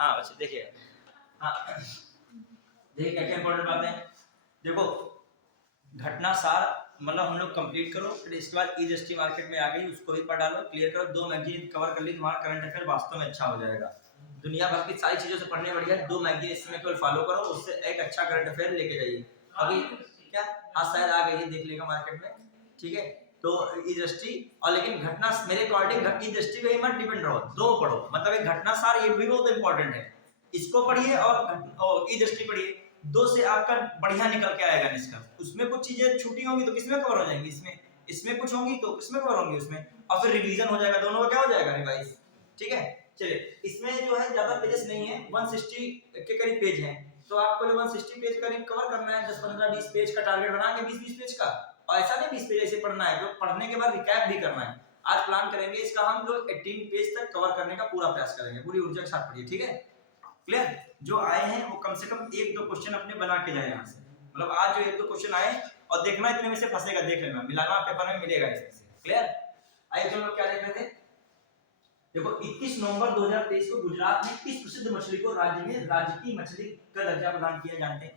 हाँ बच्चे देखिए, हाँ देखिए क्या क्या इंपॉर्टेंट बातें हैं। देखो घटना सार मतलब हम लोग कंप्लीट करो, फिर इसके बाद ई जस्टिस मार्केट में आ गई, उसको भी पढ़ डालो, क्लियर करो, 2 मैगजीन कवर कर ली, तुम्हारा करंट अफेयर वास्तव में अच्छा हो जाएगा। दुनिया भर की सारी चीजों से पढ़ने बढ़िया 2 मैगजीन इसमें केवल फॉलो करो, उससे एक अच्छा करंट अफेयर लेके जाइए। अभी क्या आज शायद आ गई है, देख लेगा मार्केट में, ठीक है। तो ई दृष्टि और लेकिन घटना मेरे अकॉर्डिंग ई दृष्टि पे मत डिपेंड रहो, दो पढ़ो, मतलब एक घटना सार ये भी बहुत इंपॉर्टेंट है, इसको पढ़िए और ई दृष्टि पढ़िए, दो से आपका बढ़िया निकल के आएगा निष्कर्ष। उसमें कुछ चीजें छूटी होंगी तो किसमें कवर हो जाएंगी, इसमें इसमें कुछ होंगी तो किसमें कवर होंगी उसमें, और फिर रिवीजन हो जाएगा, दोनों का क्या हो जाएगा रिवाइज, ठीक है। चलिए इसमें जो है ज्यादा पेजेस नहीं है, 160 के करीब पेज हैं, तो आपको जो 160 पेज करीब कवर करना है, 10-15-20 पेज का टारगेट बना के 20-20 पेज का, और ऐसा नहीं 20 पेज ऐसे पढ़ना है, तो पढ़ने के बाद रिकैप भी करना है। आज प्लान करेंगे इसका हम लोग 18 पेज तक कवर करने का पूरा प्रयास करेंगे, पूरी ऊर्जा के साथ पढ़िए, ठीक है। क्लियर, जो आए हैं वो कम से कम 1-2 क्वेश्चन अपने बना के जाए यहाँ से, मतलब आज जो 1-2 क्वेश्चन आए और देखना इतने में से फंसेगा, देख लेना, मिलाना पेपर में मिलेगा इसमें से। क्लियर, आइए हम लोग क्या देख रहे थे। देखो 21 नवंबर 2023 को गुजरात में किस प्रसिद्ध मछली को राज्य में राजकीय मछली का दर्जा प्रदान किया जानते हैं?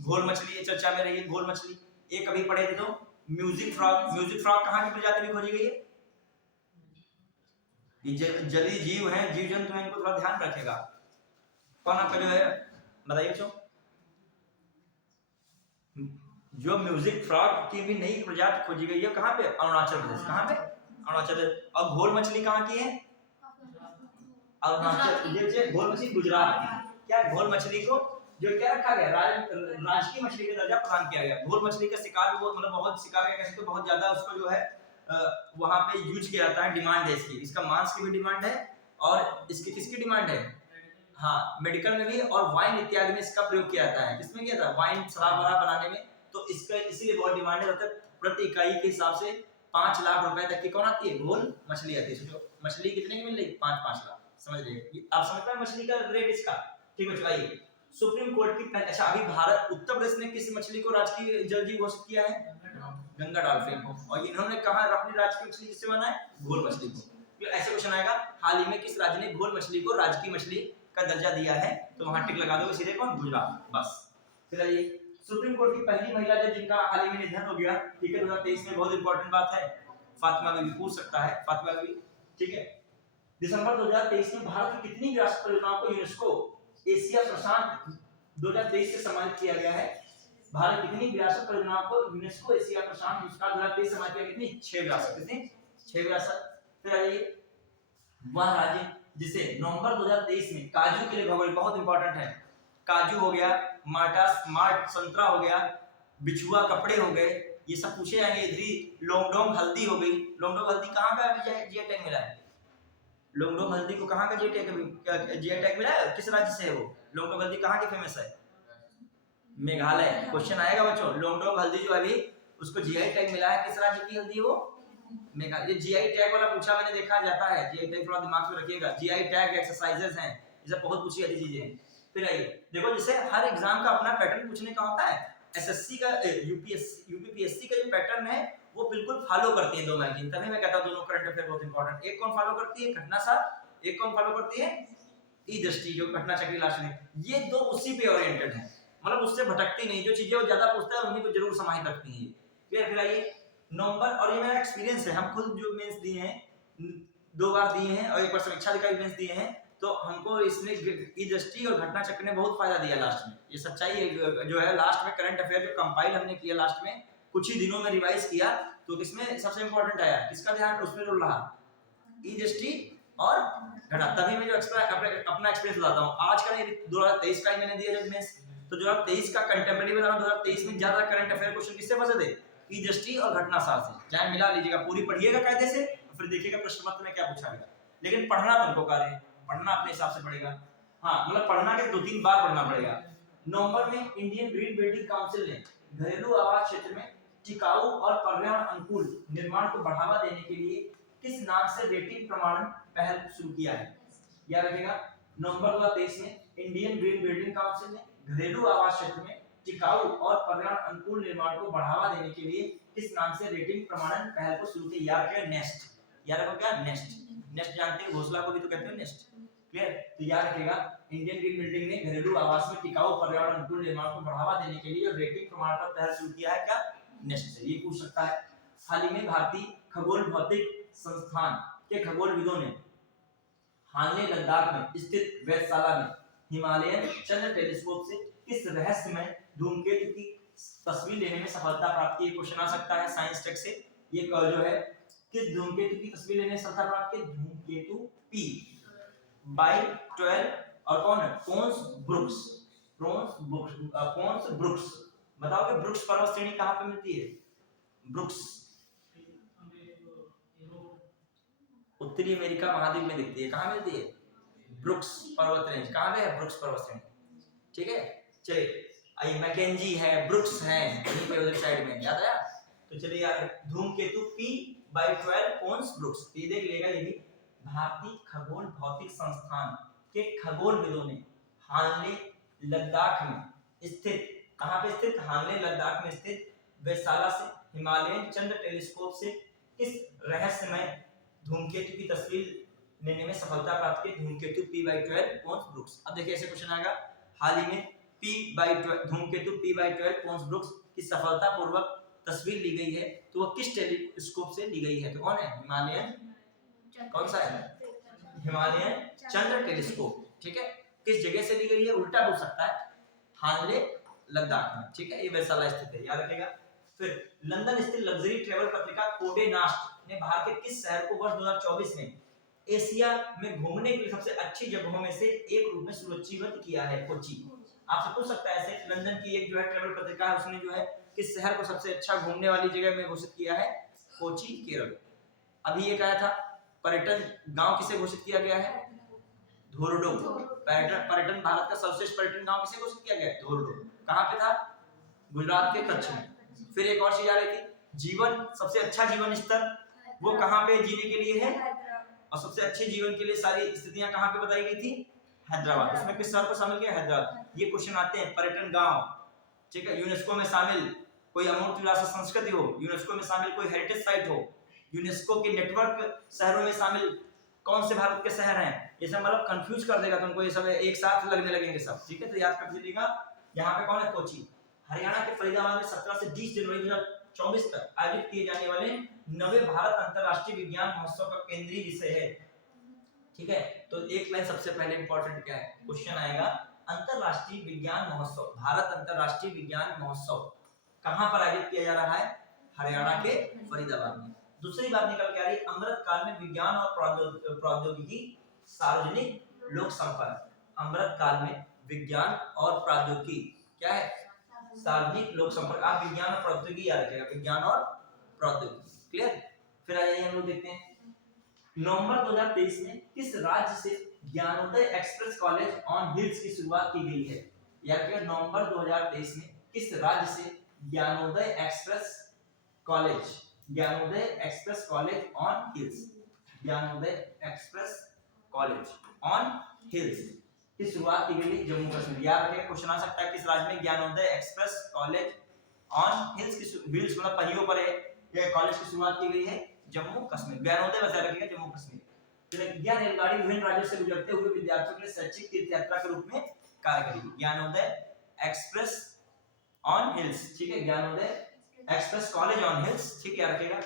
घोल मछली, ये चर्चा में रही है, घोल मछली, ये कभी पढ़े थे तो। म्यूजिक फ्रॉग, म्यूजिक फ्रॉग कहाँ की प्रजाति में खोजी गई है? ये जलीय जीव हैं, जीव जंतु हैं, इनको थोड़ा ध्यान रखेगा। कौन आपका जो है बताइए बच्चों, जो म्यूजिक फ्रॉग की भी नई प्रजाति खोजी गई है, कहाँ पे? अरुणाचल प्रदेश। कहाँ पे? अरुणाचल प्रदेश। और घोल मछली कहाँ की है? अरुणाचल। ये घोल मछली गुजरात की। क्या घोल मछली को जो क्या रखा गया, राजकीय मछली का दर्जा प्रदान किया गया। घोल मछली का शिकार बहुत, मतलब बहुत शिकार का कैसे, तो बहुत ज्यादा उसको जो है वहां पे यूज किया जाता है, डिमांड है इसकी, इसका मांस की भी डिमांड है, और इसकी किसकी डिमांड है? हाँ मेडिकल में भी, और वाइन इत्यादि में इसका प्रयोग किया जाता है। किसमें किया जाता है? वाइन, शराब वगैरह बनाने में, तो इसका इसीलिए बहुत डिमांड है। मतलब प्रति इकाई के हिसाब से 5 लाख रुपए तक की कौन आती है? घोल मछली आती है। सोचो मछली कितने की मिल रही? 5-5 लाख, समझ लीजिए। आप समझ पाए मछली का रेट इसका, ठीक है। चलाइए सुप्रीम कोर्ट की, अच्छा अभी भारत उत्तर प्रदेश ने किस मछली को राजकीय जल जीव घोषित किया है? गंगा डॉल्फिन को। और इन्होंने कहा अपनी राजकीय मछली किससे बना है? घोल मछली को। ऐसे क्वेश्चन आएगा, हाल ही में किस राज्य ने घोल मछली को राजकीय मछली का दर्जा दिया है? तो वहां टिक लगा दो, सीधे कौन? गुजरात, बस। फिर आइए सुप्रीम कोर्ट की पहली महिला जज जिनका हाल ही में निधन हो गया, ठीक है, 2023 में, बहुत इंपॉर्टेंट बात है, फातिमा बीबी, पूछ सकता है फातिमा बीबी, ठीक है। दिसंबर 2023 में भारत की कितनी विरासत परियोजनाओं को यूनेस्को एशिया प्रशांत 2023 से सम्मानित किया गया है? भारत कितनी विरासत परियोजनाओं को यूनेस्को एशिया प्रशांत पुरस्कार 2023 सम्मानित किया? कितनी? 6 विरासत। कितनी? 6 विरासत। फिर आइए वह राज्य जिसे नवंबर 2023 में काजू के लिए भगोड़े, बहुत इंपॉर्टेंट है, काजू हो गया, माल्टा स्मार्ट संतरा हो गया, बिछुआ कपड़े हो गए, ये सब पूछे जाएंगे। इधर लोंगडोंग हल्दी हो गई। लोंगडोंग हल्दी कहाँ का जीआई टैग मिला है? लोंगडोंग हल्दी को कहाँ का जीआई टैग मिला है? किस राज्य से है वो? लोंगडोंग हल्दी कहाँ की फेमस है? मेघालय। क्वेश्चन आएगा बच्चों, लोंगडोंग हल्दी जो अभी उसको जीआई टैग मिला है, किस राज्य की हल्दी है वो? मेघालय। जीआई टैग वाला पूछा मैंने, देखा जाता है, जीआई टैग थोड़ा दिमाग में रखिएगा। जीआई टैग एक्सरसाइजेस हैं, ये सब बहुत पूछी जाती चीजें। फिर आइए देखो, जैसे हर एग्जाम का अपना पैटर्न पूछने का होता है, एसएससी का यूपीपीएससी का जो पैटर्न है वो बिल्कुल फॉलो करती है 2 मैगजीन, तभी मैं कहता हूं दोनों करंट अफेयर बहुत इंपॉर्टेंट। एक कौन फॉलो करती है? घटना सार। एक कौन फॉलो करती है? ई दृष्टि, जो घटना चक्री लास्ट में। ये दो उसी पे ओरिएंटेड है, मतलब उससे भटकती नहीं, जो चीजें वो ज्यादा पूछता है उन्हीं को जरूर समाहित रखती है। फिर आइए नंबर, और ये मेरा एक्सपीरियंस है, हम खुद जो मेंस दिए हैं 2 बार दिए हैं और 1 बार समीक्षा अधिकारी मेंस दिए हैं, तो हमको इसमें ई दृष्टि और घटना चक्र ने बहुत फायदा दिया लास्ट में। ये सच्चाई है जो है, लास्ट में करंट अफेयर जो कंपाइल हमने किया लास्ट में, कुछ ही दिनों में रिवाइज किया, तो किसमें सबसे इंपॉर्टेंट आया, किसका ध्यान उसमें रोल रहा? ई दृष्टि और घटना। तभी मैं जो अपना एक्सपीरियंस बताता हूँ, आज का नहीं 2023 का ही मैंने दिया जब मेंस, तो 2023 का कंटेम्परेरी बना, 2023 में ज्यादा करंट अफेयर क्वेश्चन किससे फंसे थे? ई दृष्टि और घटना सार से। चाहे मिला लीजिएगा, पूरी पढ़िएगा कायदे से, फिर देखिएगा प्रश्न पत्र में क्या पूछा गया। लेकिन पढ़ना तुमको कार्य है, पढ़ना अपने हिसाब से पड़ेगा। हाँ मतलब पढ़ना के 2-3 बार पढ़ना पड़ेगा। नवंबर में इंडियन ग्रीन बिल्डिंग काउंसिल ने घरेलू आवास क्षेत्र में टिकाऊ और पर्यावरण अनुकूल निर्माण को बढ़ावा देने के लिए किस नाम से रेटिंग प्रमाणन पहल शुरू किया है? याद रखिएगा, नवंबर 2023 में इंडियन ग्रीन बिल्डिंग काउंसिल ने घरेलू आवास क्षेत्र में टिकाऊ और पर्यावरण अनुकूल निर्माण को बढ़ावा देने के लिए किस नाम से रेटिंग प्रमाणन पहल को शुरू किया? याद रखिएगा नेस्ट, याद रखो क्या? नेस्ट। नेस्ट जानते हैं, घोंसला को भी तो कहते हैं नेस्ट, क्लियर? तो याद रखिएगा इंडियन ग्रीन बिल्डिंग ने घरेलू आवास में टिकाऊ पर्यावरण अनुकूल निर्माण को बढ़ावा देने के लिए रेटिंग प्रमाण पत्र पहल शुरू किया है, क्या नेक्स्ट से ये पूछ सकता है। हाल ही में भारतीय खगोल भौतिक संस्थान के खगोलविदों ने हानले लद्दाख में स्थित वेधशाला में हिमालयन चंद्र टेलीस्कोप से किस रहस्यमय धूमकेतु की तस्वीर लेने में सफलता प्राप्त की? क्वेश्चन आ सकता है साइंस टेक से। ये जो है किस धूमकेतु की तस्वीर लेने में सफलता प्राप्त की? धूमकेतु पी बाई 12 और कौन है? पोन्स ब्रुक्स। पोन्स ब्रुक्स बताओ कि ब्रुक्स पर्वत श्रेणी कहां पे मिलती है? ब्रुक्स उत्तरी अमेरिका महाद्वीप में दिखती है। कहां मिलती है? ब्रुक्स पर्वत रेंज कहां पे है? ब्रुक्स पर्वत श्रेणी, ठीक है। चलिए आई मैकेंजी है, ब्रुक्स है वहीं पे उधर साइड में, याद आया? तो चलिए यार धूमकेतु P/12 पोन्स ब्रुक्स ये देख लेगा। ये भी भारतीय खगोल भौतिक संस्थान के खगोलविदों ने हानले लद्दाख में स्थित, कहां पे स्थित? हानले लद्दाख में स्थित वेधशाला से हिमालयन चंद्र टेलीस्कोप से किस रहस्यमय धूमकेतु की तस्वीर लेने में सफलता प्राप्त की? धूमकेतु P/12 पोन्स ब्रुक्स। अब देखिए ऐसे क्वेश्चन आएगा, हाल ही में धूमकेतु P/12 पोन्स ब्रुक्स की सफलतापूर्वक तस्वीर ली गई है, तो वह किस टेलीस्कोप से ली गई है? तो कौन है? हिमालयन, कौन सा है? हिमालयन चंद्र टेलीस्कोप, ठीक है। किस जगह से ली गई है? उल्टा हो सकता है, हानले लद्दाख में, ठीक है। ये वेधशाला स्थित है, याद रखिएगा। फिर लंदन स्थित लग्जरी ट्रैवल पत्रिका कोडे नास्ट ने भारत के किस शहर को वर्ष 2024 में एशिया में घूमने के लिए सबसे अच्छी जगहों में से एक रूप में सूचीबद्ध किया है? कोची। आपसे पूछ सकता है ऐसे, लंदन की एक जो है ट्रैवल पत्रिका है, उसने जो है किस शहर को सबसे अच्छा घूमने वाली जगह में घोषित किया है? कोची, केरल। अभी ये कहा था पर्यटन गांव किसे घोषित किया गया है? धोरडो। पर्यटन भारत का सर्वश्रेष्ठ पर्यटन गांव किसे घोषित किया गया है? धोरडो। कहां पे था? गुजरात के कच्छ में। फिर एक और चीज आ रही थी, जीवन सबसे अच्छा जीवन स्तर वो कहां पे जीने के लिए है? और सबसे अच्छे जीवन के लिए सारी स्थितियां कहां पे बताई गई थी? हैदराबाद। उसमें किस शहर को शामिल किया? हैदराबाद। ये क्वेश्चन आते हैं पर्यटन गांव, ठीक है। यूनेस्को में शामिल कोई अमूर्त विरासत संस्कृति हो, यूनेस्को में शामिल कोई हेरिटेज साइट हो, यूनेस्को के नेटवर्क शहरों में शामिल कौन से भारत के शहर हैं? ये सब मतलब कंफ्यूज कर देगा तुमको, ये सब एक साथ लगने लगेंगे सब, ठीक है। तो याद कर लीजिएगा, यहाँ पे कौन है? कोची। हरियाणा के फरीदाबाद में 17 से 20 जनवरी 2024 तक आयोजित किए जाने वाले 9वें भारत अंतरराष्ट्रीय विज्ञान महोत्सव का केंद्रीय विषय है, ठीक है। तो एक लाइन सबसे पहले इंपॉर्टेंट क्या है? क्वेश्चन आएगा, अंतरराष्ट्रीय विज्ञान महोत्सव, भारत अंतरराष्ट्रीय विज्ञान महोत्सव कहां पर आयोजित किया जा रहा है? हरियाणा के फरीदाबाद में। दूसरी बात निकल के आ रही है, अमृत काल में विज्ञान और प्रौद्योगिकी सार्वजनिक लोक संपर्क। अमृत काल में विज्ञान और प्रौद्योगिकी क्या है? सार्वजनिक लोक संपर्क। आप विज्ञान और प्रौद्योगिकी याद रखिएगा, विज्ञान और प्रौद्योगिकी, क्लियर। फिर आइए हम लोग देखते हैं, नवंबर 2023 में किस राज्य से Gyanodaya express college on hills की शुरुआत की गई है? याद रखिएगा, नवंबर 2023 में किस राज्य से Gyanodaya express college on hills, Gyanodaya express college on hills की शुरुआत की गई? जम्मू कश्मीर। याद रखिएगा, क्वेश्चन आ सकता है किस राज्य में Gyanodaya express college on hills की, हिल्स मतलब पहियों पर है, ये कॉलेज की शुरुआत की गई है? जम्मू कश्मीर। ज्ञानोदय बता रखिएगा, जम्मू कश्मीर। यह रेलगाड़ी विभिन्न राज्यों से गुजरते हुए विद्यार्थियों के लिए शैक्षिक तीर्थ यात्रा के रूप में कार्य करेगी। ज्ञानोदय एक्सप्रेस ऑन हिल्स, ठीक है, Gyanodaya express college on hills, ठीक है, रखिएगा।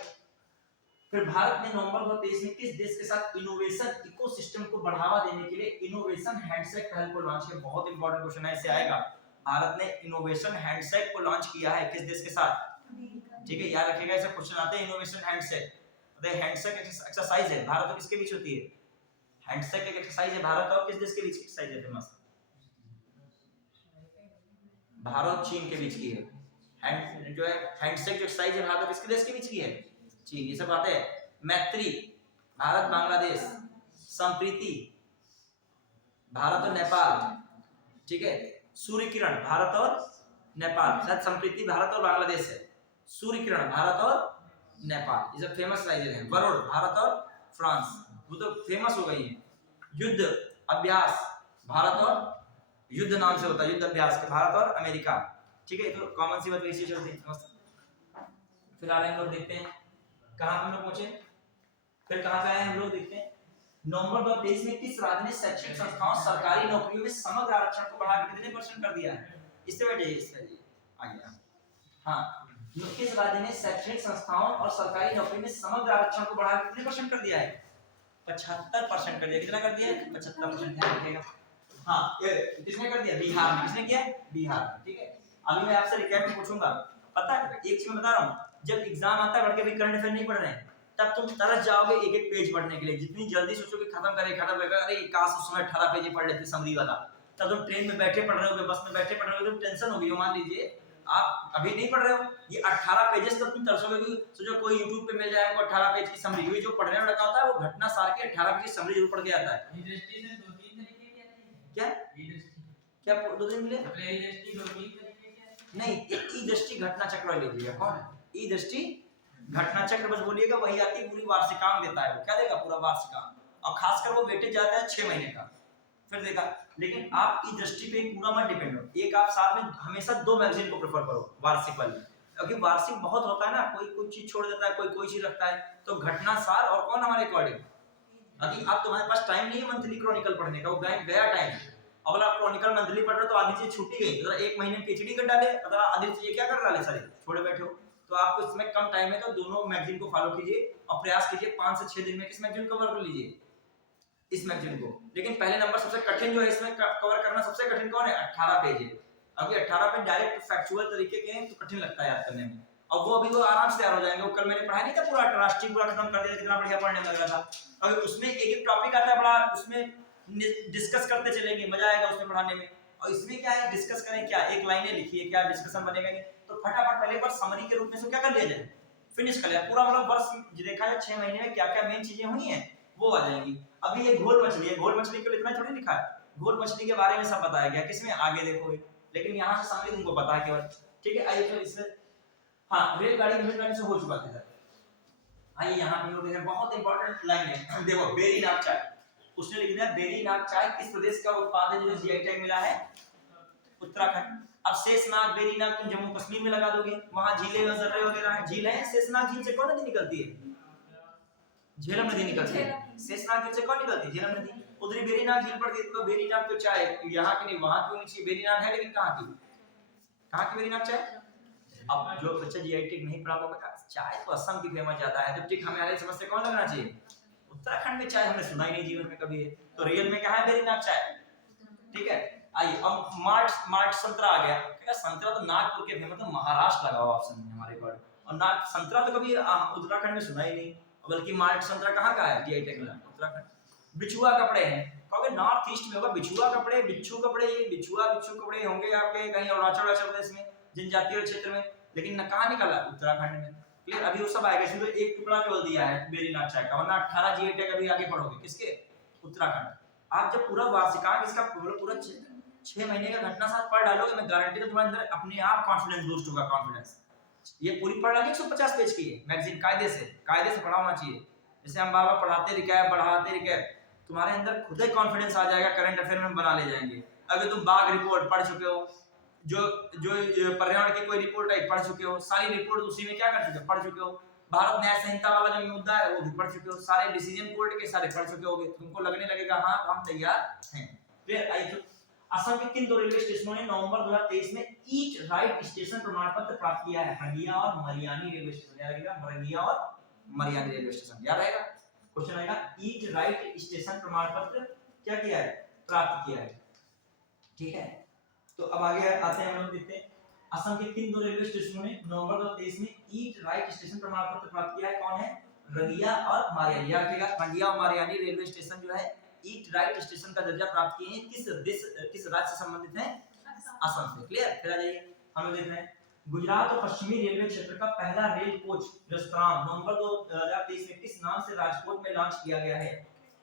फिर भारत ने नवंबर 2023 में किस देश के साथ इनोवेशन इकोसिस्टम को बढ़ावा देने के लिए इनोवेशन हैंडशेक पहल को लॉन्च किया? बहुत इंपॉर्टेंट क्वेश्चन है, इससे आएगा। भारत ने इनोवेशन हैंडशेक को लॉन्च किया है किस देश के साथ? ठीक है, याद रखिएगा, ऐसे क्वेश्चन आते हैं। इनोवेशन हैंडशेक, मतलब हैंडशेक एक्सरसाइज है, भारत और किसके बीच होती है? हैंडशेक एक एक्सरसाइज है, भारत और किस देश के बीच एक्सरसाइज है? फेमस, भारत चीन के बीच की है। हैंड जो है हैंडशेक जो एक्सरसाइज है, भारत और किसके देश के बीच की है? चीन। ये सब बातें हैं। मैत्री, भारत बांग्लादेश। संप्रीति, भारत और नेपाल, ठीक है। सूर्य किरण, भारत और नेपाल। शायद संप्रीति भारत और बांग्लादेश है, सूर्य किरण भारत और नेपाल। ये सब फेमस राइजर हैं। वरुण, भारत और फ्रांस, वो तो फेमस हो गई है। युद्ध अभ्यास, भारत और युद्ध नाम से होता है, युद्ध अभ्यास के भारत और अमेरिका, ठीक है। तो कॉमन सी बात वैसी चलती है। फिर आगे हम लोग देखते हैं कहां हम लोग पहुंचे, फिर कहां पे आए हम लोग देखते हैं। नवंबर 2023 में किस राज्य ने शैक्षणिक संस्थाओं सरकारी नौकरियों में समग्र आरक्षण को बढ़ाकर कितने परसेंट कर दिया है? इससे बैठे इससे जी आ गया। हाँ, किस राज्य ने शैक्षणिक संस्थाओं और सरकारी नौकरी में समग्र आरक्षण को बढ़ाकर कितने परसेंट कर दिया है? 75% कर दिया। कितना कर दिया है? 75%। ध्यान रखिएगा। हाँ, ये किसने कर दिया? बिहार में। किसने किया? बिहार में। ठीक है, अभी मैं आपसे रिकैप में पूछूंगा। पता है, एक चीज मैं बता रहा हूँ, जब एग्जाम आता है, लड़के भी करंट अफेयर नहीं पढ़ रहे हैं, तब तुम तरस जाओगे एक एक पेज पढ़ने के लिए। जितनी जल्दी सोचोगे खत्म करेगा, अरे काश उस समय 18 पेज पढ़ लेते समरी वाला, तब तुम ट्रेन में बैठे पढ़ रहे हो, बस में बैठे पढ़ रहे हो, तो टेंशन होगी। मान लीजिए आप अभी नहीं पढ़ रहे हो, ये 18 पेजेस तक तुम तरसोगे कि सोचो कोई YouTube पे मिल जाएगा 18 पेज की समरी। ये जो पढ़ने वाला लड़का होता है वो घटना सार के 18 पेज की समरी जरूर पढ़ के आता है। दृष्टि से 2-3 तरीके की आती है। क्या क्या 2 दिन मिले? दृष्टि 2-3 तरीके की आती है। नहीं, एक ई दृष्टि घटना चक्र लीजिएगा। कौन है ई दृष्टि घटना चक्र? बस बोलिएगा, वही आती है, पूरी वार्षिकांक देता है। वो क्या देगा? पूरा वार्षिकांक। और खासकर वो वेटेज जाता है 6 महीने का, फिर देखा। लेकिन आप ई दृष्टि पे पूरा मत डिपेंड हो। एक आप साथ में हमेशा 2 मैगजीन को प्रेफर करो वार्षिक वाली, क्योंकि वार्षिक बहुत होता है ना, कोई कुछ चीज छोड़ देता है, कोई चीज रखता है। तो घटना सार और कौन हमारे अकॉर्डिंग, अभी आप तुम्हारे पास टाइम नहीं है मंथली क्रॉनिकल पढ़ने का, वो गया टाइम। अब आप क्रॉनिकल मंथली पढ़ रहे हो तो आधी चीज छूटी गई, तो 1 महीने में पीएचडी कर डाले, अगर आधी चीजें क्या कर डाले सारे छोड़े बैठे हो। तो आपको इसमें कम टाइम है, तो दोनों मैगजीन को फॉलो कीजिए और प्रयास कीजिए 5 से 6 दिन में किस मैगजीन को कवर कर लीजिए, इस मैगजीन को। लेकिन पहले नंबर सबसे कठिन जो है इसमें कवर करना, सबसे कठिन कौन है? 18 पेज है। अभी 18 पेज डायरेक्ट फैक्चुअल तरीके के हैं तो कठिन लगता है याद करने में, और वो अभी वो आराम से तैयार हो जाएंगे। वो कल मैंने पढ़ाया नहीं था पूरा राष्ट्रीय पूरा खत्म कर दिया, कितना बढ़िया पढ़ने लग रहा था। अभी उसमें एक एक टॉपिक आता है बड़ा, उसमें डिस्कस करते चलेंगे, मजा आएगा उसमें पढ़ाने में। और इसमें क्या है, डिस्कस करें क्या, एक लाइनें लिखिए, क्या डिस्कशन बनेगा नहीं, तो फटाफट पहले पर समरी के रूप में से क्या कर लिया जाए, फिनिश कर लिया पूरा। मतलब वर्ष देखा जाए 6 महीने में क्या क्या मेन चीजें हुई हैं वो आ जाएंगी। अभी ये घोल मछली है, घोल मछली के लिए इतना थोड़ी लिखा है, घोल मछली के बारे में सब बताया गया, किसमें आगे देखोगे। लेकिन यहाँ से समरी तुमको पता है केवल। ठीक है, आइए तो इसमें हाँ, रेलगाड़ी से हो चुका था। आइए यहाँ पे लोग देखें, बहुत इंपॉर्टेंट लाइन है, देखो बेरीनाग चाय, उसने लिख दिया बेरीनाग चाय किस प्रदेश का उत्पाद है जो जीआई टैग मिला है? उत्तराखंड। अब शेषनाग बेरीनाग तुम जम्मू कश्मीर में लगा दोगे, वहां झीलें वगैरह है, झील है। शेषनाग झील से कौन नदी निकलती है? झेलम नदी निकलती है। शेषनाग झील से कौन निकलती है? झेलम नदी। उधरी बेरीनाग झील पड़ती है, तो बेरीनाग तो चाय यहाँ की नहीं, वहां की होनी चाहिए। बेरीनाग है लेकिन कहाँ की बेरीनाग चाय? अब जो बच्चा जीआई टैग नहीं पढ़ा होगा, चाय तो असम की फेमस ज्यादा है, जब ठीक हमारे समझ से कौन लगना चाहिए? उत्तराखंड में चाय हमने सुना ही नहीं जीवन में कभी है, तो रियल में कहाँ है बेरीनाग चाय? ठीक है, आइए अब मार्ट संतरा आ गया। क्या संतरा तो नागपुर के फेमस, तो महाराष्ट्र लगा हुआ ऑप्शन में हमारे पास, और नाग संतरा तो कभी उत्तराखंड में सुना ही नहीं, बल्कि मार्ट संतरा कहाँ का है? जीआई टैग मिला उत्तराखंड। बिछुआ कपड़े हैं, कहोगे नॉर्थ ईस्ट में होगा बिछुआ कपड़े, बिच्छू कपड़े, ये बिच्छू कपड़े होंगे आपके कहीं अरुणाचल प्रदेश में जनजातीय क्षेत्र में, लेकिन न कहाँ निकला? उत्तराखंड में। क्लियर, अभी वो सब आएगा, इसमें एक टुकड़ा केवल दिया है बेरीनाग चाय का, वरना 18 जीआई टैग अभी आगे पढ़ोगे किसके? उत्तराखंड। आप जब पूरा वार्षिकांक इसका पूरा 6 महीने का घटना साथ पढ़ डालोगे, मैं गारंटी तो तुम्हारे अंदर अपने आप कॉन्फिडेंस बूस्ट होगा। कॉन्फिडेंस ये पूरी पढ़ डाली 150 पेज की है मैगजीन, कायदे से पढ़ा होना चाहिए। जैसे हम बार बार पढ़ाते रिकैप, तुम्हारे अंदर खुद ही कॉन्फिडेंस आ जाएगा, करंट अफेयर में बना ले जाएंगे। अगर तुम बाघ रिपोर्ट पढ़ चुके हो, जो पर्यावरण की कोई रिपोर्ट है पढ़ चुके हो, सारी रिपोर्ट उसी में क्या कर चुके हो? पढ़ चुके हो। भारत न्याय संहिता वाला जो मुद्दा है वो भी पढ़ चुके हो, सारे डिसीजन कोर्ट के सारे पढ़ चुके होगे, तुमको लगने लगेगा हाँ हम तैयार हैं। फिर आइए, असम के किन 2 रेलवे स्टेशनों ने नवंबर 2023 में ईट राइट स्टेशन प्रमाण पत्र प्राप्त किया है? रंगिया और मरियानी रेलवे स्टेशन, याद रहेगा, रंगिया और मरियानी रेलवे स्टेशन याद रहेगा। क्वेश्चन आएगा ईट राइट स्टेशन प्रमाण पत्र क्या किया है? प्राप्त किया है। ठीक है, तो अब आगे आते हैं हम लोग, देखते हैं असम के किन 2 रेलवे स्टेशनों ने नवंबर 2023 में ईट राइट स्टेशन प्रमाण पत्र प्राप्त किया है? कौन है? रंगिया और मारियानी। याद रखिएगा, रंगिया और मारियानी रेलवे स्टेशन जो है ईट राइट स्टेशन का दर्जा प्राप्त किए हैं, किस राज्य से संबंधित हैं? असम से। क्लियर, फिर आ जाइए हम लोग देख रहे हैं गुजरात और पश्चिमी रेलवे क्षेत्र का पहला रेल कोच रेस्तरां नवंबर 2023 में किस नाम से राजकोट में लॉन्च किया गया है?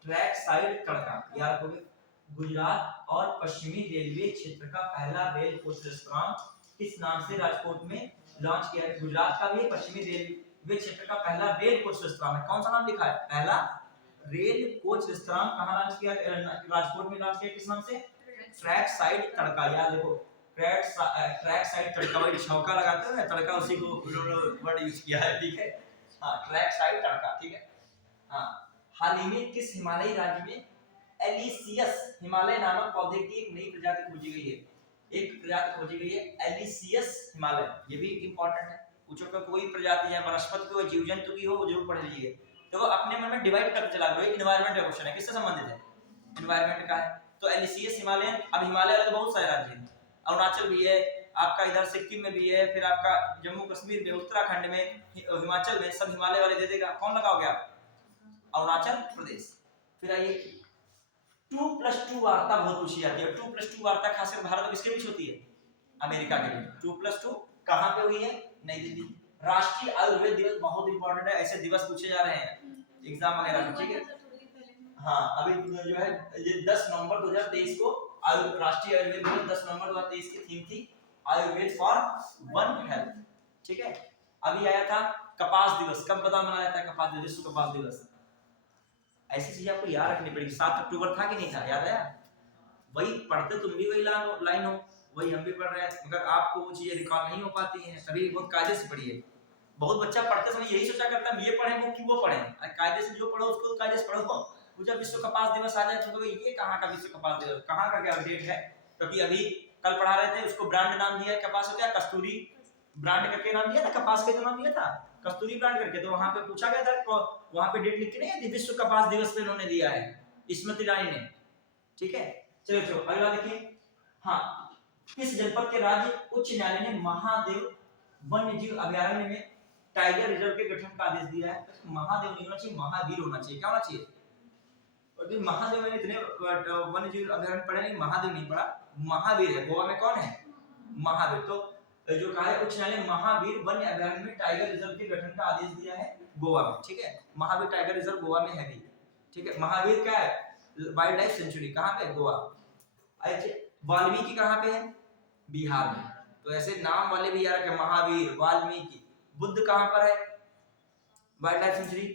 ट्रैक साइड तड़का। याद रखोगे, गुजरात और पश्चिमी रेलवे क्षेत्र का पहला रेल कोच रेस्तरां किस नाम से राजकोट में लॉन्च किया है? गुजरात का भी पश्चिमी रेलवे क्षेत्र का पहला रेल कोच रेस्तरां है, कौन सा नाम लिखा है? पहला रेल कोच रेस्तरां कहां लॉन्च किया? राजकोट में लॉन्च किया, किस नाम से? ट्रैक साइड तड़का। याद देखो, ट्रैक साइड तड़का, वही छौका लगाते हैं ना तड़का, उसी को वर्ड यूज किया है। ठीक है, हाँ ट्रैक साइड तड़का। ठीक है, हाँ हाल ही में किस हिमालयी राज्य में एलिसियस हिमालय नामक पौधे की एक नई प्रजाति खोजी गई है? एक प्रजाति खोजी गई है एलिसियस हिमालय, ये भी इंपॉर्टेंट है। पूछो कि कोई प्रजाति है वनस्पति की हो, जीव जंतु की हो, वो जरूर पढ़ लीजिए। तो वो अपने मन में डिवाइड करके चला करो। एनवायरनमेंट का क्वेश्चन है, किससे संबंधित है? एनवायरनमेंट का है। तो एलिसियस हिमालयन, अब हिमालय वाले बहुत सारे राज्य हैं, अरुणाचल भी है आपका, इधर सिक्किम में भी है, फिर आपका जम्मू कश्मीर में, उत्तराखंड में, हिमाचल में, सब हिमालय वाले दे देगा। कौन लगाओगे आप? अरुणाचल प्रदेश। फिर आइए 2+2 वार्ता बहुत पूछी जाती है। 2+2 वार्ता खासकर भारत और किसके बीच होती है? अमेरिका के बीच। 2+2 कहां पे हुई है? नई दिल्ली। राष्ट्रीय आयुर्वेद दिवस बहुत इंपॉर्टेंट है, ऐसे दिवस पूछे जा रहे हैं एग्जाम वगैरह में, ठीक है। हाँ, अभी जो है ये 10 नवंबर 2023 को राष्ट्रीय आयुर्वेद दिवस 10 नवंबर 2023 की थीम थी आयुर्वेद फॉर वन हेल्थ, ठीक है। अभी आया था कपास दिवस, कब पता मनाया जाता है कपास दिवस? विश्व कपास दिवस। ऐसी चीज आपको याद रखनी पड़ेगी। 7 अक्टूबर था कि नहीं था, याद आया? वही पढ़ते तुम भी वही लाइन हो, वही हम भी पढ़ रहे हैं, मगर आपको वो चीजें रिकॉल नहीं हो पाती हैं। सभी बहुत कायदे से पढ़िए। बहुत बच्चा पढ़ते समय यही सोचा करता है ये पढ़े वो क्यों वो पढ़े, कायदे से जो पढ़ो उसको कायदे से पढ़ो। वो जब विश्व कपास दिवस आ जाए तो ये कहाँ का विश्व कपास दिवस, कहाँ का क्या अपडेट है? क्योंकि अभी कल पढ़ा रहे थे, उसको ब्रांड नाम दिया है कपास को, क्या कस्तूरी ब्रांड करके नाम दिया था, कपास के जो नाम दिया था कस्तूरी ब्रांड करके। तो वहां पे पूछा गया था, वहां पे डेट लिख के नहीं है, विश्व कपास दिवस पे उन्होंने दिया है स्मृति ईरानी ने, ठीक है। चलो अगला देखिए। हाँ, किस जनपद के राज्य उच्च न्यायालय ने महादेव वन्य जीव अभयारण्य में टाइगर रिजर्व के गठन का आदेश दिया है? महादेव नहीं होना चाहिए, महावीर होना चाहिए। क्या होना चाहिए? और महादेव मैंने इतने वन्य जीव अभयारण्य पढ़े नहीं, महादेव नहीं पढ़ा, महावीर है। गोवा में कौन है? महावीर। तो जो कहा है उच्च न्यायालय महावीर वन्य अभयारण्य में टाइगर रिजर्व के गठन का आदेश दिया है गोवा में, ठीक है। महावीर टाइगर रिजर्व गोवा में है भी, ठीक है। महावीर क्या है? वाइल्ड लाइफ सेंचुरी, कहां पे? गोवा। वाल्मीकि कहां पे है? बिहार में। तो ऐसे नाम वाले भी यार, महावीर, वाल्मीकि। बुद्ध कहां पर है? वाइल्ड लाइफ सेंचुरी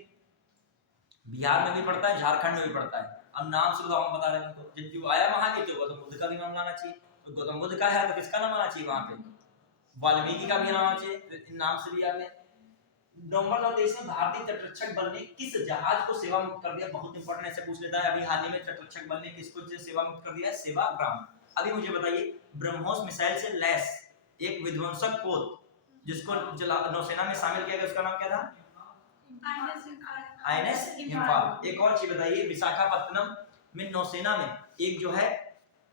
बिहार में भी पड़ता है, झारखंड में भी पड़ता है। अब नाम से हम बता रहे हैं तो जो आया महावीर तो गौतम बुद्ध का भी नाम लाना चाहिए। तो गौतम बुद्ध का है तो किसका नाम आना चाहिए? वहां पे वाल्मीकि का भी नाम आना चाहिए। तो इन नाम से भी याद है। नवंबर 2023 में भारतीय तटरक्षक बल ने किस जहाज को सेवा मुक्त कर दिया? बहुत इंपॉर्टेंट, ऐसे पूछ लेता है। अभी हाल ही में तटरक्षक बल ने किसको सेवा मुक्त कर दिया? सेवाग्राम। अभी मुझे बताइए, ब्रह्मोस मिसाइल से लैस एक विध्वंसक पोत जिसको नौसेना में शामिल किया गया, उसका नाम क्या था? आईएनएस इम्फाल। एक और चीज बताइए, विशाखापत्तनम में नौसेना में एक जो है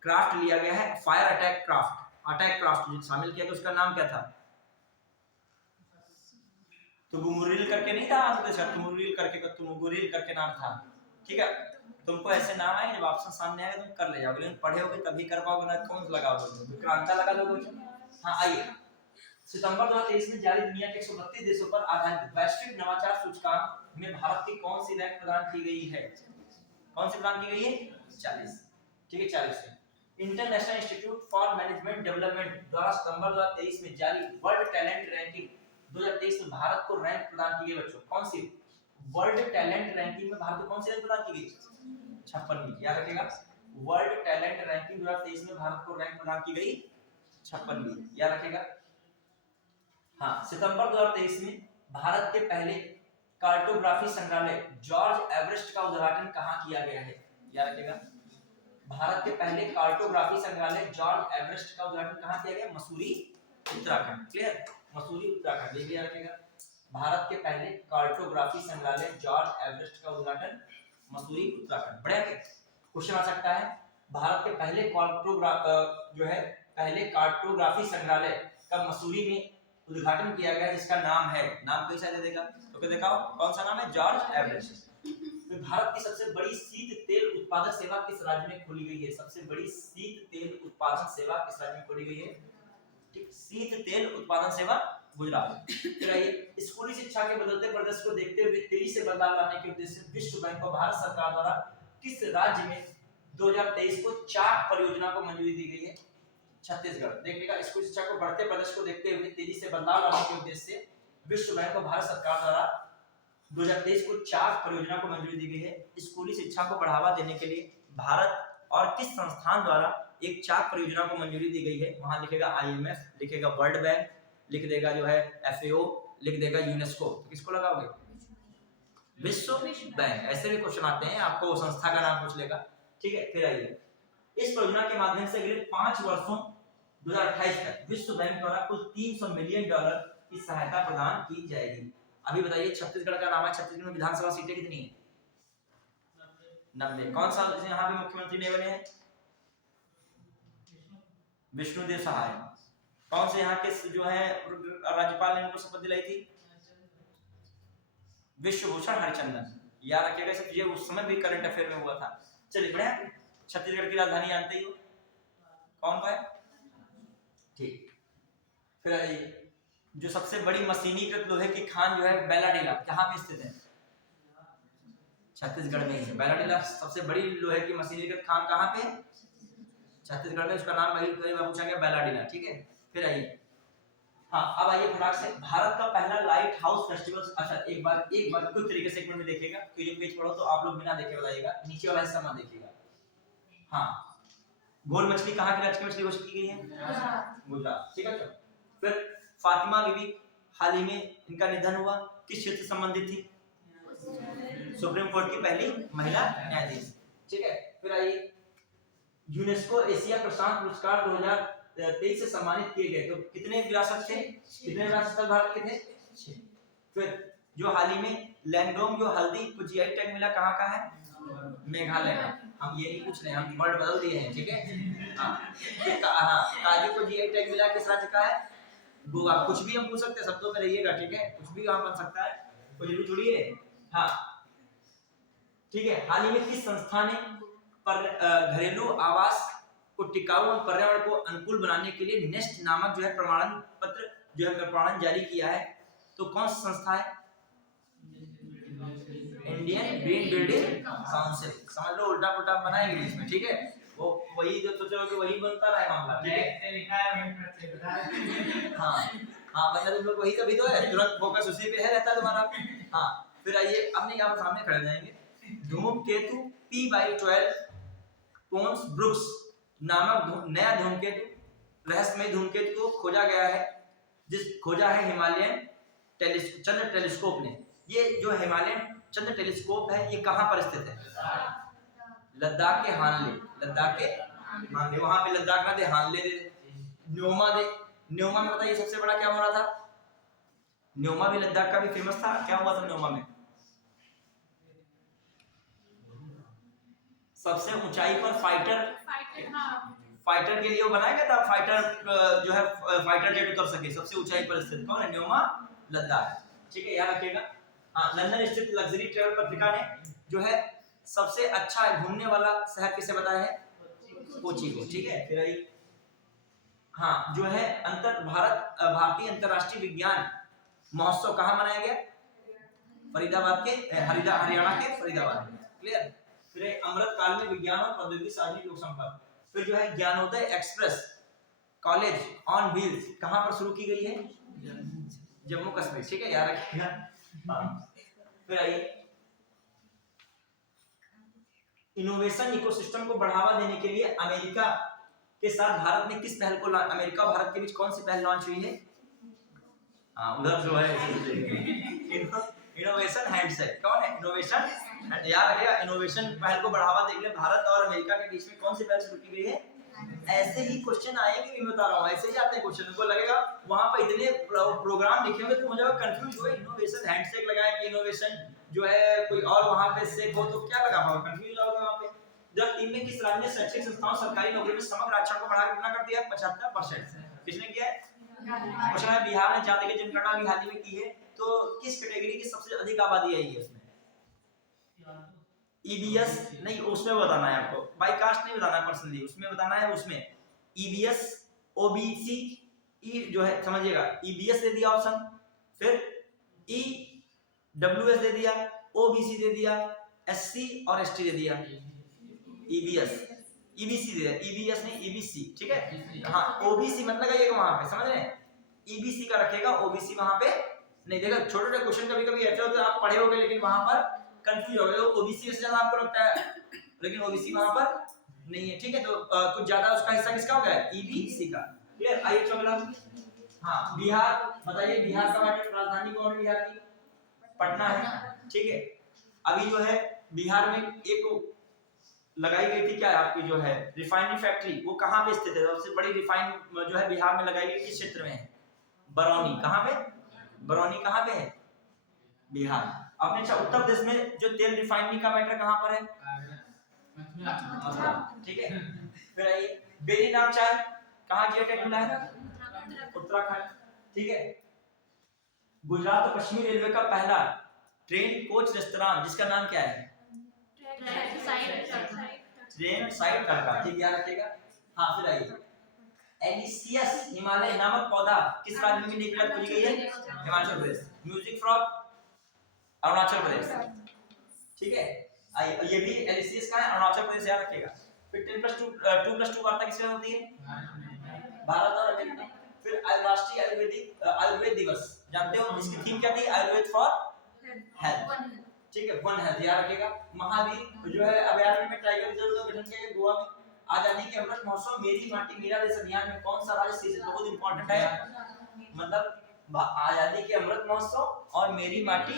क्राफ्ट लिया गया है, फायर अटैक क्राफ्ट शामिल किया गया, उसका नाम क्या था? तुमुरिल करके नहीं था, तुमुरिल करके नाम था, ठीक है। तुमको ऐसे नाम आए, जब ऑप्शन सामने आएगा तुम कर ले जाओगे, लेकिन पढ़े होगे तभी कर पाओगे ना। कौन सा लगाओगे? विक्रांता लगा दोगे। हाँ, आइए। सितंबर 2023 में जारी दुनिया के 132 देशों पर आधारित वैश्विक नवाचार सूचकांक में भारत की कौन सी रैंक प्रदान की गई है? कौन सी प्रदान की गई है? 40, ठीक है, 40 है। International institute for management development द्वारा सितंबर 2023 में जारी वर्ल्ड टैलेंट रैंकिंग 2023 में भारत को रैंक प्रदान की गई। बच्चों कौन सी? वर्ल्ड टैलेंट रैंकिंग में भारत को कौन सी रैंक प्रदान की गई? 56वीं। याद रखिएगा, वर्ल्ड टैलेंट रैंकिंग 2023 में भारत को रैंक प्रदान की गई 56वीं। याद रखिएगा। हाँ, सितंबर 2023 में भारत के पहले कार्टोग्राफी संग्रहालय जॉर्ज एवरेस्ट का उद्घाटन कहाँ किया गया है? याद रखिएगा, भारत के पहले कार्टोग्राफी संग्रहालय जॉर्ज एवरेस्ट का उद्घाटन कहाँ किया गया? मसूरी, उत्तराखंड। क्लियर? मसूरी, उत्तराखंड, ये भी याद रखिएगा। भारत के पहले कार्टोग्राफी संग्रहालय जॉर्ज एवरेस्ट का उद्घाटन मसूरी, उत्तराखंड। बढ़िया के क्वेश्चन आ सकता है। भारत के पहले कार्टोग्राफी संग्रहालय का मसूरी में उद्घाटन किया गया, जिसका नाम है, नाम कैसा दे देगा तो क्या दिखाओ, कौन सा नाम है? George Everest. तो भारत की सबसे बड़ी शीत तेल उत्पादन सेवा किस राज्य में खोली गई है? सबसे बड़ी शीत तेल उत्पादन सेवा किस राज्य में खोली गई है? ठीक, शीत तेल उत्पादन सेवा गुजरात। फिर आइए, स्कूली शिक्षा के बदलते परिदृश्य को देखते हुए तेजी से बदलाव लाने के उद्देश्य से विश्व बैंक और भारत सरकार द्वारा किस राज्य में 2023 को चाक परियोजना को मंजूरी दी गई है? छत्तीसगढ़। देखिएगा, स्कूल शिक्षा को बढ़ते प्रदर्शन को देखते हुए तेजी से बदलाव लाने के उद्देश्य से विश्व बैंक और भारत सरकार द्वारा 2023 को चाक परियोजना को मंजूरी दी गई है। स्कूली शिक्षा को बढ़ावा देने के लिए भारत और किस संस्थान द्वारा एक चाक परियोजना को मंजूरी दी गई है? वहां लिखेगा IMF, लिखेगा वर्ल्ड बैंक, लिख देगा जो है FAO, लिख देगा यूनेस्को। तो किसको लगाओगे? विश्व बैंक। ऐसे भी क्वेश्चन आते हैं, आपको वो संस्था का नाम पूछ लेगा। ठीक है, फिर आइए, इस परियोजना के माध्यम से अगले 5 वर्षों 2028 तक विश्व बैंक द्वारा कुल $300 मिलियन की सहायता प्रदान की जाएगी। अभी बताइए, छत्तीसगढ़ का नाम है, छत्तीसगढ़ में विधानसभा सीटें कितनी है? 90। कौन सा यहाँ पे मुख्यमंत्री नहीं बने हैं? विष्णुदेव सहाय। कौन से यहाँ के जो है राज्यपाल ने उनको शपथ दिलाई थी? विश्वभूषण हरिचंदन। याद रखिएगा, सिर्फ ये उस समय भी करंट अफेयर में हुआ था। चलिए बढ़िया। छत्तीसगढ़ की राजधानी जानते ही हो, कौन सा है? ठीक, फिर आइए, जो सबसे बड़ी मशीनीकृत लोहे की खान जो है बैलाडीला, कहाँ पे स्थित है? छत्तीसगढ़ में है बैलाडीला। सबसे बड़ी लोहे की मशीनीकृत खान कहाँ पे? छत्तीसगढ़ में। उसका नाम वही पूछा गया, बैलाडीला। ठीक है, फिर आइए, हाँ अब आइए फटाक से, भारत का पहला लाइट हाउस फेस्टिवल। अच्छा, एक बार कुछ तरीके से एक मिनट में देखिएगा, तो ये पेज पढ़ो तो आप लोग बिना देखे बताइएगा, नीचे वाला हिस्सा मत देखिएगा। हाँ, गोल मछली कहाँ की राष्ट्रीय मछली घोषित की गई है? गुजरात। ठीक है, फिर फातिमा बीबी, हाल ही में इनका निधन हुआ, किस क्षेत्र से संबंधित थी? सुप्रीम कोर्ट की पहली महिला न्यायाधीश। ठीक है, फिर आइए, यूनेस्को एशिया प्रशांत पुरस्कार 2023 से सम्मानित किए गए तो कितने विरासत थे? कितने विरासत भारत के थे? 6। फिर जो हाल ही में लैंगडोंग जो हल्दी को जीआई टैग मिला, कहाँ का है? मेघालय का। हम ये नहीं पूछ रहे हैं, हम वर्ड बदल दिए हैं। ठीक है, हाँ, काजू को जीआई टैग मिला किस राज्य का है? गोवा। कुछ भी हम पूछ सकते हैं, शब्दों में रहिएगा। ठीक है, कुछ भी वहां बन सकता है, कुछ भी जुड़िए। हाँ ठीक है, हाल ही में किस संस्था ने घरेलू आवास को टिकाऊ और पर्यावरण को अनुकूल बनाने के लिए नेस्ट नामक जो है प्रमाणन पत्र जो है प्रमाणन जारी किया है? तो कौन सी संस्था है? Indian green building council. समझ लो, उल्टा पुल्टा बनाएंगे इंग्लिश में। ठीक है, वो वही जो सोचोगे वही बनता रहा मामला। ठीक है, हाँ मतलब तुम लोग वही तभी तो है, तुरंत फोकस उसी पे है रहता है तुम्हारा। हाँ, फिर आइए, अपने यहाँ सामने खड़े जाएंगे। धूमकेतु P/12 पोन्स ब्रुक्स नामक नया धूमकेतु, रहस्यमय धूमकेतु को खोजा गया है, खोजा है हिमालयन चंद्र टेलीस्कोप ने। ये जो हिमालयन चंद्र टेलीस्कोप है, ये कहाँ पर स्थित है? लद्दाख के हानले। लद्दाख के हानले, वहां पे लद्दाख ना दे, हानले दे, न्योमा दे। न्योमा में बताइए सबसे बड़ा क्या हो रहा था? न्योमा भी लद्दाख का भी फेमस था। क्या हुआ था न्योमा में? सबसे ऊंचाई पर फाइटर के लिए बनाया गया था, फाइटर जो है फाइटर जेट उतर सके। सबसे ऊंचाई पर स्थित कौन है? न्योमा, लद्दाख। ठीक है, याद रखिएगा। हाँ, लंदन स्थित लग्जरी ट्रैवल पत्रिका ने जो है सबसे अच्छा घूमने वाला शहर किसे बताया है? कोची को। ठीक है, फिर आई, हाँ जो है भारतीय अंतरराष्ट्रीय विज्ञान महोत्सव कहाँ मनाया गया? फरीदाबाद के, हरियाणा के फरीदाबाद में। क्लियर। फिर अमृत काल में विज्ञान और प्रौद्योगिकी सार्वजनिक लोक संपर्क। फिर जो है Gyanodaya express college on wheels कहाँ पर शुरू की गई है? जम्मू कश्मीर। ठीक है, याद रखिएगा। फिर आइए, इनोवेशन इकोसिस्टम को बढ़ावा देने के लिए अमेरिका के साथ भारत ने किस पहल को अमेरिका और भारत के बीच कौन सी पहल लॉन्च हुई है? हाँ, उधर जो है इनोवेशन हैंडसेट। कौन है? इनोवेशन। याद रखिएगा, इनोवेशन पहल को बढ़ावा देने के लिए भारत और अमेरिका के बीच में कौन सी पहल शुरू की गई है? ऐसे ही क्वेश्चन आएंगे, मैं बता रहा हूँ, ऐसे ही आते हैं क्वेश्चन। को लगेगा वहां पर इतने प्रोग्राम लिखे होंगे तो मुझे कंफ्यूज हो, इनोवेशन हैंडसेट लगाया कि इनोवेशन जो है कोई और वहां पे सेक हो, तो क्या लगा पाओगे? कंफ्यूज होगे वहां पे। जब 3 में किस राज्य ने शैक्षिक संस्थाओं सरकारी नौकरी में समग्र आरक्षण को बढ़ाकर कितना कर दिया? 75%। किसने किया है? क्वेश्चन है, बिहार ने जाति की जनगणना भी हाल ही में की है, तो किस कैटेगरी की सबसे अधिक आबादी आई है उसमें? ईबीएस नहीं, उसमें बताना है आपको, बाई कास्ट नहीं बताना है पर्सनली, उसमें बताना है। उसमें ईबीएस, ओबीसी, ई जो है समझिएगा, ईबीएस दे दिया ऑप्शन, फिर ईडब्ल्यूएस दे दिया, ओबीसी दे दिया, एससी और एसटी दे दिया। ईबीएस, ईबीसी दे दिया, ईबीएस नहीं ईबीसी। ठीक है, हाँ ओबीसी मत लगाइएगा वहां पे, समझ रहे हैं? ईबीसी का रखेगा, ओबीसी वहां पे नहीं देगा। छोटे छोटे क्वेश्चन कभी कभी ऐसे होते हैं आप पढ़े होंगे लेकिन वहां पर कंफ्यूज हो गए, तो ओबीसी से ज्यादा आपको लगता है, लेकिन ओबीसी वहां पर नहीं है। ठीक है, तो कुछ ज्यादा उसका हिस्सा किसका हो गया? ईबीसी का। क्लियर। आइए अगला, हाँ बिहार बताइए, बिहार का राजधानी कौन है? बिहार की पटना है। ठीक है, अभी जो है बिहार में एक लगाई गई थी, क्या है आपकी जो है रिफाइनरी फैक्ट्री, वो कहाँ पे स्थित है? सबसे बड़ी रिफाइन जो है बिहार में लगाई गई किस क्षेत्र में है? बरौनी। कहाँ पे? बरौनी कहाँ पे है? बिहार। अपने अच्छा उत्तर प्रदेश में जो तेल रिफाइनरी का मैटर कहाँ पर है? ठीक है। फिर आइए बेरी नाम चाय कहाँ जीएटेड मिला है? उत्तराखंड। ठीक है। गुजरात और पश्चिमी रेलवे का पहला ट्रेन कोच रेस्तरां जिसका नाम क्या है? ट्रेन साइड तड़का। ठीक याद रखिएगा। हाँ फिर आइए एलिसियस हिमालय नामक पौधा किस राज्य में निकला खोजी गई है? हिमाचल प्रदेश। Music from Arunachal Pradesh. ठीक है। आइए ये भी एलिसियस का है, अरुणाचल प्रदेश याद रखिएगा। फिर 2+2 वार्ता किसमें होती है? भारत और अमेरिका। फिर राष्ट्रीय आयुर्वेद दिवस जानते हो इसकी थीम क्या थी? Ayurveda for health. ठीक है, वन हेल्थ याद रखिएगा। महावीर जो है अभयारण्य में टाइगर रिजर्व का गठन किया गया गोवा में। आजादी के अमृत महोत्सव मेरी माटी मेरा देश अभियान में कौन सा राज्य शीर्ष? बहुत इंपॉर्टेंट है, मतलब आजादी के अमृत महोत्सव और मेरी माटी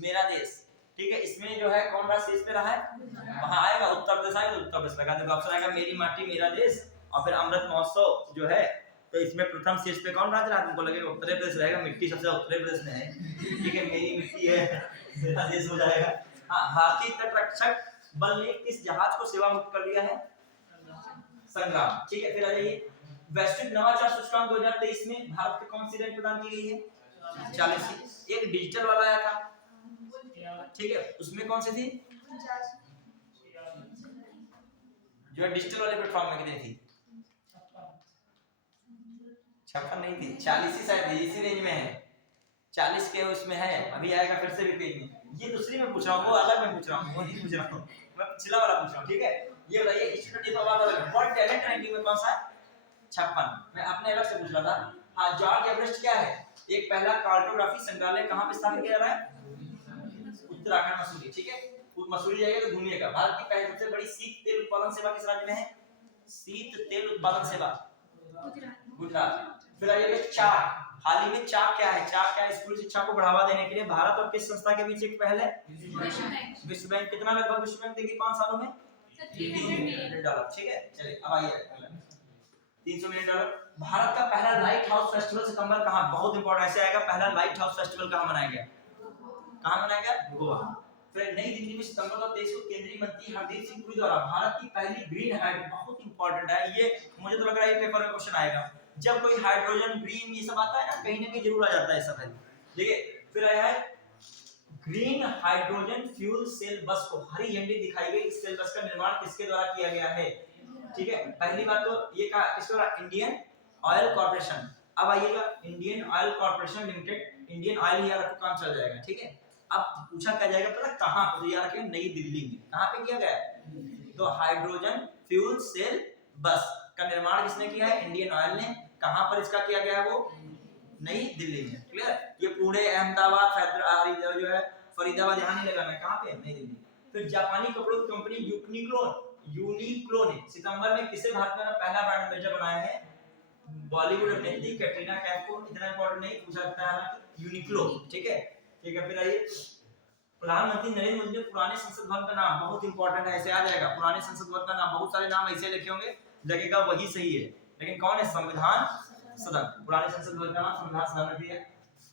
मेरा देश। ठीक है, इसमें जो है कौन राज्य शीर्ष पे रहा है? वहां आएगा उत्तर प्रदेश आएगा, उत्तर प्रदेश लगा देगा ऑप्शन आएगा मेरी माटी मेरा देश। और फिर अमृत महोत्सव जो है तो इसमें प्रथम शीर्ष पे कौन राज्य रहा? तुमको लगेगा उत्तर प्रदेश रहेगा, मिट्टी सबसे उत्तर प्रदेश में है। ठीक है, मेरी मिट्टी है मेरा देश हो जाएगा। हाँ, भारतीय तटरक्षक बल ने किस जहाज को सेवा मुक्त कर दिया है? संग्राम। ठीक है, फिर आ जाइए वैश्विक नवाचार सूचकांक 2023 में भारत को कौन सी रैंक प्रदान की गई है? 40। एक डिजिटल वाला आया था, ठीक है, उसमें कौन सी थी? जो है डिजिटल वाले प्लेटफॉर्म में कितनी थी? 56 नहीं थी, 40 ही शायद इसी रेंज में है, 40 के उसमें है। अभी आएगा फिर से भी पेज में। ये दूसरी में पूछ रहा हूँ, वो अलग में पूछ रहा हूँ, वो नहीं पूछ रहा हूँ, मैं पिछला वाला पूछ रहा हूँ। ठीक है, ये बताइए स्टूडेंट का बात अलग है। वर्ल्ड टैलेंट रैंकिंग में कौन सा है? 56। मैं अपने अलग से पूछ रहा था। हाँ, जॉर्ज एवरेस्ट क्या है? एक पहला कार्टोग्राफी संग्रहालय कहाँ पे स्थापित किया जा रहा है? उत्तराखंड मसूरी। ठीक है, मसूरी जाइए तो घूमिएगा। भारत की पहली सबसे बड़ी शीत तेल उत्पादन सेवा किस राज्य में है? शीत तेल उत्पादन सेवा गुजरात। फिर आइए चाक। हाल ही में चाक क्या है? चाक क्या है? स्कूल शिक्षा को बढ़ावा देने के लिए भारत और किस संस्था के बीच एक पहल है? विश्व बैंक। कितना लगभग विश्व बैंक देगी 5 सालों में? $300 मिलियन। ठीक है, चलिए अब आइए $300 मिलियन। भारत का पहला लाइट हाउस फेस्टिवल सितंबर कहाँ? बहुत इंपॉर्टेंट ऐसे आएगा, पहला लाइट हाउस फेस्टिवल कहाँ मनाया गया? कहाँ मनाया गया? गोवा। फिर नई दिल्ली में सितंबर 2023 को केंद्रीय मंत्री हरदीप सिंह पुरी द्वारा भारत की पहली ग्रीन हाइड्रोजन, बहुत इंपॉर्टेंट है ये, मुझे तो लग रहा है पेपर में क्वेश्चन आएगा। जब कोई हाइड्रोजन ग्रीन ये सब आता है ना, कहीं ना कहीं जरूर आ जाता है सब है। देखिए फिर आया है ग्रीन हाइड्रोजन फ्यूल सेल बस को हरी झंडी दिखाई गई। इस सेल बस का निर्माण किसके द्वारा किया गया है? ठीक है, पहली बात तो ये किसके द्वारा? Indian Oil Corporation. अब आइएगा Indian Oil Corporation Limited, Indian Oil ही आपको काम चल जाएगा। ठीक है, अब पूछा क्या जाएगा पता कहां पर? तो यार नई दिल्ली में। कहां पे किया गया है? तो हाइड्रोजन फ्यूल सेल बस का निर्माण किसने किया है? इंडियन ऑयल ने। कहां पर इसका किया गया है? वो नई दिल्ली में। क्लियर? ये पुणे, अहमदाबाद, हैदराबाद जो है फरीदाबाद यहाँ नहीं लगाना है, कहां पे? नई दिल्ली। फिर जापानी कपड़ों की कंपनी यूनिक्लो ने सितंबर में किसे भारत में पहला ब्रांड एम्बेसडर बनाया है? बॉलीवुड अभिनेत्री कैटरीना कैफ को। इतना इंपॉर्टेंट नहीं पूछा जाता है यूनिक्लो। ठीक है, ठीक है। फिर आइए प्रधानमंत्री नरेंद्र मोदी ने पुराने संसद भवन का नाम, बहुत इंपॉर्टेंट है, ऐसे आ जाएगा पुराने संसद भवन का नाम। बहुत सारे नाम ऐसे लिखे होंगे लगेगा वही सही है, लेकिन कौन है? संविधान सदन। पुराने संसद भवन का नाम संविधान सदन रख दिया।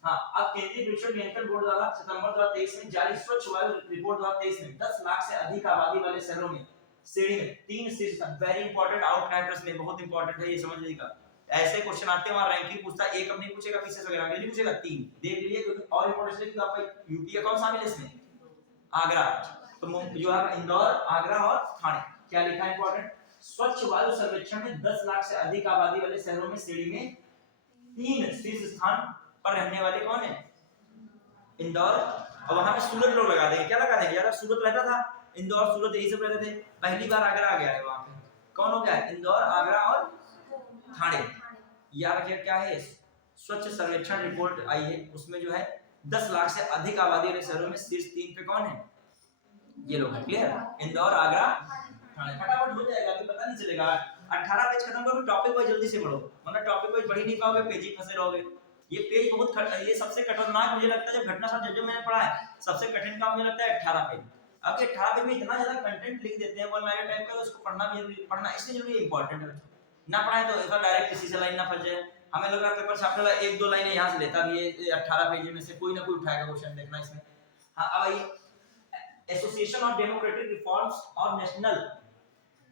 हाँ, अब केंद्रीय प्रदूषण नियंत्रण बोर्ड द्वारा सितंबर 2023 में जारी स्वच्छ वायु रिपोर्ट 2023 में 10 लाख से अधिक आबादी वाले शहरों में श्रेणी में 3 शीर्ष, वेरी इंपॉर्टेंट आउटलाइनर्स में, बहुत इंपॉर्टेंट है ये समझ लीजिएगा। ऐसे क्वेश्चन आते हैं वहां रैंकिंग पूछता है, एक अब नहीं पूछेगा पीछे वगैरह नहीं पूछेगा, 3 देख लीजिए क्योंकि और इंपॉर्टेंट है कि आपका यूपी का कौन शामिल है इसमें? आगरा। तो जो है इंदौर, आगरा और थाने। क्या लिखा है इंपॉर्टेंट? स्वच्छ वायु सर्वेक्षण में 10 लाख से अधिक आबादी वाले शहरों में श्रेणी में 3 शीर्ष स्थान पर रहने वाले कौन है? इंदौर। और वहां पे सूरत लोग लगा देंगे, क्या लगा देंगे यार? सूरत रहता था, इंदौर सूरत यही सब रहते थे, पहली बार आगरा आ गया है। वहां पे कौन हो गया? इंदौर, आगरा और थाने। यार क्या है? स्वच्छ सर्वेक्षण रिपोर्ट आई है, उसमें जो है 10 लाख से अधिक आबादी वाले शहरों में शीर्ष 3 पे कौन है? ये लोग है। क्लियर? इंदौर, आगरा, थाने। फटाफट हो जाएगा, अभी पता नहीं चलेगा। 18 पेज खत्म करो, टॉपिक वाइज जल्दी से पढ़ो, वरना टॉपिक वाइज पढ़ ही नहीं पाओगे, पेज ही फंसे रहोगे। ये पेज बहुत ये सबसे खतरनाक मुझे लगता है, जब घटना साथ जो मैंने पढ़ा है सबसे कठिन काम मुझे लगता है 18 पेज। अब 18 पेज में इतना ज्यादा कंटेंट लिख देते हैं वन लाइनर टाइप का, तो उसको पढ़ना भी जरूरी, पढ़ना इसलिए जरूरी इंपॉर्टेंट है बच्चों। ना पढ़ाए तो ऐसा डायरेक्ट किसी से लाइन ना फंस जाए, हमें लग रहा है पेपर छापने वाला एक दो लाइनें यहाँ से लेता भी है, 18 पेज में से कोई ना कोई उठाएगा क्वेश्चन, देखना इसमें। हाँ अब आइए, एसोसिएशन ऑफ डेमोक्रेटिक रिफॉर्म्स और नेशनल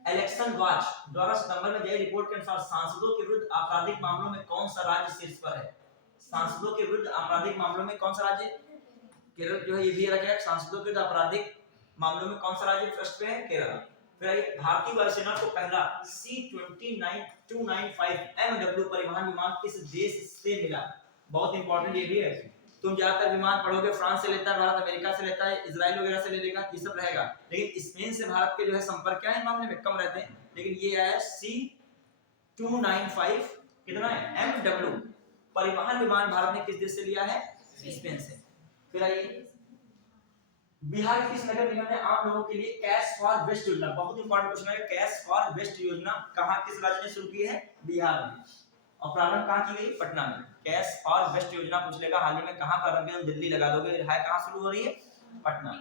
इलेक्शन वॉच द्वारा सितंबर में जारी रिपोर्ट के अनुसार सांसदों के विरुद्ध आपराधिक मामलों में कौन सा राज्य शीर्ष पर है? सांसदों के विरुद्ध आपराधिक मामलों में कौन सा राज्य? केरल जो है, ये भी रखा है, सांसदों के विरुद्ध आपराधिक मामलों में कौन सा राज्य फर्स्ट पे है? केरल। फिर भारतीय वायुसेना को पहला C-295 MW परिवहन विमान किस देश से मिला? बहुत इंपॉर्टेंट ये भी है, तुम ज्यादातर विमान पढ़ोगे फ्रांस से लेता है, भारत अमेरिका से लेता है, इजराइल वगैरह से ले लेगा, ये सब रहेगा, लेकिन स्पेन से भारत के जो है संपर्क क्या है मामले में कम रहते हैं, लेकिन ये आया C-295 कितना है MW परिवहन विमान भारत ने किस देश से लिया है? स्पेन से। फिर आइए, बिहार के किस नगर निगम ने आम लोगों के लिए कैश फॉर वेस्ट योजना, बहुत इंपॉर्टेंट क्वेश्चन है, कैश फॉर वेस्ट योजना कहां किस राज्य ने शुरू की है? बिहार में। और प्रारंभ कहां की गई? पटना में। कैश फॉर वेस्ट योजना पूछ लेगा हाल ही में कहां प्रारंभ की, दिल्ली लगा दोगे, है कहां शुरू हो रही है? पटना।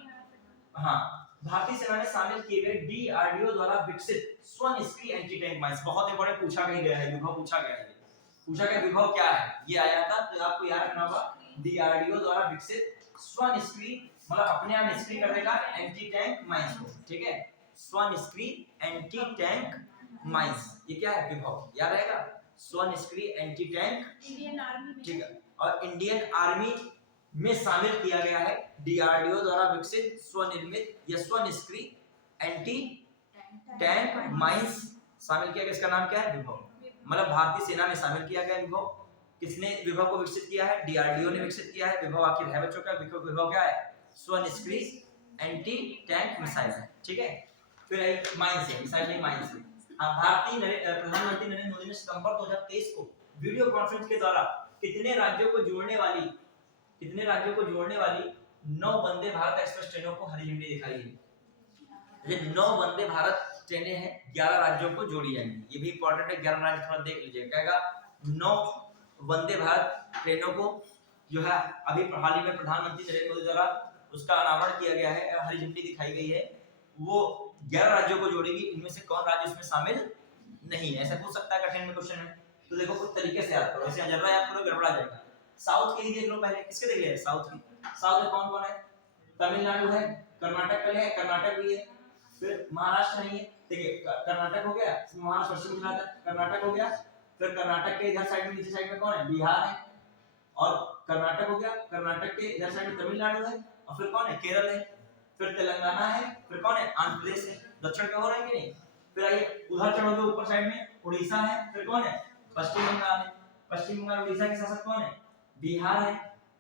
हाँ, भारतीय सेना में शामिल किए गए डीआरडीओ द्वारा विकसित स्वनिष्क्रिय एंटी टैंक माइन्स, बहुत इंपॉर्टेंट पूछा गया है, विभव पूछा गया है, पूछा गया विभव क्या है ये आया था, तो आपको याद रखना होगा डीआरडीओ द्वारा विकसित स्वनिष्क्रिय मतलब अपने आप निष्क्रिय कर देगा एंटी टैंक माइन्स को, ठीक है, स्वनिष्क्रिय एंटी टैंक माइन्स, ये क्या है? विभव, याद रहेगा, स्वनिष्क्रिय एंटी टैंक, इंडियन आर्मी, ठीक है, और इंडियन आर्मी में शामिल किया गया है डीआरडीओ द्वारा विकसित स्वनिर्मित या स्वनिष्क्रिय एंटी टैंक माइन्स शामिल किया गया, इसका नाम क्या है? विभव, मतलब भारतीय सेना में शामिल किया गया विभव। किसने विभव को विकसित किया है? डीआरडीओ ने विकसित किया है। विभव आखिर है बच्चों का, विभव क्या है? स्वनिष्क्रिय एंटी टैंक मिसाइल है, ठीक है। फिर एक माइन्स है, मिसाइल नहीं माइन्स है। भारतीय प्रधानमंत्री नरेंद्र मोदी ने सितंबर 2023 को वीडियो कॉन्फ्रेंस के द्वारा कितने राज्यों को जोड़ने वाली 9 वंदे भारत एक्सप्रेस ट्रेनों को हरी झंडी दिखाई है? ये 9 वंदे भारत ट्रेनें हैं, 11 राज्यों को जोड़ी जाएंगी, ये भी इंपॉर्टेंट है, 11 राज्य थोड़ा देख लीजिए, कहेगा 9 वंदे भारत ट्रेनों को जो है अभी हाल ही में प्रधानमंत्री नरेंद्र मोदी द्वारा उसका अनावरण किया गया है, हरी झंडी दिखाई गई है, वो 11 राज्यों को जोड़ेगी, इनमें से कौन राज्य उसमें शामिल नहीं है? ऐसा पूछ सकता है कठिन में क्वेश्चन में, तो देखो कुछ तरीके से याद करो, ऐसे अजर्रा याद करो गड़बड़ा जाएगा। साउथ के ही देख लो पहले, किसके देख लिया? साउथ की। साउथ में कौन कौन है? तमिलनाडु है, कर्नाटक पहले है, कर्नाटक भी है, फिर महाराष्ट्र नहीं है, देखिए कर्नाटक हो गया, महाराष्ट्र पश्चिम गुजरात है, कर्नाटक हो गया, फिर कर्नाटक के इधर साइड में नीचे साइड में कौन है? बिहार है, और कर्नाटक हो गया, कर्नाटक के इधर साइड में तमिलनाडु है, और फिर कौन है? केरल है, फिर तेलंगाना है, फिर कौन है? आंध्र प्रदेश है। दक्षिण का हो रहा है कि नहीं? फिर आइए उधर चढ़ोगे ऊपर साइड में उड़ीसा है, फिर कौन है? पश्चिम बंगाल है, पश्चिम बंगाल उड़ीसा के शासक कौन है? बिहार है,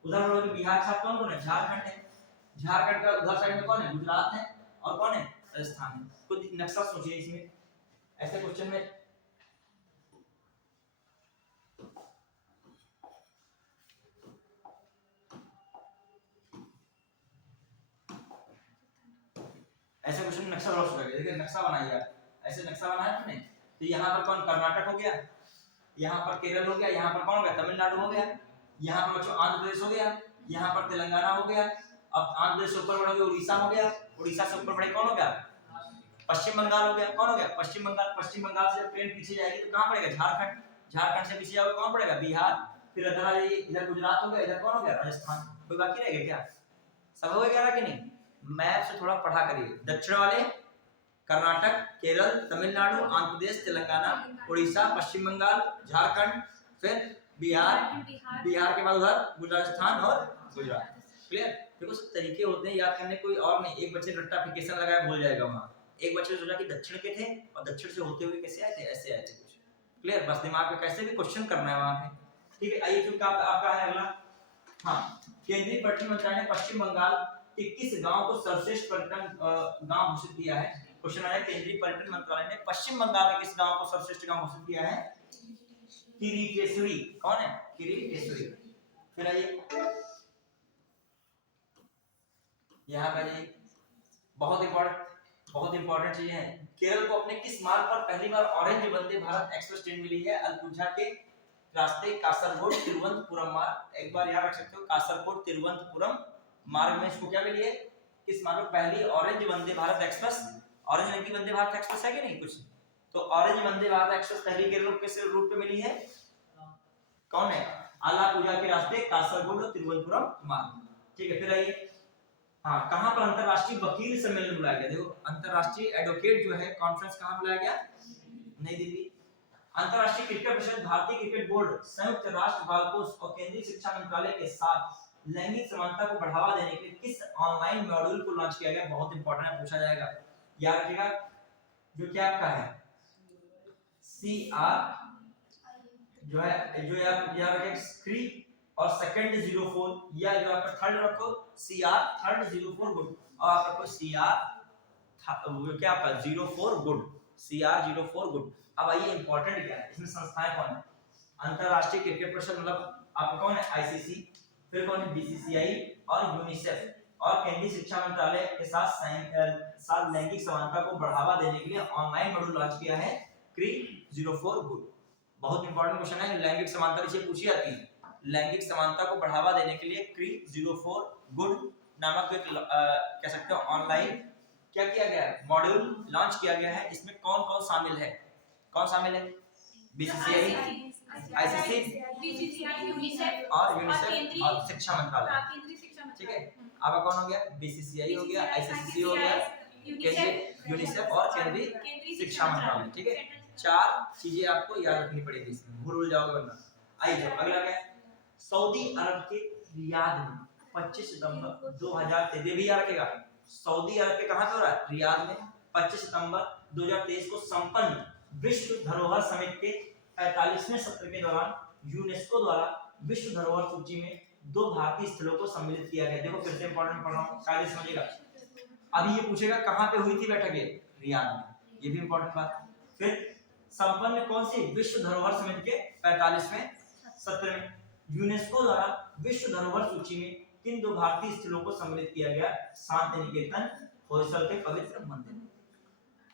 उधर चढ़ोगे बिहार के साथ कौन है? झारखंड है, झारखंड का उधर साइड में कौन है? गुजरात है, और कौन है? राजस्थान है। कुछ नक्शा सोचिए इसमें, ऐसे क्वेश्चन में ऐसे क्वेश्चन में नक्शा ड्रॉ करेंगे, देखिए नक्शा बनाइए आप, ऐसे नक्शा बनाया आपने, तो यहाँ पर कौन? कर्नाटक हो गया, यहाँ पर केरल हो गया, यहाँ पर कौन हो गया? तमिलनाडु हो गया, यहाँ पर बच्चों आंध्र प्रदेश हो गया, यहाँ पर तेलंगाना हो गया, अब आंध्र प्रदेश से ऊपर बढ़ोगे उड़ीसा हो गया, उड़ीसा से ऊपर बढ़े कौन हो गया? पश्चिम बंगाल हो गया, कौन हो गया? पश्चिम बंगाल। पश्चिम बंगाल से जब ट्रेन पीछे जाएगी तो कहाँ पड़ेगा? झारखंड, झारखंड से पीछे जाओगे कौन पड़ेगा? बिहार, फिर इधर आ जाइए, इधर गुजरात हो गया, इधर कौन हो गया? राजस्थान। कोई बाकी रह गया क्या? सब हो गया कि नहीं? मैप से थोड़ा पढ़ा करिए, दक्षिण वाले कर्नाटक, केरल, तमिलनाडु, आंध्र प्रदेश, तेलंगाना, उड़ीसा, पश्चिम बंगाल, झारखंड, फिर बिहार, बिहार के बाद उधर राजस्थान और गुजरात। क्लियर? देखो सब तरीके होते हैं याद करने, कोई और नहीं। एक बच्चे रट्टाफिकेशन लगाया भूल जाएगा वहां, एक बच्चे ने सोचा कि दक्षिण के थे और दक्षिण से होते हुए कैसे आए थे? ऐसे आए थे कुछ। क्लियर? बस दिमाग में कैसे भी क्वेश्चन करना है वहां पे, ठीक है। आइए फिर आपका है अगला, हाँ, केंद्रीय पर्यटन मंत्रालय ने पश्चिम बंगाल के किस गांव को सर्वश्रेष्ठ पर्यटन गांव घोषित किया है? क्वेश्चन आया, केंद्रीय पर्यटन मंत्रालय ने पश्चिम बंगाल के किस गांव को सर्वश्रेष्ठ गांव घोषित किया है? किरीटेश्वरी। कौन है? किरीटेश्वरी। फिर आइए यहाँ पे बहुत इंपॉर्टेंट चीजें हैं। केरल को अपने किस मार्ग पर पहली बार orange Vande Bharat express train मिली है? अल्पुझा के रास्ते कासरगोड तिरुवनंतपुरम मार्ग, एक बार याद रख सकते हो, कासरगोड तिरुवनंतपुरम मार्ग में इसको क्या मिली है, किस मार्ग में, पहली orange Vande Bharat express, orange रंग की वंदे भारत एक्सप्रेस है कि नहीं कुछ, तो ऑरेंज वंदे भारत एक्सप्रेस पहली के रूप किस रूट पे मिली है, कौन है, आलापुझा के रास्ते कासरगोड और तिरुवनंतपुरम मार्ग। ठीक है, फिर आइए, हाँ कहाँ पर अंतरराष्ट्रीय वकील सम्मेलन बुलाया गया, देखो अंतरराष्ट्रीय एडवोकेट जो है कॉन्फ्रेंस कहाँ बुलाया गया, नई दिल्ली। अंतरराष्ट्रीय क्रिकेट परिषद, भारतीय क्रिकेट बोर्ड, संयुक्त राष्ट्र बाल कोष और केंद्रीय शिक्षा मंत्रालय के साथ लैंगिक समानता को बढ़ावा देने के लिए किस ऑनलाइन मॉड्यूल को लॉन्च किया गया, बहुत इंपॉर्टेंट है, पूछा जाएगा, याद रखिएगा, जो क्या आपका है CR जो है, जो याद रखें CREE और सेकंड 04, या जो आपका थर्ड रखो CR थर्ड 04 गुड, और आप रखो CR क्या आपका 04 गुड, CR 04 गुड। अब आइए इंपॉर्टेंट क्या है, इसमें संस्थाएं कौन है, अंतरराष्ट्रीय क्रिकेट परिषद मतलब आपका कौन है ICC, फिर कौन है BCCI और यूनिसेफ, और केंद्रीय शिक्षा मंत्रालय के साथ लैंगिक समानता को बढ़ावा देने के लिए ऑनलाइन मॉड्यूल लॉन्च किया है CREE 04 गुड। बहुत इंपॉर्टेंट क्वेश्चन है, लैंगिक समानता से पूछी जाती है, लैंगिक समानता को बढ़ावा देने के लिए CREE 04 गुड नामक एक कह सकते हो ऑनलाइन क्या किया गया है, मॉड्यूल लॉन्च किया गया है। इसमें कौन कौन शामिल है, कौन शामिल है, BCCI, ICC और यूनिसेफ और शिक्षा मंत्रालय। ठीक है, अब कौन हो गया, BCCI हो गया, ICC हो गया, केंद्रीय यूनिसेफ और केंद्रीय शिक्षा मंत्रालय। ठीक है, चार चीजें आपको याद रखनी पड़ेगी, इसमें भूल जाओगे वरना। आइए अगला क्या है, सऊदी अरब के रियाद में 25 सितंबर 2023 भी याद रखेगा, सऊदी अरब के कहां पे हो रहा है, रियाद में 25 सितंबर 2023 को संपन्न विश्व धरोहर समिति के 45वें सत्र के दौरान यूनेस्को द्वारा विश्व धरोहर सूची में 2 भारतीय स्थलों को सम्मिलित किया गया। देखो फिर से इंपॉर्टेंट पढ़ रहा हूं, कायदे समझिएगा, अभी ये पूछेगा कहां पे हुई थी बैठक, रियाद में, ये भी इंपॉर्टेंट बात। फिर संपन्न कौन सी, विश्व धरोहर समिति के 45वें सत्र में यूनेस्को द्वारा विश्व धरोहर सूची में किन 2 भारतीय स्थलों को सम्मिलित किया गया, शांति निकेतन, होयसल के पवित्र मंदिर।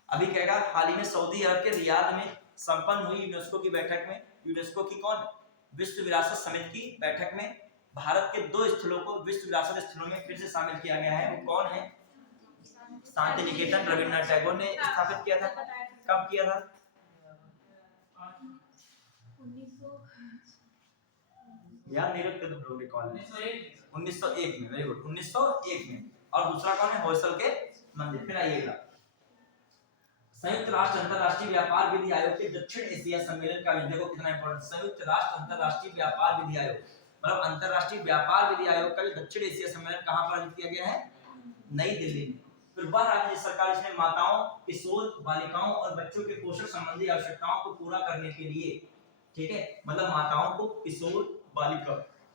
अभी कहेगा हाल ही में सऊदी अरब के रियाद में संपन्न हुई यूनेस्को की बैठक में, यूनेस्को की कौन, विश्व विरासत समिति की बैठक में भारत के 2 स्थलों को विश्व विरासत स्थलों में फिर से शामिल किया गया है, वो कौन है, शांति निकेतन, रविन्द्रनाथ टैगोर ने स्थापित किया था, कब किया था, 1901 में, वेरी गुड, 1901 में। और दूसरा कौन है, होयसल के मंदिर। फिर आइएगा, संयुक्त राष्ट्र अंतरराष्ट्रीय व्यापार विधि आयोग के दक्षिण एशिया सम्मेलन का, देखो कितना इंपॉर्टेंट, संयुक्त राष्ट्र अंतरराष्ट्रीय व्यापार विधि आयोग मतलब अंतरराष्ट्रीय व्यापार विधि आयोग का दक्षिण एशिया सम्मेलन कहां पर आयोजित किया गया है, नई दिल्ली में। फिर वह राज्य सरकार इसमें माताओं, किशोर, बालिकाओं और बच्चों के पोषण संबंधी आवश्यकताओं को पूरा करने के लिए, ठीक है, मतलब माताओं को, किशोर, बालिका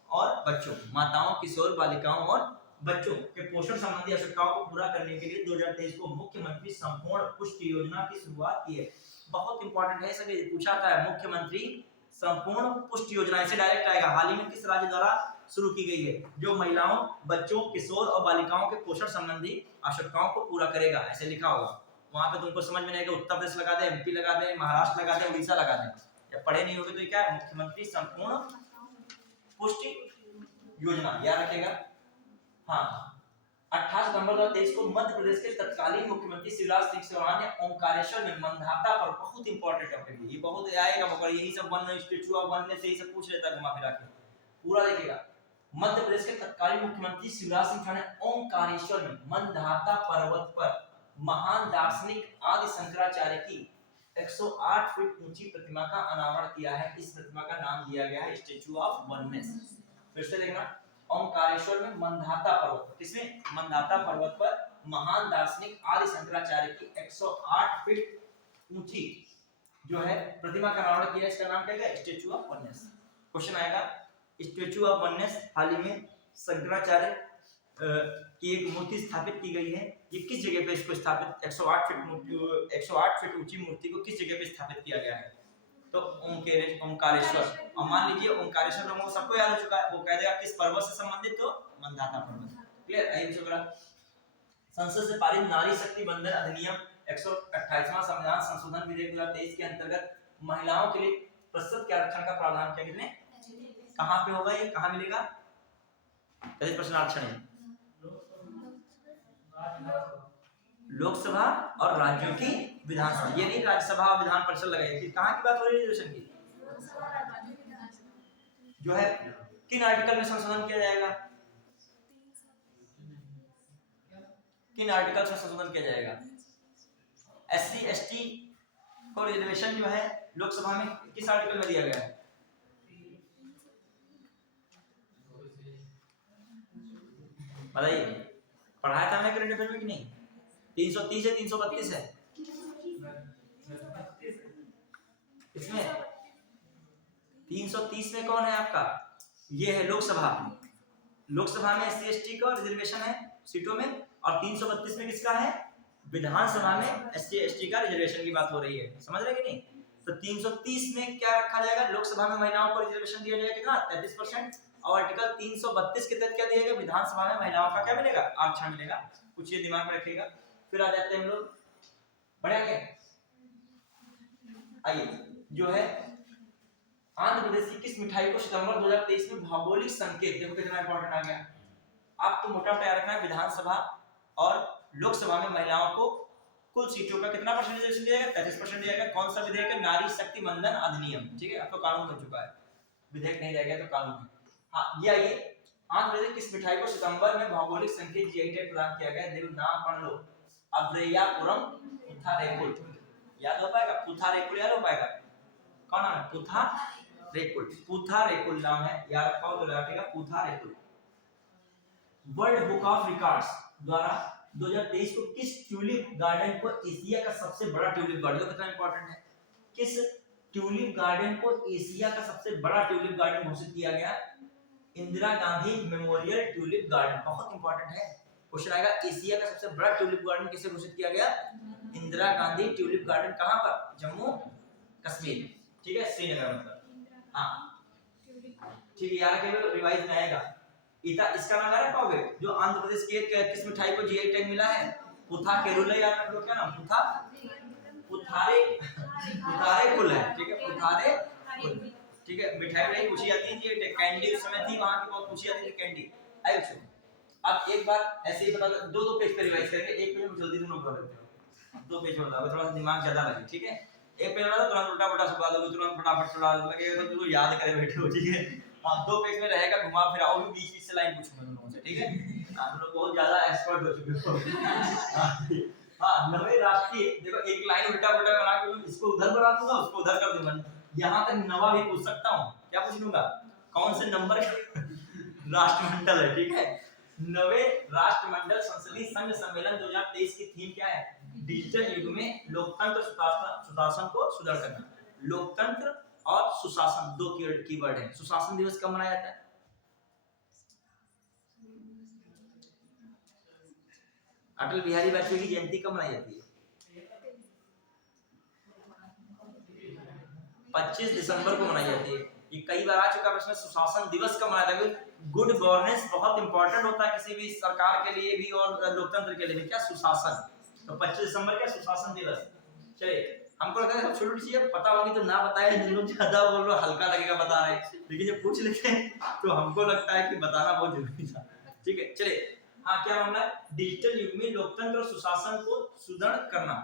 और बच्चों, माताओं, किशोर, बालिकाओं और बच्चों के पोषण संबंधी आवश्यकताओं को पूरा करने के लिए 2023 को मुख्यमंत्री संपूर्ण पुष्टि योजना की शुरुआत की है। बहुत इंपॉर्टेंट है, सभी पूछा था, मुख्यमंत्री संपूर्ण पुष्टि योजना से डायरेक्ट आएगा, हाल ही में किस राज्य द्वारा शुरू की गई है, जो महिलाओं, बच्चों, किशोर और बालिकाओं के पोषण संबंधी आवश्यकताओं को पूरा करेगा, ऐसे लिखा होगा। वहां पे तुमको समझ में नहीं आएगा, उत्तर प्रदेश लगा दे, MP लगा दे, महाराष्ट्र लगा दे, उड़ीसा लगा दे, जब पढ़े नहीं होगे तो क्या है, मुख्यमंत्री संपूर्ण पुष्टि योजना, याद रखेगा। हाँ, 28 सितंबर 2023 को मध्य प्रदेश के तत्कालीन मुख्यमंत्री शिवराज सिंह चौहान ने ओंकारेश्वर में मंधाता पर, बहुत इंपॉर्टेंट टॉपिक है ये, बहुत आएगा मगर यही सब वन स्टैच्यू ऑफ वननेस यही सब पूछ लेता है घुमा फिरा के, पूरा देखिएगा। मध्य प्रदेश के तत्कालीन मुख्यमंत्री शिवराज सिंह चौहान ने ओंकारेश्वर में मंधाता पर्वत पर महान दार्शनिक आदि शंकराचार्य की 108 फीट ऊंची प्रतिमा का अनावरण किया है। इस प्रतिमा का नाम दिया गया है स्टैच्यू ऑफ वननेस। फिर से देखना, ओंकारेश्वर में मंधाता पर्वत, किसमें, मंधाता पर्वत पर महान दार्शनिक आदि शंकराचार्य की 108 फीट ऊंची जो है प्रतिमा का अनावरण किया, इसका नाम क्या है, स्टैच्यू ऑफ वननेस। क्वेश्चन आएगा, स्टैच्यू ऑफ वननेस हाल ही में शंकराचार्य की एक मूर्ति स्थापित की गई है, ये किस जगह पे इसको स्थापित, 108 फीट ऊंची मूर्ति को किस जगह पे स्थापित किया गया है, तो ओंकारेश्वर। और मान लीजिए ओंकारेश्वर लोगों को सबको याद हो चुका है, वो कह देगा किस पर्वत से संबंधित, तो मंधाता पर्वत। क्लियर, आइए छोकरा, संसद से पारित नारी शक्ति बंधन अधिनियम 128वां संविधान संशोधन विधेयक 2023 के अंतर्गत महिलाओं के लिए प्रतिशत के आरक्षण का प्रावधान किया किसने? कहाँ पे होगा ये, कहाँ मिलेगा? 33% आरक्षण है लोकसभा और राज्यों की विधानसभा, ये नहीं राज्यसभा और विधान परिषद लगाई। कहाँ की बात हो रही है रिजर्वेशन की? जो है किन आर्टिकल में संशोधन किया जाएगा? किन आर्टिकल से संशोधन किया जाएगा? एससी एसटी को रिजर्वेशन जो है लोकसभा में किस आर्टिकल में दिया गया है? बताइए, पढ़ाया था हमने करंट अफेयर में कि नहीं? 330 है 332 है इसमें? 330 में कौन है आपका? ये है लोकसभा। लोकसभा में एससी एसटी का रिजर्वेशन है सीटों में, और 332 में किसका है? विधानसभा में एससी एसटी का रिजर्वेशन की बात हो रही है, समझ रहे कि नहीं? तो 330 में क्या रखा जाएगा? लोकसभा में महिलाओं को रिजर्वेशन दिया जाएगा कितना? 33%। और आर्टिकल 332 के तहत क्या दिया जाएगा? विधानसभा में महिलाओं का क्या मिलेगा? आरक्षण मिलेगा। कुछ ये दिमाग में रखिएगा। फिर आ जाते हैं हम लोग, बढ़िया क्या, आइए, जो है आंध्र प्रदेश की किस मिठाई को सितंबर 2023 में भौगोलिक संकेत, देखो कितना इंपॉर्टेंट आ गया। आपको मोटा मोटा रखना है, विधानसभा और लोकसभा में महिलाओं को कुल सीटों का कितना परसेंटेज दिया जाएगा? 33% दिया जाएगा। कौन सा विधेयक है? नारी शक्ति मंदन अधिनियम, ठीक है, अब तो कानून बन चुका है, विधेयक नहीं रह गया तो कानून है। हाँ, ये आइए, आंध्र प्रदेश किस मिठाई को सितंबर में भौगोलिक संकेत जीआई टैग प्रदान किया गया? देखो नाम पढ़ लो, अब्रैयापुरम पुथारेकुल, याद हो पाएगा? पुथारेकुल याद हो पाएगा? कौन नाम है? पुथारेकुल, पुथारेकुल नाम है, याद रखो तो रखिएगा, पुथारेकुल। वर्ल्ड बुक ऑफ रिकॉर्ड्स द्वारा 2023 को किस ट्यूलिप गार्डन को एशिया का सबसे बड़ा ट्यूलिप गार्डन, कितना इंपॉर्टेंट है, किस ट्यूलिप गार्डन को एशिया का सबसे बड़ा ट्यूलिप गार्डन घोषित किया गया? Indira Gandhi memorial tulip garden, बहुत इंपॉर्टेंट है, क्वेश्चन आएगा। एशिया का सबसे बड़ा ट्यूलिप गार्डन किसे घोषित किया गया? Indira Gandhi tulip garden. कहां पर? जम्मू कश्मीर, ठीक है, श्रीनगर मतलब। हाँ ठीक है, यार के रिवाइज में आएगा। इसका नाम याद पाओगे? जो आंध्र प्रदेश के किस मिठाई को जीआई टैग मिला है? पुथा केरुला, याद रख लो, क्या नाम? पुथा पुथारे कुल है, ठीक है, पुथारे कुल, ठीक है। मिठाई नहीं पूछी जाती थी, कैंडी उस समय थी, वहां की बहुत पूछी जाती थी कैंडी। आइए बच्चों, अब एक बार ऐसे ही बता दो, दो पेज पे रिवाइज करेंगे, एक पेज में जल्दी तुम लोग बता देते हो, दो पेज बता दो, थोड़ा सा दिमाग ज्यादा लगे, ठीक है। एक पेज बता दो, तुरंत उल्टा पुल्टा सब बता दो, तुरंत फटाफट चला लगेगा तो तुम याद करे बैठे हो, ठीक है। हां, दो पेज में रहेगा, घुमा फिराओ भी, बीच बीच से लाइन पूछूंगा तुम लोगों से, ठीक है। हम लोग बहुत ज्यादा एक्सपर्ट हो चुके हो। हां, नवे राष्ट्रीय, देखो एक लाइन उल्टा पुल्टा बना के इसको उधर बना दूंगा, उसको उधर कर दूंगा, यहाँ तक नवा भी पूछ सकता हूँ, क्या पूछ लूंगा? कौन से नंबर राष्ट्रमंडल है, ठीक है। नवे राष्ट्रमंडल संसदीय संघ सम्मेलन 2023 की थीम क्या है? डिजिटल युग में लोकतंत्र सुशासन को सुदृढ़ करना। लोकतंत्र और सुशासन दो कीवर्ड है। सुशासन दिवस कब मनाया जाता है? अटल बिहारी वाजपेयी की जयंती कब मनाई जाती है? 25 दिसंबर को मनाई जाती है। ये कई बार आ चुका प्रश्न, सुशासन दिवस कब मनाया जाता है? गुड गवर्नेंस बहुत इंपॉर्टेंट होता है किसी भी सरकार के लिए भी और लोकतंत्र के लिए भी। क्या? सुशासन। तो 25 दिसंबर क्या सुशासन दिवस। चलिए, हमको लगता है सब छोटी छोटी चीजें पता होगी तो ना बताए, जिन लोग ज्यादा बोल रहे हल्का लगेगा बता रहे, लेकिन जब पूछ लेते हैं तो हमको लगता है कि बताना बहुत जरूरी था, ठीक है। चलिए, हाँ, क्या मामला है? डिजिटल युग में लोकतंत्र और सुशासन को सुदृढ़ करना।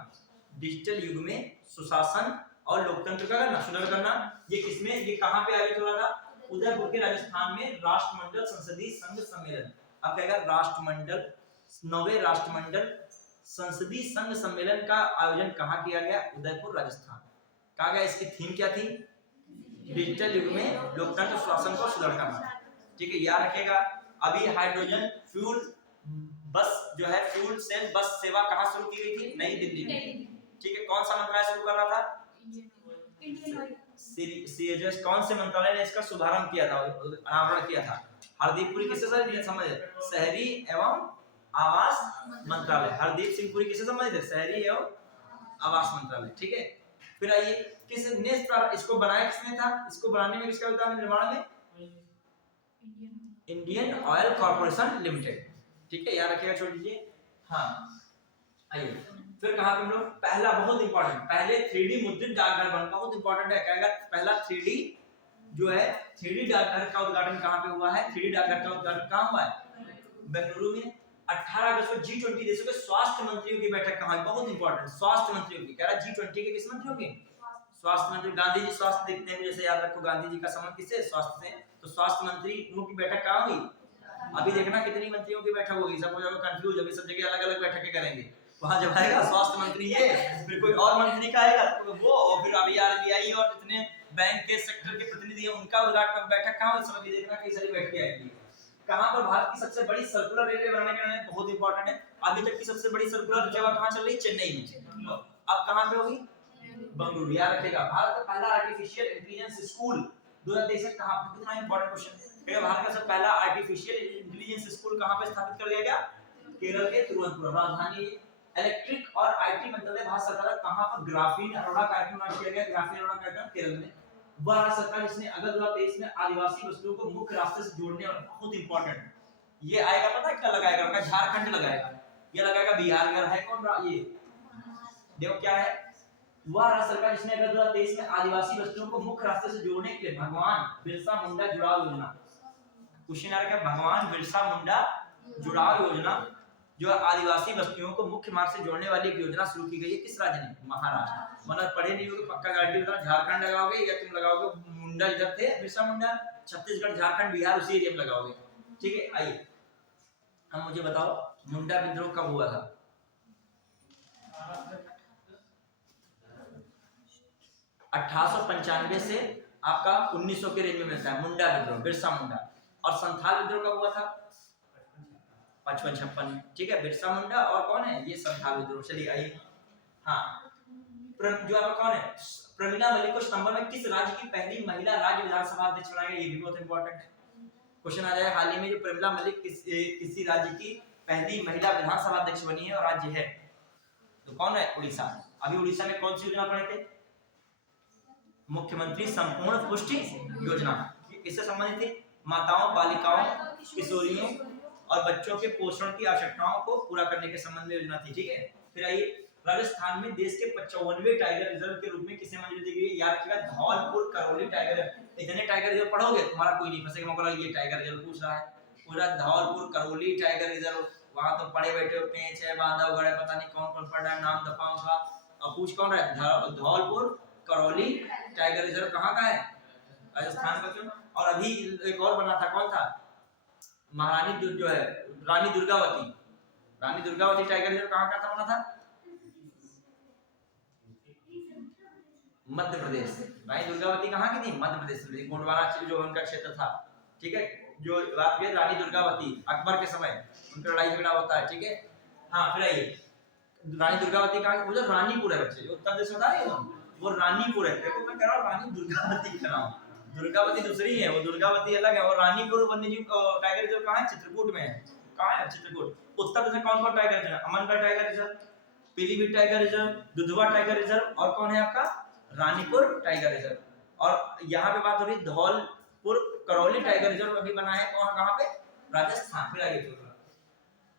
डिजिटल युग में सुशासन और लोकतंत्र का करना, सुदृढ़ करना। ये किसमें, ये कहां पे आयोजित हो रहा था? उदयपुर के राजस्थान में राष्ट्रमंडल संसदीय संघ सम्मेलन। अब कहेगा राष्ट्रमंडल, नवे राष्ट्रमंडल संसदीय संघ सम्मेलन का आयोजन कहां किया गया? उदयपुर राजस्थान। कहा गया, इसकी थीम क्या थी? डिजिटल युग में लोकतंत्र सुशासन को सुदृढ़ करना, ठीक है, याद रखेगा। अभी हाइड्रोजन फ्यूल बस जो है, फ्यूल सेल बस सेवा कहां शुरू की गई थी? नई दिल्ली में, ठीक है। कौन सा मंत्रालय शुरू कर रहा था? कौन से मंत्रालय ने इसका शुभारंभ किया था, अनावरण किया था? हरदीप पुरी किससे संबंधित? शहरी एवं आवास मंत्रालय। हरदीप सिंह पुरी किससे संबंधित? शहरी एवं आवास मंत्रालय, ठीक है। फिर आइए, किसने इसको बनाया, किसने था? इसको बनाने में किसका योगदान है? निर्माण में इंडियन ऑयल कॉर्पोरेशन लिमिटेड, ठीक है, याद रखिएगा, छोड़ दीजिए। हाँ, आइए, फिर कहा हम लोग पहला बहुत इंपॉर्टेंट, पहले 3D मुद्रित डाकघर बन, बहुत इंपॉर्टेंट है। कहेगा पहला 3D जो है 3D डाकघर का उद्घाटन कहां पे हुआ है? 3D डाकघर का उद्घाटन कहां हुआ है? बेंगलुरु में। 18 अगस्त को G20 देशों के स्वास्थ्य मंत्रियों की बैठक कहां है? बहुत इंपॉर्टेंट, स्वास्थ्य मंत्रियों की। कह रहा G20 के किस मंत्रियों की? स्वास्थ्य मंत्री। गांधी जी स्वास्थ्य देखते हैं, जैसे याद रखो गांधी जी का संबंध किससे? स्वास्थ्य से। तो स्वास्थ्य मंत्री की बैठक कहां हुई? अभी देखना कितनी मंत्रियों की बैठक होगी, सब लोग कंफ्यूज, अभी सब जगह अलग-अलग बैठकें करेंगे। वहां जब आएगा स्वास्थ्य मंत्री ये, फिर कोई और मंत्री का आएगा तो वो, और फिर अभी आरबीआई और जितने बैंक के सेक्टर के प्रतिनिधि हैं उनका उद्घाटन बैठक कहां हुई? सब अभी देखना कई सारी बैठकें आएंगी। कहां पर भारत की सबसे बड़ी सर्कुलर रेलवे बनाने का निर्णय? बहुत इंपॉर्टेंट है। अभी तक की सबसे बड़ी सर्कुलर सेवा कहां चल रही है? चेन्नई में। अब कहां पे होगी? बेंगलुरु। याद रखेगा। भारत का पहला आर्टिफिशियल इंटेलिजेंस स्कूल 2023 कहां पे? कितना इंपॉर्टेंट क्वेश्चन है। भारत का सबसे पहला आर्टिफिशियल इंटेलिजेंस स्कूल कहां पे स्थापित कर दिया गया? केरल के तिरुवनंतपुरम। राजधानी इलेक्ट्रिक और आईटी मंत्रालय भारत सरकार कहां पर ग्राफीन अरोड़ा कार्यक्रम लॉन्च किया गया? ग्राफीन अरोड़ा कार्यक्रम केरल में। भारत सरकार इसने अगस्त 2023 में आदिवासी बस्तियों को मुख्य रास्ते से जोड़ने और बहुत इंपॉर्टेंट ये आएगा, पता है क्या लगाएगा? झारखंड लगाएगा, ये लगाएगा बिहार का है कौन? ये देखो क्या है, वह राज्य सरकार जिसने अगस्त 2023 में आदिवासी बस्तियों को मुख्य रास्ते से जोड़ने के लिए भगवान बिरसा मुंडा जुड़ाव योजना, क्वेश्चन आ रहा है भगवान बिरसा मुंडा जुड़ाव योजना जो आदिवासी बस्तियों को मुख्य मार्ग से जोड़ने वाली एक योजना शुरू की गई है। किस राज्य ने? महाराष्ट्र। मतलब पढ़े नहीं हो तो पक्का गारंटी बताओ, झारखंड लगाओगे या तुम लगाओगे मुंडा इधर थे बिरसा मुंडा, छत्तीसगढ़ झारखंड बिहार उसी एरिया में लगाओगे। ठीक है, आइए हम मुझे बताओ मुंडा विद्रोह कब हुआ था? 1895 से आपका 1900 के रेंज में मिलता है मुंडा विद्रोह, बिरसा मुंडा। और संथाल विद्रोह कब हुआ था? 55-56। ठीक है, बिरसा मुंडा और कौन है? ये संथाल विद्रोह। चलिए आइए, हाँ जो आपका कौन है? प्रमिला मलिक को सितंबर में किस राज्य की पहली महिला राज्य विधानसभा अध्यक्ष बनाया गया? ये भी बहुत इंपॉर्टेंट है, क्वेश्चन आ जाएगा। हाल ही में जो प्रमिला मलिक किसी राज्य की पहली महिला विधानसभा अध्यक्ष बनी है और राज्य है तो कौन है? उड़ीसा। अभी उड़ीसा में कौन सी योजना पढ़े थे? मुख्यमंत्री संपूर्ण पुष्टि योजना। किससे संबंधित थी? माताओं, बालिकाओं, किशोरियों और बच्चों के पोषण की आवश्यकताओं को पूरा करने के संबंध में योजना थी। ठीक है, फिर आइए राजस्थान में देश के 55वें टाइगर रिजर्व के रूप में किसे मंजूरी दी गई? याद रखिएगा धौलपुर करौली टाइगर। इतने टाइगर रिजर्व पढ़ोगे तुम्हारा कोई नहीं फंसेगा। मगर ये टाइगर रिजर्व पूछ रहा है, पूरा धौलपुर करौली टाइगर रिजर्व, वहां तो पड़े बैठे हो पेंच है, बांधा उगड़ा, पता नहीं कौन कौन पढ़ रहा है, नाम दफाओं का। अब पूछ कौन रहा है? धौलपुर करौली टाइगर रिजर्व कहाँ का है? राजस्थान का। क्यों? और अभी एक और बना था, कौन था? महारानी जो है रानी दुर्गावती, रानी दुर्गावती टाइगर रिजर्व कहाँ का था? बना था मध्य प्रदेश। रानी दुर्गावती कहाँ की थी? मध्य प्रदेश में, गोंडवाना जो उनका क्षेत्र था। ठीक है, जो बात की रानी दुर्गावती अकबर के समय उनका लड़ाई झगड़ा होता है। ठीक है, हाँ फिर आइए रानी दुर्गावती कहाँ? वो जो रानीपुर है बच्चे, जो उत्तर प्रदेश में था नहीं वो रानीपुर है। देखो मैं कह रहा हूँ रानी दुर्गावती का नाम, दुर्गावती दूसरी है, वो दुर्गावती अलग है। और रानीपुर वन्यजीव टाइगर रिजर्व कहाँ है? चित्रकूट में है। कहाँ है? चित्रकूट। उत्तर प्रदेश में कौन कौन tiger reserve? Amangarh tiger reserve, Pilibhit tiger reserve, Dudhwa tiger reserve और कौन है आपका? Ranipur tiger reserve. और यहाँ पे बात हो रही धौलपुर करौली टाइगर रिजर्व अभी बना है कहाँ पे? राजस्थान। फिर आगे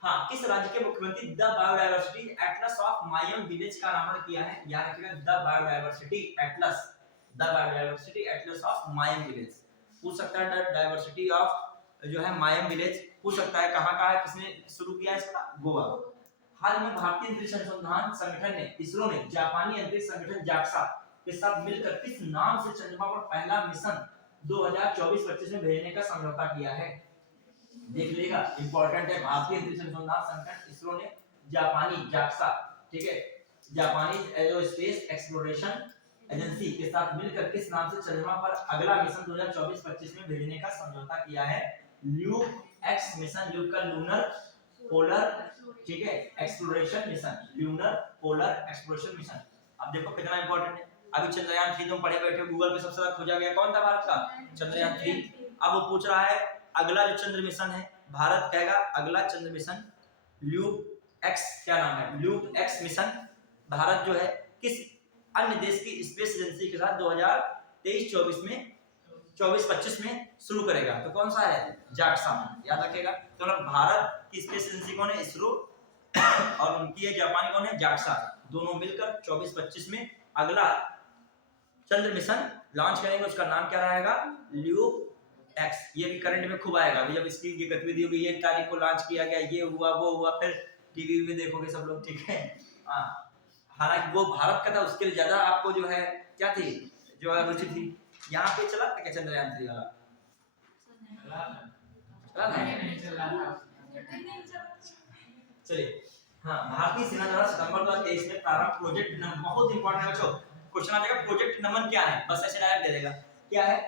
हाँ, किस राज्य के मुख्यमंत्री the biodiversity Atlas of मायम village का अनावरण किया है? याद रखिएगा the biodiversity Atlas, the biodiversity Atlas of मायम village. पूछ सकता है द डायवर्सिटी ऑफ जो है मायम विलेज, पूछ सकता है कहाँ का है, किसने शुरू किया है इसका? गोवा। हाल में भारतीय अंतरिक्ष अनुसंधान संगठन ने, इसरो ने जापानी अंतरिक्ष संगठन जाक्सा के साथ मिलकर किस नाम से चंद्रमा पर पहला मिशन 2024-25 में भेजने का समझौता किया है? देख लेगा, इंपॉर्टेंट है। भारतीय अंतरिक्ष अनुसंधान संगठन इसरो ने जापानी जाक्सा, ठीक है, जापानी एरोस्पेस एक्सप्लोरेशन एजेंसी के साथ मिलकर किस नाम से चंद्रमा पर अगला मिशन 2024-25 में भेजने का समझौता किया है? ल्यूक एक्स मिशन, ल्यूक का लूनर पोलर, ठीक है, exploration mission, lunar polar exploration mission. अब देखो कितना इंपॉर्टेंट है। अभी चंद्रयान 3 तुम पढ़े बैठे हो, गूगल पे सबसे ज्यादा खोजा गया कौन था भारत का? चंद्रयान 3। अब वो पूछ रहा है अगला जो चंद्र मिशन है, भारत कहेगा अगला चंद्र मिशन ल्यूक एक्स, क्या नाम है? ल्यूक एक्स मिशन भारत जो है किस अन्य देश की स्पेस एजेंसी के साथ 2023-24 में 24-25 में शुरू करेगा? तो कौन सा है? जाक्सा। याद रखेगा। तो भारत की स्पेस एजेंसी कौन है? इसरो और उनकी है जापानी कौन है, जाक्सा। दोनों मिलकर 24-25 में अगला चंद्र मिशन लॉन्च करेंगे। उसका नाम क्या रहेगा, ल्यूक एक्स। ये भी करंट में खूब आएगा अभी, जब इसकी ये गतिविधि होगी, ये तारीख को लॉन्च किया गया, ये हुआ वो हुआ, फिर टीवी में देखोगे सब लोग, ठीक है। हाँ, हालांकि वो भारत का था, उसके लिए ज्यादा आपको जो है क्या थी, जो है रुचि थी। यहाँ पे चला था क्या चंद्रयान 3 वाला, चला था? चलिए, हाँ, भारतीय सेना द्वारा सितंबर 2023 में प्रारंभ प्रोजेक्ट नमन, बहुत इंपॉर्टेंट है बच्चों। क्वेश्चन आ जाएगा प्रोजेक्ट नमन क्या है, बस ऐसे डायरेक्ट दे देगा। क्या है,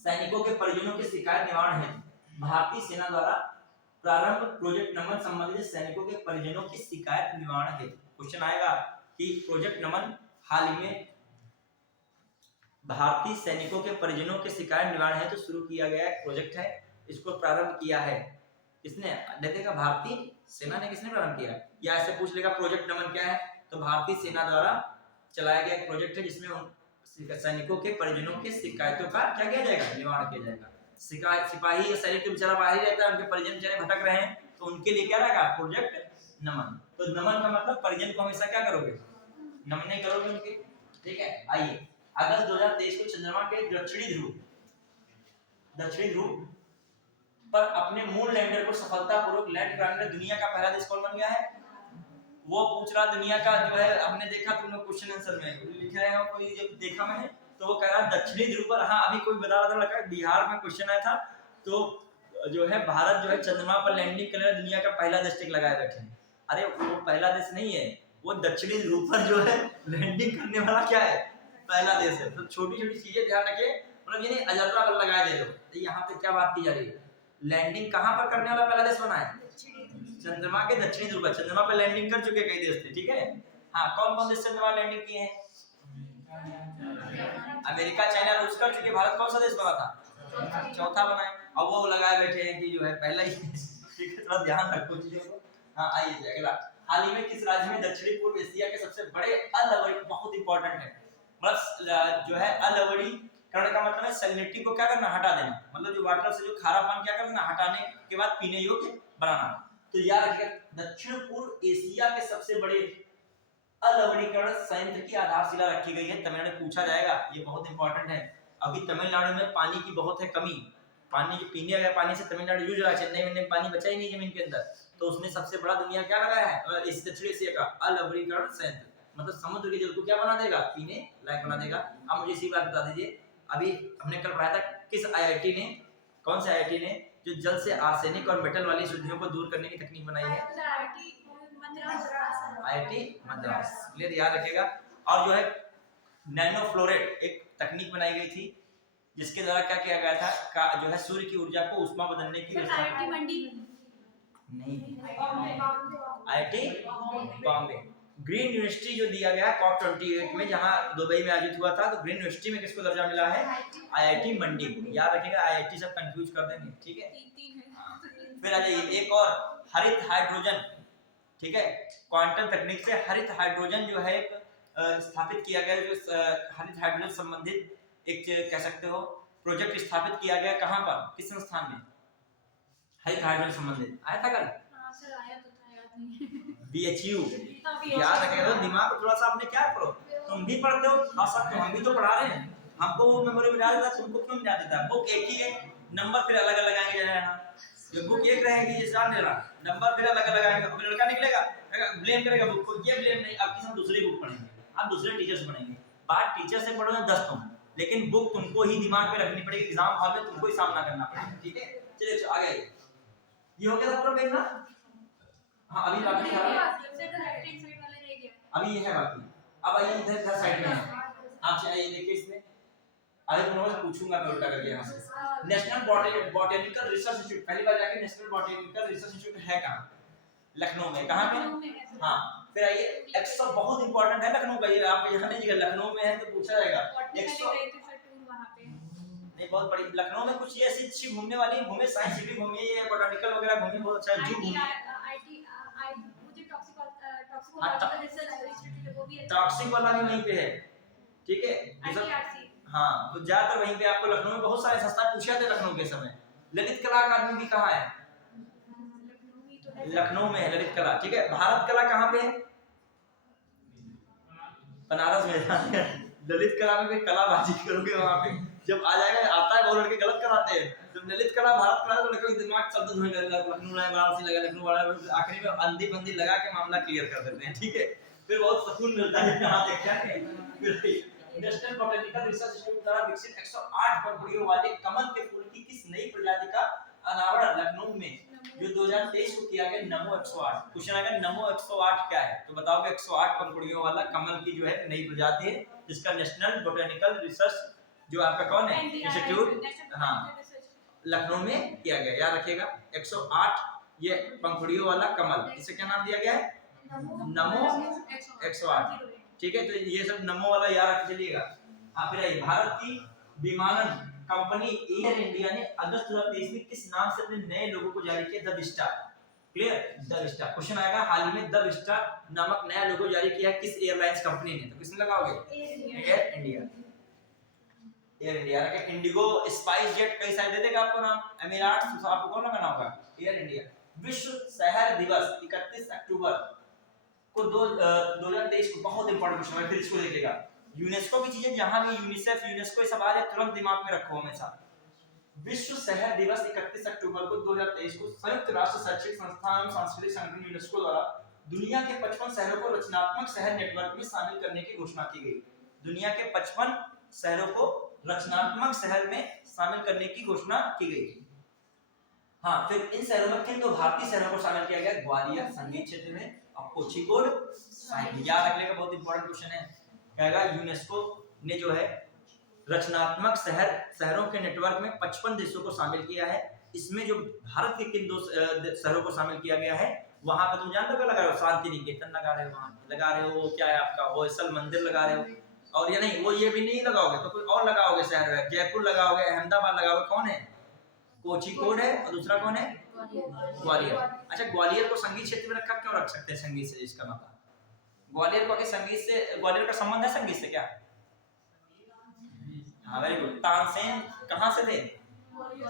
सैनिकों के परिजनों की शिकायत निवारण है। भारतीय सेना द्वारा प्रारंभ प्रोजेक्ट नमन संबंधित सैनिकों के परिजनों की शिकायत निवारण है। क्वेश्चन आएगा कि प्रोजेक्ट नमन हाल ही में भारतीय सैनिकों के परिजनों के शिकायत निवारण है तो शुरू किया गया एक प्रोजेक्ट है, इसको प्रारंभ किया है किसने, देखेगा भारतीय सेना ने, किसने प्रारंभ किया, या ऐसे पूछ लेगा प्रोजेक्ट नमन क्या है, तो भारतीय सेना द्वारा चलाया गया एक प्रोजेक्ट है जिसमें सैनिकों के परिजनों की शिकायतों का क्या किया जाएगा, निवारण किया जाएगा। शिकायत, सिपाही या सैनिक तो बेचारा बाहर ही रहता है, उनके परिजन बेचारे भटक रहे हैं, तो उनके लिए क्या रहेगा, प्रोजेक्ट नमन। तो नमन का मतलब परिजन को हमेशा क्या करोगे, नमन करोगे उनके, ठीक है। आइए, अगस्त 2023 को चंद्रमा के दक्षिणी ध्रुव पर अपने मून लैंडर को सफलतापूर्वक लैंड कराने दुनिया का पहला देश कौन बन गया है। वो पूछ रहा दुनिया का जो है, हमने देखा तुम लोग क्वेश्चन आंसर में लिख रहे हो, कोई जब देखा मैंने, तो वो कह रहा दक्षिणी ध्रुव पर, हाँ अभी कोई बता रहा था, लगा बिहार में क्वेश्चन आया था, तो जो है भारत जो है चंद्रमा पर लैंडिंग करने वाला दुनिया का पहला देश टिक लगाए बैठे हैं। अरे वो पहला देश नहीं है, वो दक्षिणी ध्रुव पर जो है लैंडिंग करने वाला क्या है, पहला देश है। तो छोटी छोटी चीजें ध्यान रखिए, मतलब ये नहीं अजर्रा बल लगाए दे दो। तो यहाँ पे क्या बात की जा रही है, लैंडिंग कहाँ पर करने वाला पहला देश बना है, चंद्रमा के दक्षिणी ध्रुव पर। चंद्रमा पर लैंडिंग कर चुके कई देश थे, ठीक है। हाँ, कौन कौन देश चंद्रमा लैंडिंग किए हैं, अमेरिका, चाइना, रूस कर चुके। भारत कौन सा देश बना था, चौथा बना है। अब वो लगाए बैठे हैं कि जो है पहला ही, ठीक है, थोड़ा ध्यान रखो चीजों को। हाँ, आइए अगला, हाल ही में किस राज्य में दक्षिणी पूर्व एशिया के सबसे बड़े अलवड़ी, बहुत इंपॉर्टेंट है, मतलब जो है अलवड़ी करण का मतलब है सैलिनिटी को क्या करना, हटा देना, मतलब जो वाटर से जो खारापन क्या करना, हटाने के बाद पीने योग्य बनाना। तो याद रखिएगा, दक्षिण पूर्व एशिया के सबसे बड़े अलवणीकरण संयंत्र की आधारशिला रखी गई है, तमिलनाडु में पूछा जाएगा, ये बहुत इंपॉर्टेंट है। अभी तमिलनाडु में पानी की बहुत है कमी, पानी जो पीने वाले पानी से तमिलनाडु जूझ रहा है, चेन्नई में पानी बचा ही नहीं जमीन के अंदर, तो उसने सबसे बड़ा दुनिया क्या लगाया है, इस दक्षिण एशिया का अलवणीकरण संयंत्र, मतलब समुद्र के जल को क्या बना देगा, पीने लायक बना देगा। अब मुझे इसी बात बता दीजिए, अभी हमने कल पढ़ाया था किस आईआईटी ने, कौन से आईआईटी ने जो जल से आर्सेनिक और मेटल वाली शुद्धियों को दूर करने की तकनीक बनाई है, आईआईटी मद्रास, क्लियर, याद रखेगा। और जो है नैनो फ्लोरेट एक तकनीक बनाई गई थी जिसके द्वारा क्या किया गया था, जो है सूर्य की ऊर्जा को उष्मा बदलने की आईआईटी मंडी नहीं, आईआईटी बॉम्बे। ग्रीन यूनिवर्सिटी जो दिया गया COP 28 में, जहां दुबई में आयोजित हुआ था, तो ग्रीन यूनिवर्सिटी में किसको दर्जा मिला है, आईआईटी मंडी। याद रखिएगा, आईआईटी सब कंफ्यूज कर देंगे, ठीक है। फिर आ जाइए एक और, हरित हाइड्रोजन, ठीक है, क्वांटम तकनीक से हरित हाइड्रोजन जो है स्थापित किया गया, जो हरित हाइड्रोजन संबंधित एक कह सकते हो प्रोजेक्ट स्थापित किया गया, कहां पर, किस संस्थान में, हरित हाइड्रोजन संबंधित आया था कल, BHU, याद रखेगा। दिमाग को थोड़ा सा आपने क्या करो, तुम भी पढ़ते हो, आ सकते हो, हम भी तो पढ़ा रहे हैं, हमको वो मेमोरी में डाल देता, तुमको क्यों नहीं देता, बुक एक ही है, नंबर फिर अलग अलग आएंगे, जाना ये बुक एक रहेगी, ये जान लेना, नंबर फिर अलग अलग आएंगे, अब लड़का निकलेगा ब्लेम करेगा बुक को, ये ब्लेम नहीं, अब किसी हम दूसरी बुक पढ़ेंगे, आप दूसरे टीचर से पढ़ेंगे, बात टीचर से पढ़ो 10 तुम, लेकिन बुक तुमको ही दिमाग में रखनी पड़ेगी, एग्जाम हॉल में तुमको ही सामना करना पड़ेगा, ठीक है। चलिए आगे, ये हो गया था पूरा पेज ना, हाँ अभी बाकी है, अभी ये है बाकी। अब आइए इधर साइड में है, आपसे आइए देखिए इसमें, अभी तुम लोगों से पूछूंगा मैं उल्टा करके यहाँ से। नेशनल बॉटेनिकल रिसर्च इंस्टीट्यूट, पहली बार जाके नेशनल बॉटेनिकल रिसर्च इंस्टीट्यूट है कहाँ, लखनऊ में, कहाँ पे, हाँ। फिर आइए 100, बहुत इंपॉर्टेंट है लखनऊ का, ये आप यहाँ नहीं, लखनऊ में है तो पूछा जाएगा 100, नहीं बहुत बड़ी लखनऊ में कुछ ये ऐसी अच्छी घूमने वाली, घूमे साइंस सिटी घूमिए, ये बॉटेनिकल वगैरह घूमिए, बहुत अच्छा जू घूमिए, टॉक्सिक वाला भी वहीं पे है, ठीक है। हाँ, तो ज्यादातर वहीं पे आपको लखनऊ में बहुत सारे संस्थान पूछे थे लखनऊ के समय। ललित कला अकादमी भी कहाँ है, लखनऊ में है ललित कला, ठीक है। भारत कला कहाँ पे है? बनारस में। ललित कला में भी कलाबाजी करोगे वहां पे, जब आ जाएगा आता है बहुत लड़के गलत कराते हैं। जब ललित कला भारत कला तो लड़के दिमाग शब्द धोने लगा, लखनऊ है बनारसी लगा, लखनऊ वाला आखिरी में अंधी बंदी लगा के मामला क्लियर कर देते हैं, ठीक है। फिर बहुत सुकून मिलता है कहां देखा है। नेशनल बॉटनिकल रिसर्च इंस्टीट्यूट द्वारा विकसित 108 पंखुड़ियों वाले कमल के फूल की किस नई प्रजाति का अनावरण लखनऊ में जो 2023 को किया गया? नमो 108। क्वेश्चन आएगा नमो 108 क्या है, तो बताओगे 108 पंखुड़ियों वाला कमल की जो है नई प्रजाति है, जिसका नेशनल बॉटनिकल रिसर्च जो आपका कौन है इंस्टीट्यूट, हाँ, लखनऊ में किया गया। याद रखिएगा 108 ये पंखुड़ियों वाला कमल, इसे क्या नाम दिया गया है? नमो 108, ठीक है। तो ये सब नमो वाला याद रख चलिएगा। हाँ, फिर आइए, भारत की विमानन कंपनी एयर इंडिया ने अगस्त 2023 में किस नाम से अपने नए लोगों को जारी किया? The Vista, clear, the Vista. Question आएगा हाल ही में द विस्टा नामक नया लोगो जारी किया है किस एयरलाइंस कंपनी ने? तो किसने लगाओगे? Air India. एयर इंडिया रखे। इंडिगो, स्पाइस जेट, कई सारे दे देगा आपको नाम, एमिरेट्स, तो आपको कौन लगाना होगा? Air India. विश्व शहर दिवस 31 अक्टूबर को 2023 को, बहुत इंपॉर्टेंट क्वेश्चन है, फिर इसको देखिएगा। यूनेस्को की चीजें जहां भी यूनिसेफ यूनेस्को ये सब आ जाए तुरंत दिमाग में रखो हमेशा। विश्व शहर दिवस 31 अक्टूबर को 2023 को संयुक्त राष्ट्र शैक्षिक संस्थान एवं सांस्कृतिक संगठन यूनेस्को द्वारा दुनिया के 55 शहरों को रचनात्मक शहर नेटवर्क में शामिल करने की घोषणा की गई। दुनिया के 55 शहरों को रचनात्मक शहर में शामिल करने की घोषणा की गई। हाँ, फिर इन शहरों में किन दो भारतीय शहरों को शामिल किया गया? ग्वालियर संगीत क्षेत्र में और कोझिकोड साहित्य। याद रखने का बहुत इंपॉर्टेंट क्वेश्चन है। कहेगा यूनेस्को ने जो है रचनात्मक शहरों के नेटवर्क में 55 देशों को शामिल किया है। इसमें जो भारत के किन दो शहरों को शामिल किया गया है, वहां पे तुम जानते हो क्या लगा रहे हो? शांति निकेतन लगा रहे हो, वहां लगा रहे हो, वो क्या है आपका होयसल मंदिर लगा रहे हो, और ये नहीं, वो ये भी नहीं लगाओगे तो कोई और लगाओगे शहर में, जयपुर लगाओगे, अहमदाबाद लगाओगे, कौन है? कोझिकोड है, और दूसरा कौन है? ग्वालियर। अच्छा, ग्वालियर को संगीत क्षेत्र में रखा, क्यों रख सकते हैं संगीत से? इसका मतलब ग्वालियर को संगीत से, ग्वालियर का संबंध है संगीत से क्या? हाँ, वेरी गुड। तानसेन कहाँ से थे?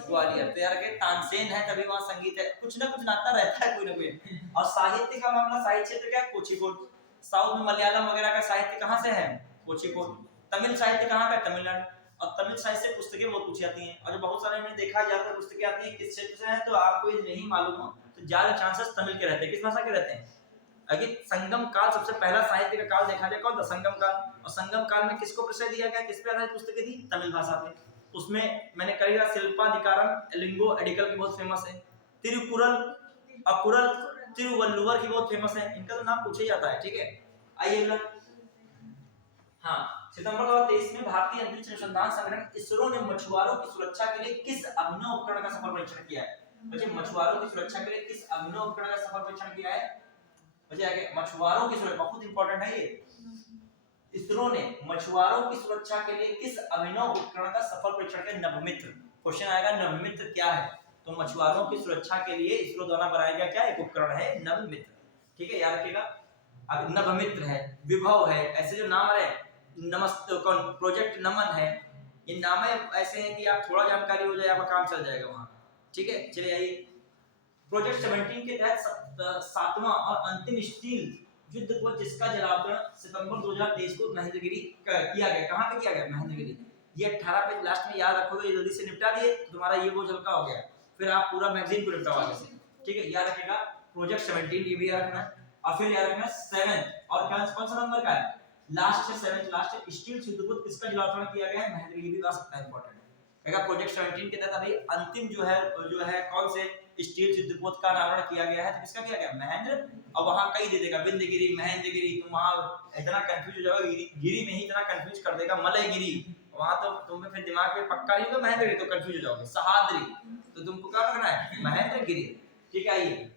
ग्वालियर। तो यार के तानसेन है तभी वहाँ संगीत है, कुछ ना कुछ नाता रहता है कोई ना कोई। और साहित्य का मामला, साहित्य क्षेत्र क्या है? कोझिकोड। साउथ में मलयालम वगैरह का साहित्य कहाँ से है? कोझिकोड। तमिल साहित्य कहाँ का? तमिलनाडु। और तमिल साहित्य से पुस्तकें बहुत पूछी जाती हैं, और जो बहुत सारे मैंने देखा ज्यादा पुस्तकें आती हैं किस क्षेत्र से हैं, तो आपको ये नहीं मालूम हो तो ज्यादा चांसेस तमिल के रहते हैं। किस भाषा के रहते हैं? अगर संगम काल सबसे पहला साहित्य का काल देखा जाए कौन था? संगम काल। और संगम काल में किसको प्रश्रय दिया गया? किस पे आधारित पुस्तकें थी? तमिल भाषा पे। उसमें मैंने करेगा शिल्पाधिकारम लिंगो एडिकल की बहुत फेमस है, तिरुकुरल अकुरल तिरुवल्लुवर की बहुत फेमस है, इनका तो नाम पूछा ही जाता है, ठीक है। आइए अगला। हाँ, सितंबर 2023 में भारतीय अंतरिक्ष अनुसंधान संगठन इसरो ने मछुआरों की सुरक्षा के लिए किस अभिनव उपकरण का सफल परीक्षण किया है? बच्चे, मछुआरों की सुरक्षा के लिए किस अभिनव उपकरण का सफल परीक्षण किया है? बच्चे आगे, मछुआरों की सुरक्षा बहुत इंपॉर्टेंट है ये। इसरो ने मछुआरों की सुरक्षा के लिए किस अभिनव उपकरण का सफल परीक्षण किया? नभमित्र। क्वेश्चन आएगा नभमित्र क्या है? तो मछुआरों की सुरक्षा के लिए इसरो द्वारा बनाया गया क्या एक उपकरण है? नभमित्र, ठीक है, याद रखिएगा। अब नभमित्र है, विभव है, ऐसे जो नाम आ रहे हैं, नमस्ते कौन, प्रोजेक्ट नमन है, ये नाम ऐसे हैं कि आप थोड़ा जानकारी हो जाए आपका काम चल जाएगा वहां, ठीक है। चलिए आइए, प्रोजेक्ट 17 के तहत 7वां और अंतिम स्टील युद्ध को जिसका जलावतरण सितंबर 2023 को महेंद्रगिरी किया गया, कहां पे किया गया? महेंद्रगिरी। ये 18 पेज लास्ट में याद रखोगे, जल्दी से निपटा दिए तो तुम्हारा ये बोझ हल्का हो गया, फिर आप पूरा मैगजीन को निपटाओ आगे से, ठीक है। याद रखिएगा प्रोजेक्ट 17 ये भी याद रखना है। और फिर याद रखना 7 और कौन सा नंबर का है? लास्ट है 7th, लास्ट है स्टील युद्ध को किसका जलावतरण किया गया है? महेंद्रगिरी भी आ सकता है, इंपॉर्टेंट है। कहेगा प्रोजेक्ट 17 के तहत अभी अंतिम जो है कौन से स्टील युद्धपोत का अनावरण किया गया है, तो किसका किया गया? महेंद्र। और वहां कई दे देगा, विंध्यगिरी, महेंद्रगिरी, तुम वहां इतना कंफ्यूज हो जाओगे, गिरी में ही इतना कंफ्यूज कर देगा, मलयगिरी, वहां तो तुम्हें फिर दिमाग में पक्का नहीं होगा महेंद्रगिरी, तो कंफ्यूज हो जाओगे। सहाद्री, तो तुमको क्या करना है? महेंद्रगिरी, ठीक है। आइए,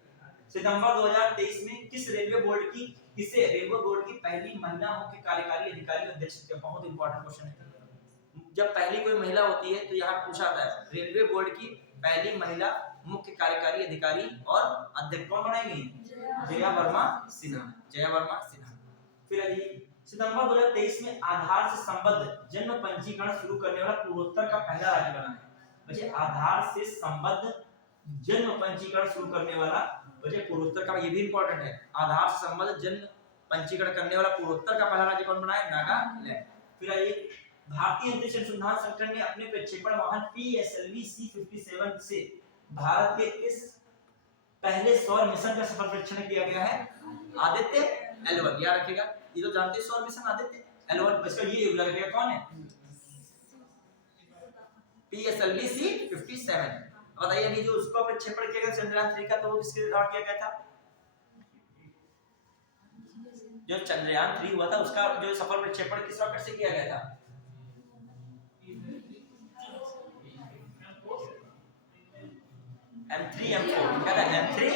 सितंबर 2023 में किसे रेलवे बोर्ड की पहली महिला मुख्य कार्यकारी अधिकारी अध्यक्ष थे? बहुत इंपॉर्टेंट क्वेश्चन है। जब पहली कोई महिला होती है तो यहाँ पूछा जाता है रेलवे बोर्ड की पहली महिला मुख्य कार्यकारी अधिकारी और अध्यक्ष कौन बनाएंगी? जया वर्मा सिन्हा, जया वर्मा सिन्हा। फिर अभी सितंबर 2023 में आधार से संबद्ध जन्म पंजीकरण शुरू करने वाला पूर्वोत्तर का पहला राज्य बना है। बच्चे, आधार से संबद्ध जन्म पंजीकरण शुरू करने वाला मुझे पूर्वोत्तर का ये भी इंपॉर्टेंट है। आधार से संबंधित जन्म पंजीकरण करने वाला पूर्वोत्तर का पहला राज्य कौन बना है? नागालैंड। फिर आइए, भारतीय अंतरिक्ष अनुसंधान संगठन ने अपने प्रक्षेपण वाहन PSLV C-57 से भारत के इस पहले सौर मिशन का सफल परीक्षण किया गया है? आदित्य L1। याद रखिएगा, ये तो जानते हैं सौर मिशन आदित्य L1। इसका ये युग लगेगा कौन है? PSLV C-57। बताइए, अभी जो उसको प्रक्षेपण किया गया चंद्रयान 3 का, तो वो किसके द्वारा किया गया था? जो चंद्रयान 3 हुआ था उसका जो सफल प्रक्षेपण किस रॉकेट से किया गया था? M3 M4। क्या था? M3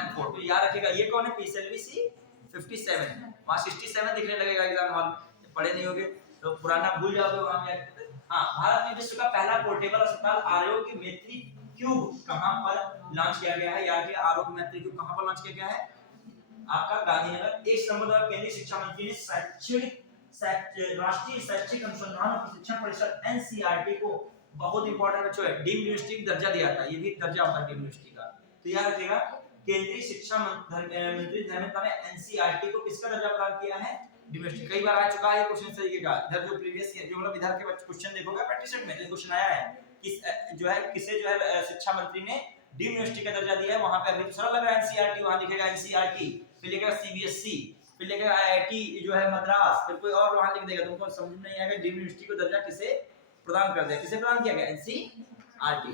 M4। तो याद रखिएगा, ये कौन है? PSLV C-57। वहां 67 दिखने लगेगा एग्जाम हॉल, पढ़े नहीं होगे तो पुराना भूल जाओगे वहां में। हाँ, भारत में विश्व का पहला पोर्टेबल अस्पताल आरोग्य मैत्री क्यूब कहां पर लॉन्च किया गया है? याद रखिए, आरोग्य मैत्री क्यूब कहां पर लॉन्च किया गया है? आपका गांधीनगर। एक संबंधित केंद्रीय शिक्षा मंत्री ने राष्ट्रीय शैक्षिक अनुसंधान और प्रशिक्षण परिषद NCERT को बहुत इंपॉर्टेंट बच्चों है डीम्ड यूनिवर्सिटी का दर्जा दिया था। ये भी दर्जा होता है डीम्ड यूनिवर्सिटी का। तो याद रखिएगा, केंद्रीय शिक्षा मंत्री धर्मेंद्र ने NCERT को किसका दर्जा प्रदान किया है? Deemed university. कई बार आ चुका है ये क्वेश्चन तरीके का। इधर जो प्रीवियस ईयर जो मतलब इधर के क्वेश्चन देखोगे प्रैक्टिस सेट में क्वेश्चन आया है, किस जो है किसे जो है शिक्षा मंत्री ने डीम्ड यूनिवर्सिटी का दर्जा दिया है? वहां पे अभी दूसरा लग रहा है NCERT, वहां लिखेगा NCERT, फिर लिखेगा CBSE, फिर लिखेगा IIT जो है मद्रास, फिर कोई और वहां लिख देगा। तुमको समझ में नहीं आएगा डीम्ड यूनिवर्सिटी को दर्जा किसे प्रदान कर दिया, किसे प्रदान किया गया? NCERT।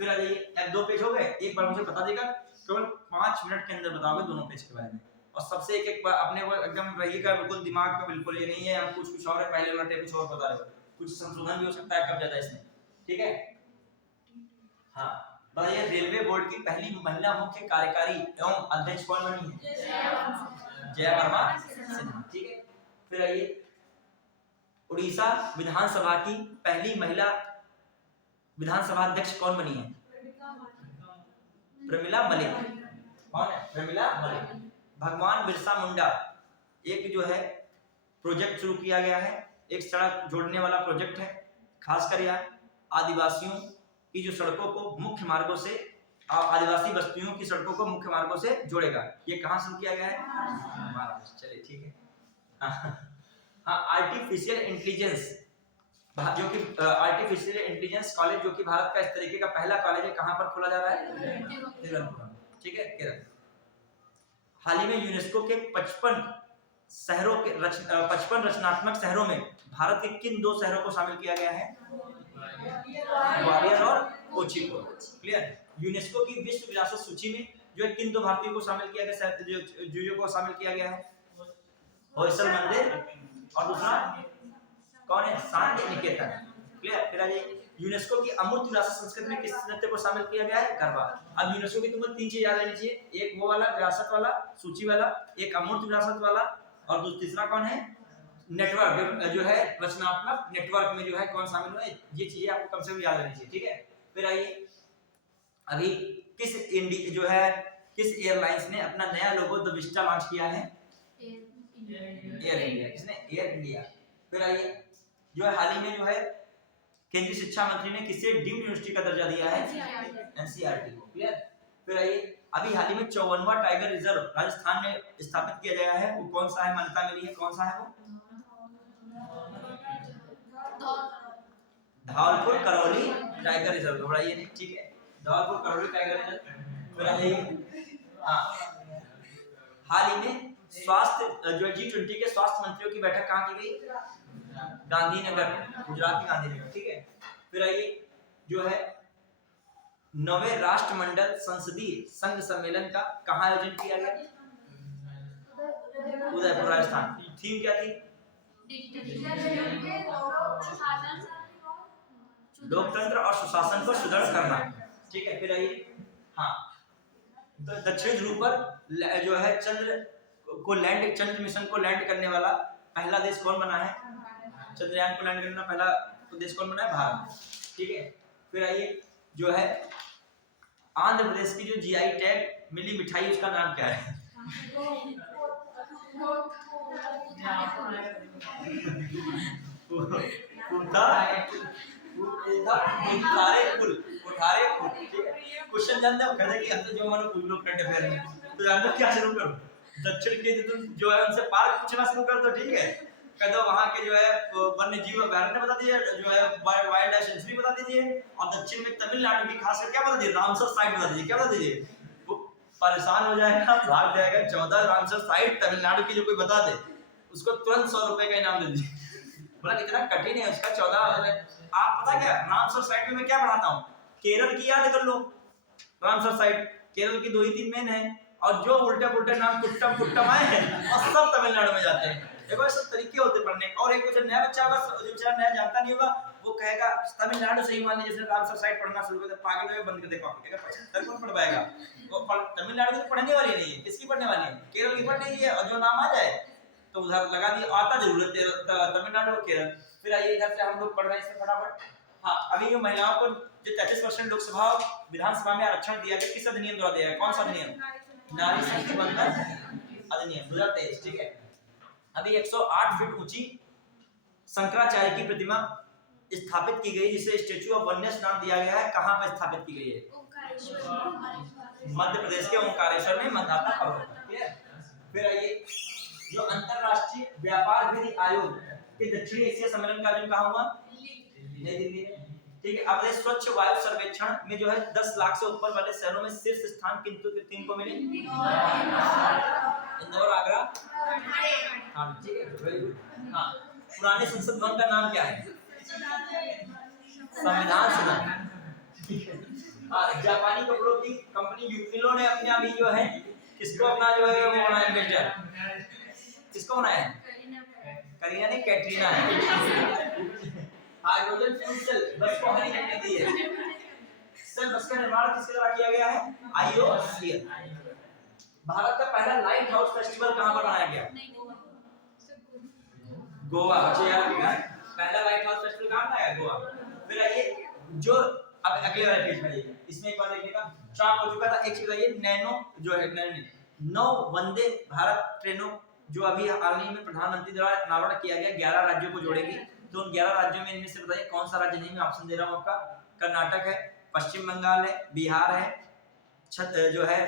फिर आ जाइए, अब 2 पेज हो गए। एक बार मुझे बता देगा, केवल 5 मिनट के अंदर बताओगे दोनों पेज के बारे में। और सबसे एक बार अपने को एकदम रहिएगा, बिल्कुल दिमाग में बिल्कुल ये नहीं है आप कुछ और है, पहले वाला टेप कुछ और बता रहे हो, कुछ संशोधन भी हो सकता है कब ज्यादा इसमें, ठीक है? हाँ, बताइए, रेलवे बोर्ड की पहली महिला मुख्य कार्यकारी एवं अध्यक्ष कौन बनी है? जया वर्मा सिन्हा। ठीक है, फिर आइए, उड़ीसा विधानसभा की पहली महिला विधानसभा अध्यक्ष कौन बनी है? प्रमिला मलिक। कौन है? प्रमिला मलिक। भगवान बिरसा मुंडा एक जो है प्रोजेक्ट शुरू किया गया है, एक सड़क जोड़ने वाला प्रोजेक्ट है, खासकर यह आदिवासियों की जो सड़कों को मुख्य मार्गों से, आदिवासी बस्तियों की सड़कों को मुख्य मार्गों से जोड़ेगा। ये कहां शुरू किया गया है? महाराष्ट्र। चलिए ठीक है। हाँ, आर्टिफिशियल इंटेलिजेंस जो कि आर्टिफिशियल इंटेलिजेंस कॉलेज जो कि भारत का इस तरीके का पहला कॉलेज है, कहां पर खोला जा रहा है? तिरुवनंतपुरम। ठीक है, केरल। हाल ही में यूनेस्को के 55 शहरों के 55 रचनात्मक शहरों में भारत के किन 2 शहरों को शामिल किया गया है? ग्वालियर और कोच्चि को। क्लियर? यूनेस्को की विश्व विरासत सूची में जो किन 2 भारतीयों को शामिल किया गया, जो को शामिल किया गया है? होयसल मंदिर और दूसरा कौन है? शांति निकेतन। क्लियर? फिर आइए, यूनेस्को की अमूर्त विरासत संस्कृति में किस नृत्य को शामिल किया गया है? गरबा। अब यूनेस्को की तुमको 3 चीज याद रहनी चाहिए, एक वो वाला विरासत वाला सूची वाला, एक अमूर्त विरासत वाला, और तीसरा कौन है? नेटवर्क जो है रचनात्मक नेटवर्क में जो है कौन शामिल हुआ है? ये चीजें आपको कम से कम याद रहनी चाहिए। ठीक है, फिर आइए, अभी किस एयरलाइंस ने अपना नया लोगो द विस्टा लॉन्च किया है? Air India. किसने? Air India. फिर आइए, जो है हाल ही में जो है केंद्रीय शिक्षा मंत्री ने किसे डीम्ड यूनिवर्सिटी का दर्जा दिया है? NCERT को। क्लियर? फिर आइए, अभी हाल ही में 54वां टाइगर रिजर्व राजस्थान में स्थापित किया गया है, वो कौन सा है? मान्यता मिली है, कौन सा है वो? Dholpur Karauli tiger reserve. घबराइए नहीं, ठीक है, धौलपुर करौली टाइगर रिजर्व। फिर आइए, हाँ, हाल ही में स्वास्थ्य जो G20 के स्वास्थ्य मंत्रियों की बैठक कहाँ की गई? गांधीनगर, गुजरात के गांधीनगर। ठीक है, फिर आइए, जो है 9वें राष्ट्रमंडल संसदीय संघ सम्मेलन का कहाँ आयोजन किया गया? उदयपुर, राजस्थान। थीम क्या थी? लोकतंत्र और सुशासन को सुदृढ़ करना। ठीक है, फिर आइए, हाँ, दक्षिण ध्रुव पर जो है चंद्र मिशन को लैंड करने वाला पहला देश कौन बना है? चंद्रयान को लैंड करने वाला पहला देश कौन बना है? भारत। ठीक है, फिर आइए, जो है आंध्र प्रदेश की जो GI टैग मिली मिठाई उसका नाम क्या है? सारे ठीक है क्वेश्चन जानते हो कहते कि हम तो जो मानो पूछ लो करंट अफेयर में तो जानते हो क्या शुरू करो दक्षिण के तुम जो है उनसे पार्क पूछना शुरू कर दो ठीक है कहते वहां के जो है वन्य जीव अभयारण्य बता दीजिए जो है वाइल्ड लाइफ सेंचुरी बता दीजिए और दक्षिण में तमिलनाडु की खासकर क्या बता दीजिए रामसर साइट बता दीजिए क्या बता दीजिए वो परेशान हो जाएगा भाग जाएगा 14 रामसर साइट तमिलनाडु की जो कोई बता दे उसको तुरंत 100 रुपए का इनाम दे दीजिए बोला कितना कठिन है उसका 14 आप पता क्या रामसर साइट में मैं क्या पढ़ाता हूँ केरल की याद कर लो रामसर साइट केरल की 2 ही 3 मेन है और जो उल्टे पुल्टे नाम कुट्टम कुट्टम आए हैं और सब तमिलनाडु में जाते हैं देखो ये सब तरीके होते पढ़ने और एक कुछ नया बच्चा होगा जो बेचारा नया जानता नहीं होगा वो कहेगा तमिलनाडु से ही मान लीजिए जिसने रामसर साइट पढ़ना शुरू कर दिया पागल हो बंद कर दे कॉपी कहेगा 75 कौन पढ़ पाएगा वो तमिलनाडु की पढ़ने वाली नहीं है किसकी पढ़ने वाली है केरल की पढ़ रही है और जो नाम आ जाए तो उधर लगा दिया आता जरूर है तमिलनाडु और केरल फिर आइए इधर से हम लोग पढ़ रहे हैं इसमें फटाफट हाँ अभी जो महिलाओं को जो 33% लोकसभा विधानसभा में आरक्षण दिया गया किस अधिनियम द्वारा दिया गया कौन सा अधिनियम नारी शक्ति वंदन अधिनियम 2023 ठीक है अभी 108 फीट ऊंची शंकराचार्य की प्रतिमा स्थापित की गई जिसे स्टैचू ऑफ वननेस नाम दिया गया है कहां पर स्थापित की गई है मध्य प्रदेश के ओंकारेश्वर में मंदाता पर्वत ठीक है फिर आइए जो अंतरराष्ट्रीय व्यापार विधि आयोग के दक्षिण एशिया सम्मेलन का आयोजन कहां हुआ नई दिल्ली में ठीक है अब स्वच्छ वायु सर्वेक्षण में जो है 10 लाख से ऊपर वाले शहरों में शीर्ष स्थान किन को मिले इंदौर आगरा हाँ ठीक है वेरी गुड हाँ पुराने संसद भवन का नाम क्या है संविधान सदन हाँ जापानी कपड़ों की कंपनी यूनिक्लो ने अपने अभी जो है किसको अपना जो है वो बनाया इन्वेंटर किसको बनाया है करीना ने कैटरीना है हाइड्रोजन फ्यूल सेल बस को हरी झंडी दी है सेल बस का निर्माण किसके द्वारा किया गया है आईओसीएल भारत का पहला लाइट हाउस फेस्टिवल कहां पर मनाया गया गोवा बच्चे याद रखिएगा पहला लाइट हाउस फेस्टिवल कहां मनाया गोवा फिर आइए जो अब अगले वाले पेज में आइए इसमें एक बार देखिएगा ट्रैक हो चुका था एक चीज आइए नैनो जो है नौ वंदे भारत ट्रेनों जो अभी हाल ही में प्रधानमंत्री द्वारा अनावरण किया गया 11 राज्यों को जोड़ेगी तो उन 11 राज्यों में इनमें से बताइए कौन सा राज्य नहीं मैं ऑप्शन दे रहा हूं आपका कर्नाटक है पश्चिम बंगाल है बिहार है जो है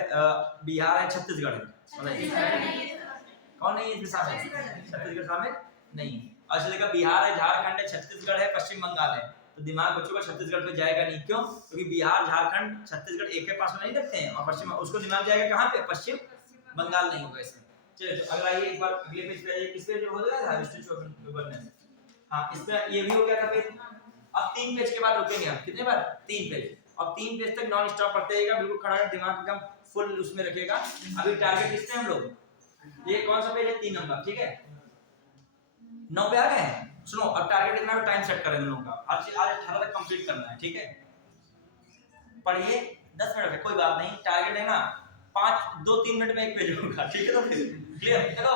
बिहार है छत्तीसगढ़ है बताइए कौन नहीं है इसमें शामिल छत्तीसगढ़ शामिल नहीं अच्छा देखा बिहार है झारखंड है छत्तीसगढ़ है पश्चिम बंगाल है तो दिमाग बच्चों का छत्तीसगढ़ पे जाएगा नहीं क्यों क्योंकि बिहार झारखंड छत्तीसगढ़ एक के पास में नहीं रखते हैं और पश्चिम उसको दिमाग जाएगा कहां पे पश्चिम बंगाल नहीं होगा इसमें चलिए तो अगला ये एक बार अगले पेज पे आइए किस पे जो हो गया था स्टैचू ऑफ यूनिटी हां इस पे ये भी हो गया था पेज अब 3 पेज के बाद रुकेंगे हम कितने बार 3 पेज और 3 पेज तक नॉन स्टॉप पढ़ते रहिएगा बिल्कुल खड़ा दिमाग एकदम फुल उसमें रखिएगा अभी टारगेट किससे हम लोग ये कौन सा पेज है 3 नंबर ठीक है 9 पे आ गए सुनो अब टारगेट इतना टाइम सेट करें हम लोगों का आज 18 तक कंप्लीट करना है ठीक है पढ़िए 10 मिनट में कोई बात नहीं टारगेट है ना 2-3 मिनट में एक पेज होगा ठीक है तो क्लियर देखो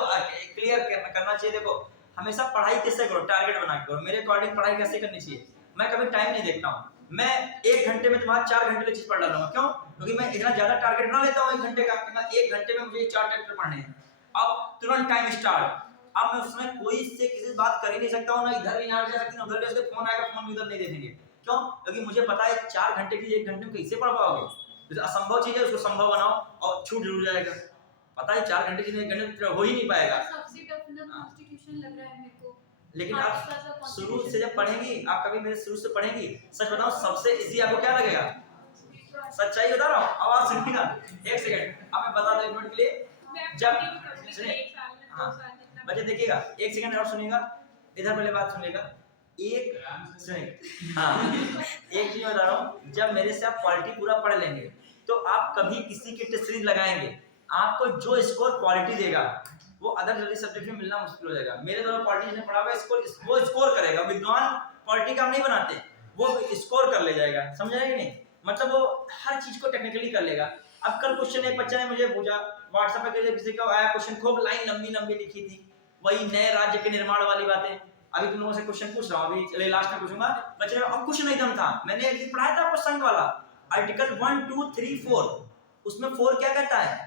क्लियर करना चाहिए देखो हमेशा पढ़ाई कैसे करो टारगेट बना के करो मेरे अकॉर्डिंग पढ़ाई कैसे करनी चाहिए मैं कभी टाइम नहीं देखता हूं मैं 1 घंटे में तुम्हारा 4 घंटे की चीज पढ़ डालूंगा क्यों क्योंकि मैं इतना ज्यादा टारगेट ना लेता हूं 1 घंटे का 1 घंटे में मुझे 4 चैप्टर पढ़ने हैं अब तुरंत टाइम स्टार्ट अब मैं उसमें कोई से किसी बात कर ही नहीं सकता हूं ना इधर भी यहाँ जा सकती ना उधर से फोन आएगा फोन भी उधर नहीं देखेंगे क्यों क्योंकि मुझे पता है 4 घंटे की 1 घंटे में कैसे पढ़ पाओगे तो असंभव चीज है उसको संभव बनाओ और छूट जरूर जाएगा पता है 4 घंटे की 1 घंटे हो ही नहीं पाएगा सबसे टफ ना कॉन्स्टिट्यूशन लग रहा है मेरे को लेकिन आप शुरू से जब पढ़ेंगी आप कभी मेरे शुरू से पढ़ेंगी सच बताओ सबसे इजी आपको क्या लगेगा सच्चाई बता रहा हूँ आवाज सुनिएगा 1 सेकंड अब मैं बता दूं 1 मिनट के लिए जब सुनिए हाँ बच्चे देखिएगा 1 सेकंड और सुनिएगा इधर पहले बात सुनिएगा एक सुनिए हाँ एक चीज बता रहा हूँ जब मेरे से आप क्वालिटी पूरा पढ़ लेंगे तो आप कभी किसी की टेस्ट सीरीज लगाएंगे आपको जो स्कोर क्वालिटी देगा वो अदर जल्दी सब्जेक्ट में मिलना मुश्किल हो जाएगा मेरे द्वारा क्वालिटी जिसने पढ़ा हुआ स्कोर वो स्कोर करेगा विद्वान क्वालिटी का हम नहीं बनाते वो स्कोर कर ले जाएगा समझ रहे कि नहीं मतलब वो हर चीज को टेक्निकली कर लेगा अब कल क्वेश्चन एक बच्चा ने मुझे पूछा व्हाट्सएप पे किसी का आया क्वेश्चन खूब लाइन लंबी लंबी लिखी थी वही नए राज्य के निर्माण वाली बातें अभी तुम लोगों से क्वेश्चन पूछ रहा हूँ अभी चले लास्ट में पूछूंगा बच्चे अब कुछ नहीं दम था मैंने एक दिन पढ़ाया था आपको संघ वाला आर्टिकल 1 2 3 4 उसमें 4 क्या कहता है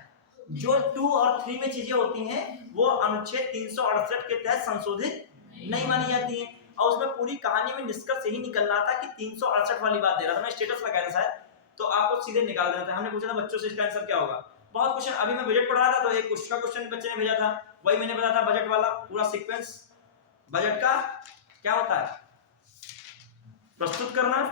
जो 2 और 3 में चीजें होती हैं वो अनुच्छेद 368 के तहत संशोधित नहीं मानी जाती हैं और उसमें पूरी कहानी में निष्कर्ष यही निकलना था कि 368 वाली बात दे रहा था, मैं स्टेटस लगाया था शायद, तो आपको सीधे निकाल देना था। हमने पूछा था बच्चों से इसका आंसर क्या होगा, बहुत क्वेश्चन। अभी मैं बजट पढ़ा रहा था तो एक उसका क्वेश्चन बच्चे ने भेजा था, वही मैंने बताया था बजट वाला पूरा सीक्वेंस। बजट का क्या होता है, प्रस्तुत करना,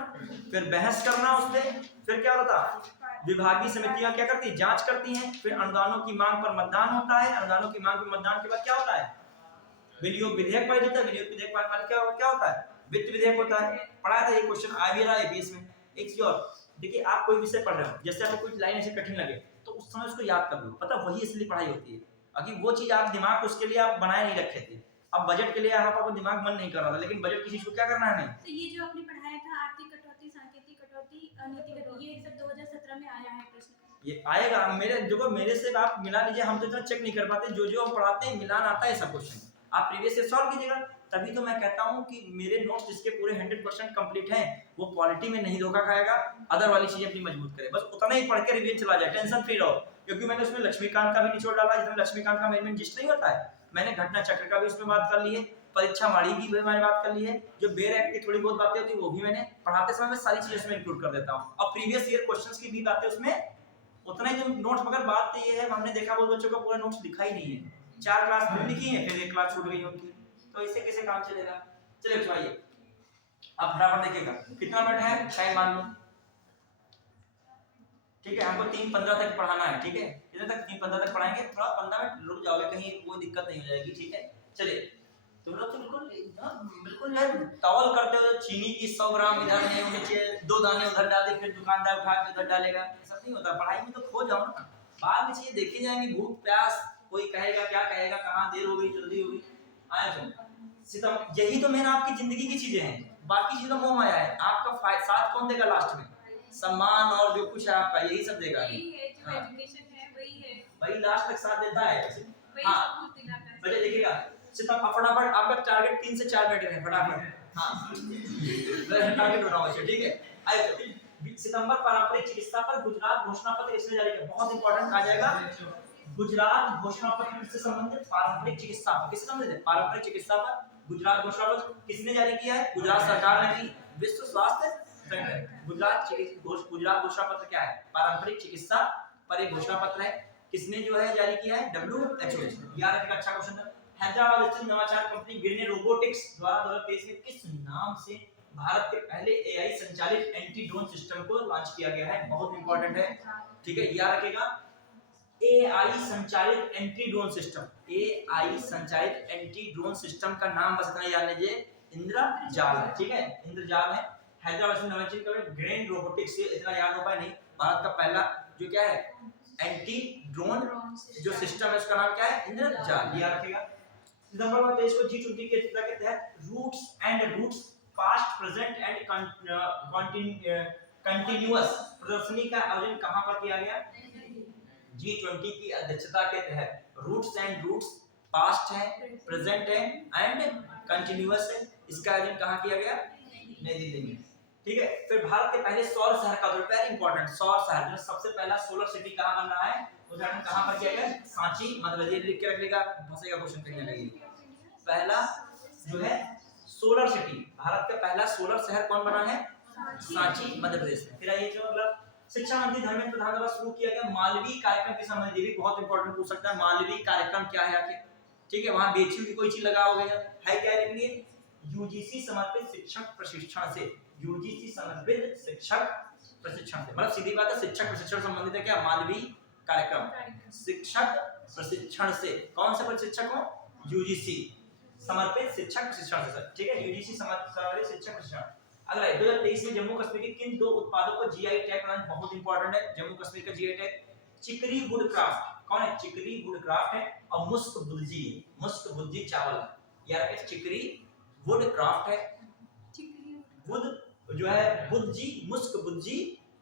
फिर बहस करना उस पर, फिर क्या होता है विभागीय समितियां क्या करती है, जांच करती हैं, फिर अनुदानों की मांग पर मतदान होता है, अनुदानों की मांग पर मतदान के बाद क्या होता है विनियोग विधेयक पारित होता है, विनियोग विधेयक पारित बाद क्या होता है वित्त विधेयक होता है। पढ़ाया था ये क्वेश्चन आ भी रहा है एपीएस में। एक चीज और देखिए, आप कोई विषय पढ़ रहे हो, जैसे आपको कोई लाइन ऐसे कठिन लगे तो उस समय उसको याद कर लो, पता वही इसलिए पढ़ाई होती है, अभी वो चीज आप दिमाग उसके लिए आप बनाए नहीं रखे थे। अब बजट के लिए आपका दिमाग मन नहीं कर रहा था, लेकिन बजट की चीज को क्या करना है हमें। तो ये जो आपने पढ़ाया था आर्थिक कटौती, सांकेतिक कटौती, नीति कटौती, ये सब 2017 में आया है प्रश्न। ये आएगा, मेरे देखो मेरे से आप मिला लीजिए, हम तो इतना चेक नहीं कर पाते, जो हम पढ़ाते हैं मिलान आता है सब क्वेश्चन, आप प्रीवियस ईयर सॉल्व कीजिएगा। तभी तो मैं कहता हूं कि मेरे नोट्स जिसके पूरे 100% कंप्लीट हैं वो क्वालिटी में नहीं धोखा खाएगा, अदर वाली चीजें अपनी मजबूत करे, बस उतना ही पढ़ के रिवीजन चला जाए, टेंशन फ्री रहो। क्योंकि मैंने उसमें लक्ष्मीकांत का भी निचोड़ डाला, जिसमें लक्ष्मीकांत का मैनेजमेंट जिस्ट नहीं होता है, मैंने घटना चक्र का भी उसमें बात कर ली है, परीक्षा माड़ी की भी मैंने बात कर ली है, जो बेर एक्ट की थोड़ी बहुत बातें होती है वो भी मैंने पढ़ाते समय मैं सारी चीजें उसमें इंक्लूड कर देता हूं, और प्रीवियस ईयर क्वेश्चंस की भी बातें उसमें उतना ही। जो नोट्स मगर बात तो ये है, हमने देखा बहुत बच्चों का पूरा नोट्स लिखा ही नहीं है, 4 क्लास फिर लिखी है, फिर 1 क्लास छूट गई उनकी, तो इससे कैसे काम चलेगा। चलिए उठाइए, अब फटाफट देखिएगा कितना मिनट है, टाइम मान लो, ठीक है, हमको 3:15 तक पढ़ाना है, ठीक है, कितने तक 3:15 तक पढ़ाएंगे, थोड़ा 15 मिनट रुक जाओगे, कहीं कोई दिक्कत नहीं हो जाएगी, ठीक है। चलिए, तुम लोग तो बिल्कुल यार तौल करते हो, चीनी की 100 ग्राम इधर नहीं होनी चाहिए, 2 दाने उधर डाल दे, फिर दुकानदार उठा के उधर डालेगा, ऐसा नहीं होता पढ़ाई में, तो खो जाओ ना, बाद में चीजें देखी जाएंगी, भूख प्यास, कोई कहेगा क्या कहेगा, कहाँ देर हो गई जल्दी हो गई, आया तुम सितम, यही तो मेन आपकी जिंदगी की चीजें हैं, बाकी चीजों मोह माया है, आपका साथ कौन देगा लास्ट में, सम्मान और जो कुछ है आपका, यही सब देगा, यही है जो एजुकेशन है, वही है, वही लास्ट तक साथ देता है। वही हाँ सब कुछ दिलाता है। बच्चे देखिएगा, सितम फटाफट, आपका टारगेट 3 से 4 मिनट है, फटाफट, हाँ टारगेट होना चाहिए, ठीक है। आइए, सितंबर पारंपरिक चिकित्सा पर गुजरात घोषणा पत्र किसने जारी किया, बहुत इंपॉर्टेंट आ जाएगा, गुजरात घोषणा पत्र किससे संबंधित, पारंपरिक चिकित्सा किससे संबंधित है, पारंपरिक चिकित्सा पर गुजरात घोषणा पत्र किसने जारी किया है, गुजरात सरकार ने की, विश्व स्वास्थ्य संगठन। गुजरात घोषणा पत्र क्या है, पारंपरिक चिकित्सा पर एक घोषणा पत्र है, किसने जो है जारी किया है, WHO। यार एक अच्छा क्वेश्चन था, हैदराबाद स्थित नवाचार कंपनी ग्रीन रोबोटिक्स द्वारा 2023 में किस नाम से भारत के पहले AI संचालित एंटी ड्रोन सिस्टम को लॉन्च किया गया है, बहुत इंपॉर्टेंट है, ठीक है, याद रखिएगा, AI संचालित एंटी ड्रोन सिस्टम, AI संचालित एंटी ड्रोन सिस्टम का नाम बस इतना याद लीजिए, इंद्रजाल है, ठीक है, इंद्रजाल है, हैदराबाद से नवाचार कंपनी ग्रीन रोबोटिक्स, से इतना याद हो पाए नहीं, भारत का पहला जो क्या है एंटी ड्रोन जो सिस्टम है उसका नाम क्या है, इंद्रजाल, याद रखिएगा। सितंबर 23 को G20 के अध्यक्षता के तहत roots past present and continuous प्रदर्शनी का आयोजन कहां पर किया गया, G20 की अध्यक्षता के तहत रूट्स पास्ट है, प्रेजेंट है एंड कंटिन्यूअस है, इसका आयोजन कहां किया गया, नई दिल्ली में, ठीक है। फिर भारत के पहले सौर शहर का, वेरी इंपॉर्टेंट, सौर शहर जो सबसे पहला सोलर सिटी कहां बन रहा है, उदाहरण कहां पर किया गया, सांची, मतलब ये लिख के रख लेगा, फंसेगा क्वेश्चन कहीं ना कहीं। पहला जो है सोलर सिटी, भारत का पहला सोलर शहर कौन बना है, सांची, मध्य प्रदेश में। फिर ये जो मतलब शिक्षा मंत्री धर्मेंद्र प्रधान द्वारा शुरू किया गया मालवीय कार्यक्रम के संबंध में भी बहुत इंपॉर्टेंट पूछ सकता है, मालवीय कार्यक्रम क्या है आखिर, ठीक है, वहां बेचियों की कोई चीज लगाओगे है क्या, लिख लिए यूजीसी समर्पित शिक्षक प्रशिक्षण से, यूजीसी समर्पित शिक्षक प्रशिक्षण से, मतलब सीधी बात है शिक्षक प्रशिक्षण संबंधित है क्या, मालवीय कार्यक्रम शिक्षक प्रशिक्षण से, कौन से प्रशिक्षक हो, यूजीसी समर्पित शिक्षक प्रशिक्षण से, ठीक है, यूजीसी समर्पित शिक्षक प्रशिक्षण। अगला 2023 में जम्मू कश्मीर के किन 2 उत्पादों को जीआई टैग मिला, बहुत इंपॉर्टेंट है, जम्मू कश्मीर का जीआई टैग, चिकरी वुड क्राफ्ट, कौन है, चिकरी वुड क्राफ्ट है, और मुस्क बुद्जी चावल, यार चिकरी वुड क्राफ्ट है, वुड जो है बुद्जी, मुस्क बुद्जी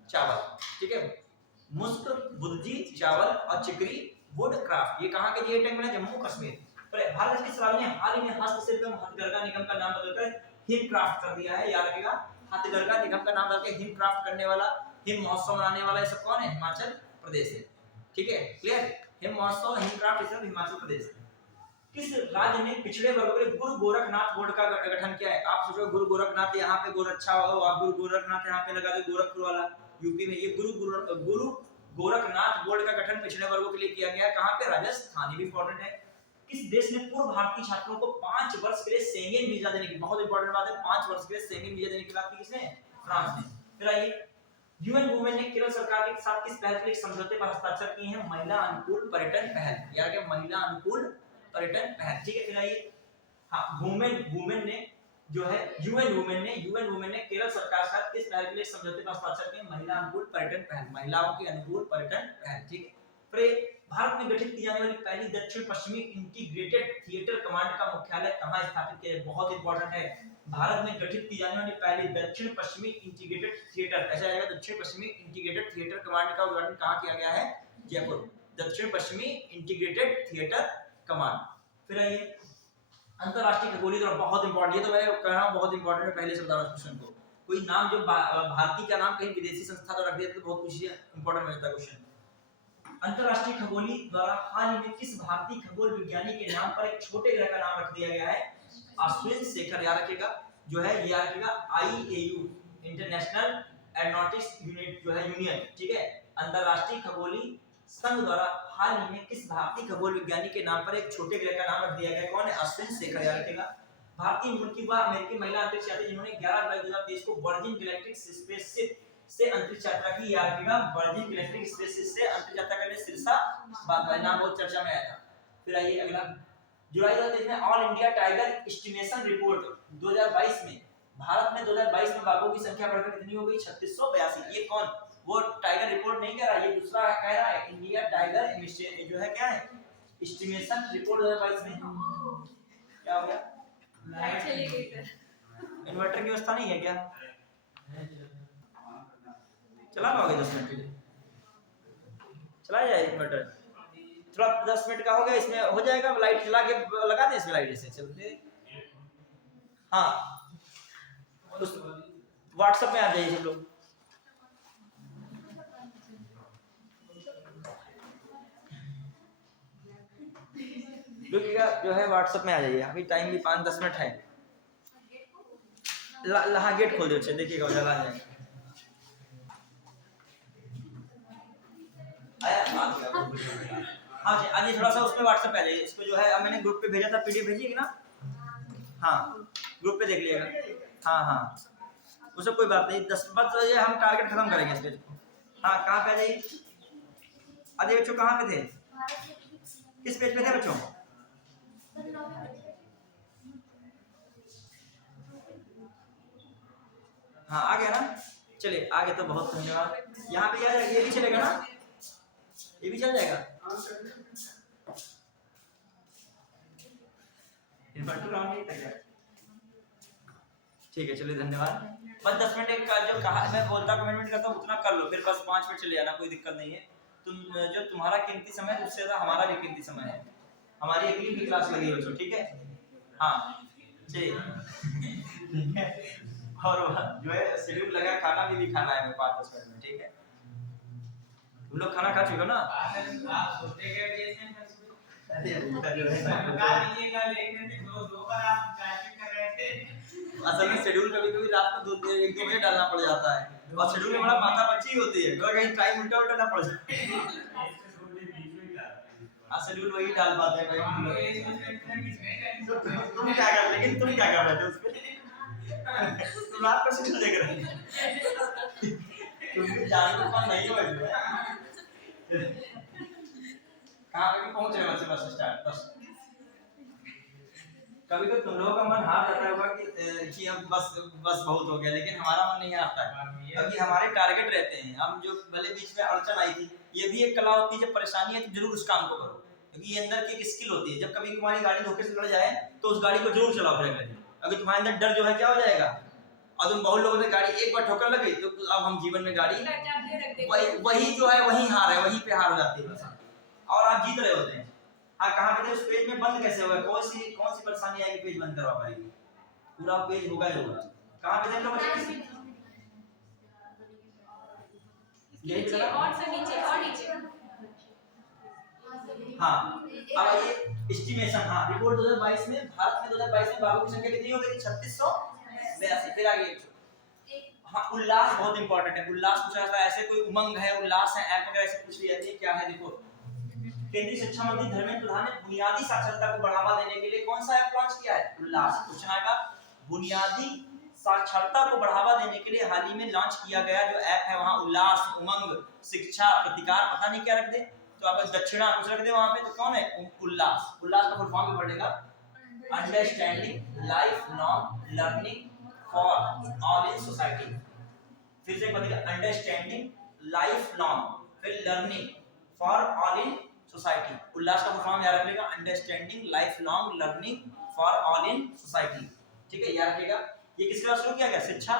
चावल, ठीक है, मुस्क बुद्जी चावल और चिकरी वुड क्राफ्ट, ये कहां के जीआई टैग मिला, जम्मू कश्मीर। भारत की सरकार ने हाल ही में हस्तशिल्प एवं हथकरघा निगम का नाम बदलकर हिम क्राफ्ट कर दिया है, याद रखिएगा, हथकरघा निगम का नाम बदलकर हिम क्राफ्ट करने वाला, हिम महोत्सव मनाने वाला ये सब कौन है, हिमाचल प्रदेश है, ठीक है, क्लियर, हिम महोत्सव हिम क्राफ्ट ये सब हिमाचल प्रदेश है। किस राज्य ने पिछड़े वर्गों के लिए गुरु गोरखनाथ बोर्ड का गठन किया है? आप सोचो गुरु गोरखनाथ यहाँ पे गोरक्षा हो, आप गुरु गोरखनाथ यहाँ पे लगा दो, गोरखपुर वाला यूपी में, ये गुरु गोरखनाथ बोर्ड का गठन पिछड़े वर्गों के लिए किया गया है। कहाँ पे? राजस्थान। ये भी इंपॉर्टेंट है। किस देश ने पूर्व भारतीय छात्रों को 5 वर्ष के लिए शेंगेन वीजा देने की, बहुत इंपॉर्टेंट बात है, 5 वर्ष के लिए शेंगेन वीजा देने की बात की किसने? फ्रांस ने। फिर आइए, यूएन वुमेन ने केरल सरकार के साथ किस पहल के लिए समझौते पर हस्ताक्षर किए हैं? महिला अनुकूल पर्यटन पहल। यार क्या? महिला अनुकूल पर्यटन पहल। ठीक है, फिर आइए, हाँ, वुमेन ने जो है यूएन वुमेन ने केरल सरकार के साथ किस पहल के लिए समझौते पर हस्ताक्षर किए? महिला अनुकूल पर्यटन पहल, महिलाओं के अनुकूल पर्यटन पहल। ठीक है, फिर भारत में गठित की जाने वाली पहली दक्षिण पश्चिमी इंटीग्रेटेड थिएटर कमांड का मुख्यालय कहाँ स्थापित किया है? बहुत इंपॉर्टेंट है। भारत में गठित की जाने वाली पहली दक्षिण पश्चिमी इंटीग्रेटेड थिएटर, ऐसा आएगा, दक्षिण पश्चिमी इंटीग्रेटेड थिएटर कमांड का उद्घाटन कहाँ किया गया है? जयपुर। दक्षिण पश्चिमी इंटीग्रेटेड थिएटर कमांड। फिर आइए, अंतरराष्ट्रीय खगोलीय द्वारा, बहुत इंपॉर्टेंट, ये तो मैं कह रहा हूँ बहुत इंपॉर्टेंट है, पहले से बता रहा हूँ क्वेश्चन को। कोई नाम जो भारतीय का नाम कहीं विदेशी संस्था द्वारा रख दिया तो बहुत कुछ इंपॉर्टेंट हो जाता है क्वेश्चन। अंतरराष्ट्रीय खगोलीय द्वारा हाल ही में किस भारतीय खगोल विज्ञानी के नाम पर एक छोटे ग्रह का नाम रख दिया गया है? अश्विन शेखर। याद रखिएगा, जो है ये याद रखिएगा, IAU इंटरनेशनल एरोनॉटिक्स यूनिट जो है यूनियन, ठीक है, अंतरराष्ट्रीय खगोलीय संघ द्वारा हाल ही में किस भारतीय खगोल विज्ञानी के नाम पर एक छोटे ग्रह का नाम रख दिया गया? कौन है? अश्विन शेखर। याद रखिएगा, भारतीय मूल की वह अमेरिकी महिला अंतरिक्ष यात्री जिन्होंने 11 जुलाई 2023 को वर्जिन गैलेक्टिक स्पेसशिप से अंतरिक्ष यात्रा की। याद रखिएगा, वर्जिन गैलेक्टिक स्पेसशिप से अंतरिक्ष यात्रा करने सिरसा बात का नाम बहुत चर्चा में आया था। फिर आइए अगला, जुलाई 2023 में all India tiger estimation report 2022 में भारत में 2022 में बाघों की संख्या बढ़कर कितनी हो गई? 3682। ये कौन? वो टाइगर रिपोर्ट नहीं कह रहा, ये दूसरा कह रहा है, इंडिया टाइगर जो है क्या है, एस्टिमेशन रिपोर्ट 2022 में। क्या हो गया? लाइट चली गई सर। इन्वर्टर की व्यवस्था नहीं है क्या? चला पाओगे 10 मिनट के लिए? चला जाए इन्वर्टर? थोड़ा 10 मिनट का हो गया, इसमें हो जाएगा, लाइट चला के लगा दें इसमें, लाइट से चलते। हाँ, उस व्हाट्सएप में आ जाइए सब लोग। जो है व्हाट्सएप में आ जाइए, अभी टाइम भी 5-10 मिनट है। हाँ, गेट खोल दो, अच्छा देखिएगा उजाला आ जाएगा। हाँ जी, आज थोड़ा सा उसमें व्हाट्सएप पे आ जाइए, इसको जो है मैंने ग्रुप पे भेजा था, PDF भेजिएगा ना? हाँ, ग्रुप पे देख लीजिएगा। हाँ, उससे कोई बात नहीं, 10 बस ये हम टारगेट खत्म करेंगे इस पेज को। हाँ, कहाँ पे आ जाइए? अजय बच्चों कहाँ पे थे? किस पेज पे थे बच्चों? हाँ, आ गया ना? चलिए आगे, तो बहुत धन्यवाद। यहाँ पे ये भी चलेगा ना? ये भी चल जाएगा? ठीक है, चलिए धन्यवाद। बस 10 मिनट का जो कहा मैं बोलता कमेंट करता हूँ उतना कर लो, फिर बस 5 मिनट चले जाना, कोई दिक्कत नहीं है। तुम जो तुम्हारा कीमती समय है उससे ज्यादा हमारा भी कीमती समय है। हमारी अगली भी क्लास लगी बच्चों, ठीक है? हाँ, चलिए ठीक है। और जो है शेड्यूल लगा, खाना भी खाना है 5-10 मिनट में, ठीक है? तुम लोग खाना खा चुके हो ना? आप सोते के जैसे लीजिएगा, लेकिन दो बार आप टाइपिंग कर रहे थे। असल में शेड्यूल कभी-कभी रात को 1-2 बजे डालना पड़ जाता है, और शेड्यूल में बड़ा माथा पच्ची होती है, कहीं टाइम उल्टा ना पड़ जाए। शेड्यूल वही डाल पाते हैं भाई। तुम क्या कर, लेकिन तुम क्या कर रहे थे उसपे? तुम रात को शेड्यूल देख रहे थे, तुम जानते कौन नहीं हो कहाँ पे पहुंच रहे हो? बस स्टार्ट, बस कभी तो तुम लोगों का मन हार जाता होगा कि अब बस बहुत हो गया, लेकिन हमारा मन नहीं हारता है, क्योंकि हमारे टारगेट रहते हैं। हम जो भले बीच में अड़चन आई थी, ये भी एक कला होती है, जब परेशानी है तो जरूर उस काम को करो, क्योंकि ये अंदर की एक स्किल होती है। जब कभी तुम्हारी गाड़ी धोखे से लड़ जाए तो उस गाड़ी को जरूर चलाओ ब्रेक करके, अगर तुम्हारे अंदर डर जो है क्या हो जाएगा, और तुम बहुत लोगों से गाड़ी एक बार ठोकर लग गई तो अब हम जीवन में गाड़ी वही जो है वही हार है, वहीं पे हार हो जाती है बस, और आप जीत रहे होते हैं। हाँ, कहाँ पे थे? उस पेज में बंद कैसे होगा? कौन सी परेशानी आएगी पेज बंद करवा पाएगी? पूरा पेज होगा ही होगा। कहाँ पे थे लोग? नीचे और नीचे हाँ अब आइए एस्टिमेशन। हाँ रिपोर्ट 2022 में भारत में 2022 में बाघों की संख्या कितनी हो गई थी? 3682। फिर आगे हाँ उल्लास बहुत इंपॉर्टेंट है। उल्लास पूछा जाता है, ऐसे कोई उमंग है, उल्लास है, ऐप वगैरह ऐसे पूछ ली जाती है। क्या है देखो, केंद्रीय शिक्षा मंत्री धर्मेंद्र प्रधान ने बुनियादी साक्षरता को बढ़ावा देने के लिए कौन सा ऐप लॉन्च किया है? उल्लास। क्वेश्चन आएगा बुनियादी साक्षरता को बढ़ावा देने के लिए हाल ही में लॉन्च किया गया जो ऐप है वहां उल्लास, उमंग, शिक्षा, प्रतिकार, पता नहीं क्या रख दे तो आप दक्षिणा कुछ रख दे वहां पे, तो कौन है? उल्लास। उल्लास का फुल फॉर्म भी पढ़ेगा understanding life long learning for all in society. फिर से पढ़ेगा अंडरस्टैंडिंग लाइफ लॉन्ग फिर learning for all in society. Ullas का फुल फॉर्म याद रखिएगा understanding life long learning for all in society. ठीक है याद रखिएगा। ये किसके द्वारा शुरू किया गया? शिक्षा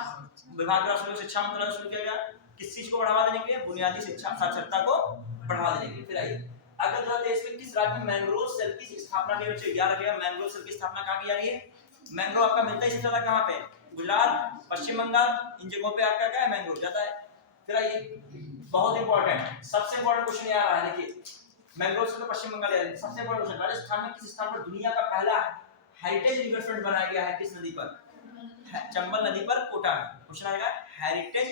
विभाग द्वारा शुरू, शिक्षा मंत्रालय द्वारा शुरू किया गया। किस चीज को बढ़ावा देने के लिए? बुनियादी शिक्षा साक्षरता को बढ़ावा देने के लिए। फिर आइए अगले 2023 में किस राज्य में मैंग्रोव सेल की स्थापना की गई? याद रखिएगा मैंग्रोव सेल की स्थापना कहां की जा रही है? मैंग्रोव आपका मिलता ही सबसे ज्यादा कहां पे? गुजरात, पश्चिम बंगाल, इन जगहों पे आपका क्या है? मैंग्रोव जाता है। फिर आइए बहुत इंपॉर्टेंट सबसे इंपॉर्टेंट क्वेश्चन ये आ रहा है, देखिए मैंग्रोव से तो पश्चिम बंगाल है। सबसे इंपॉर्टेंट क्वेश्चन, राजस्थान में किस स्थान पर दुनिया का पहला हेरिटेज रिवर फ्रंट बनाया गया है? किस नदी पर? चंबल नदी पर, कोटा में। क्वेश्चन आएगा हेरिटेज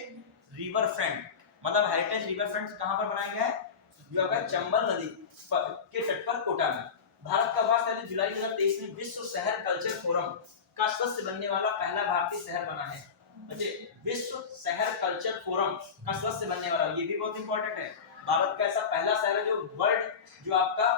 रिवर फ्रंट, मतलब हेरिटेज रिवर फ्रंट कहां पर बनाया गया है? जो आपका चंबल नदी के तट पर, कोटा में। भारत का भाग 23 जुलाई 2023 में विश्व शहर कल्चर फोरम का सदस्य बनने वाला पहला भारतीय शहर बना है। विश्व शहर कल्चर फोरम का सदस्य बनने वाला, ये भी बहुत इंपॉर्टेंट है। भारत का ऐसा पहला शहर है जो वर्ल्ड जो आपका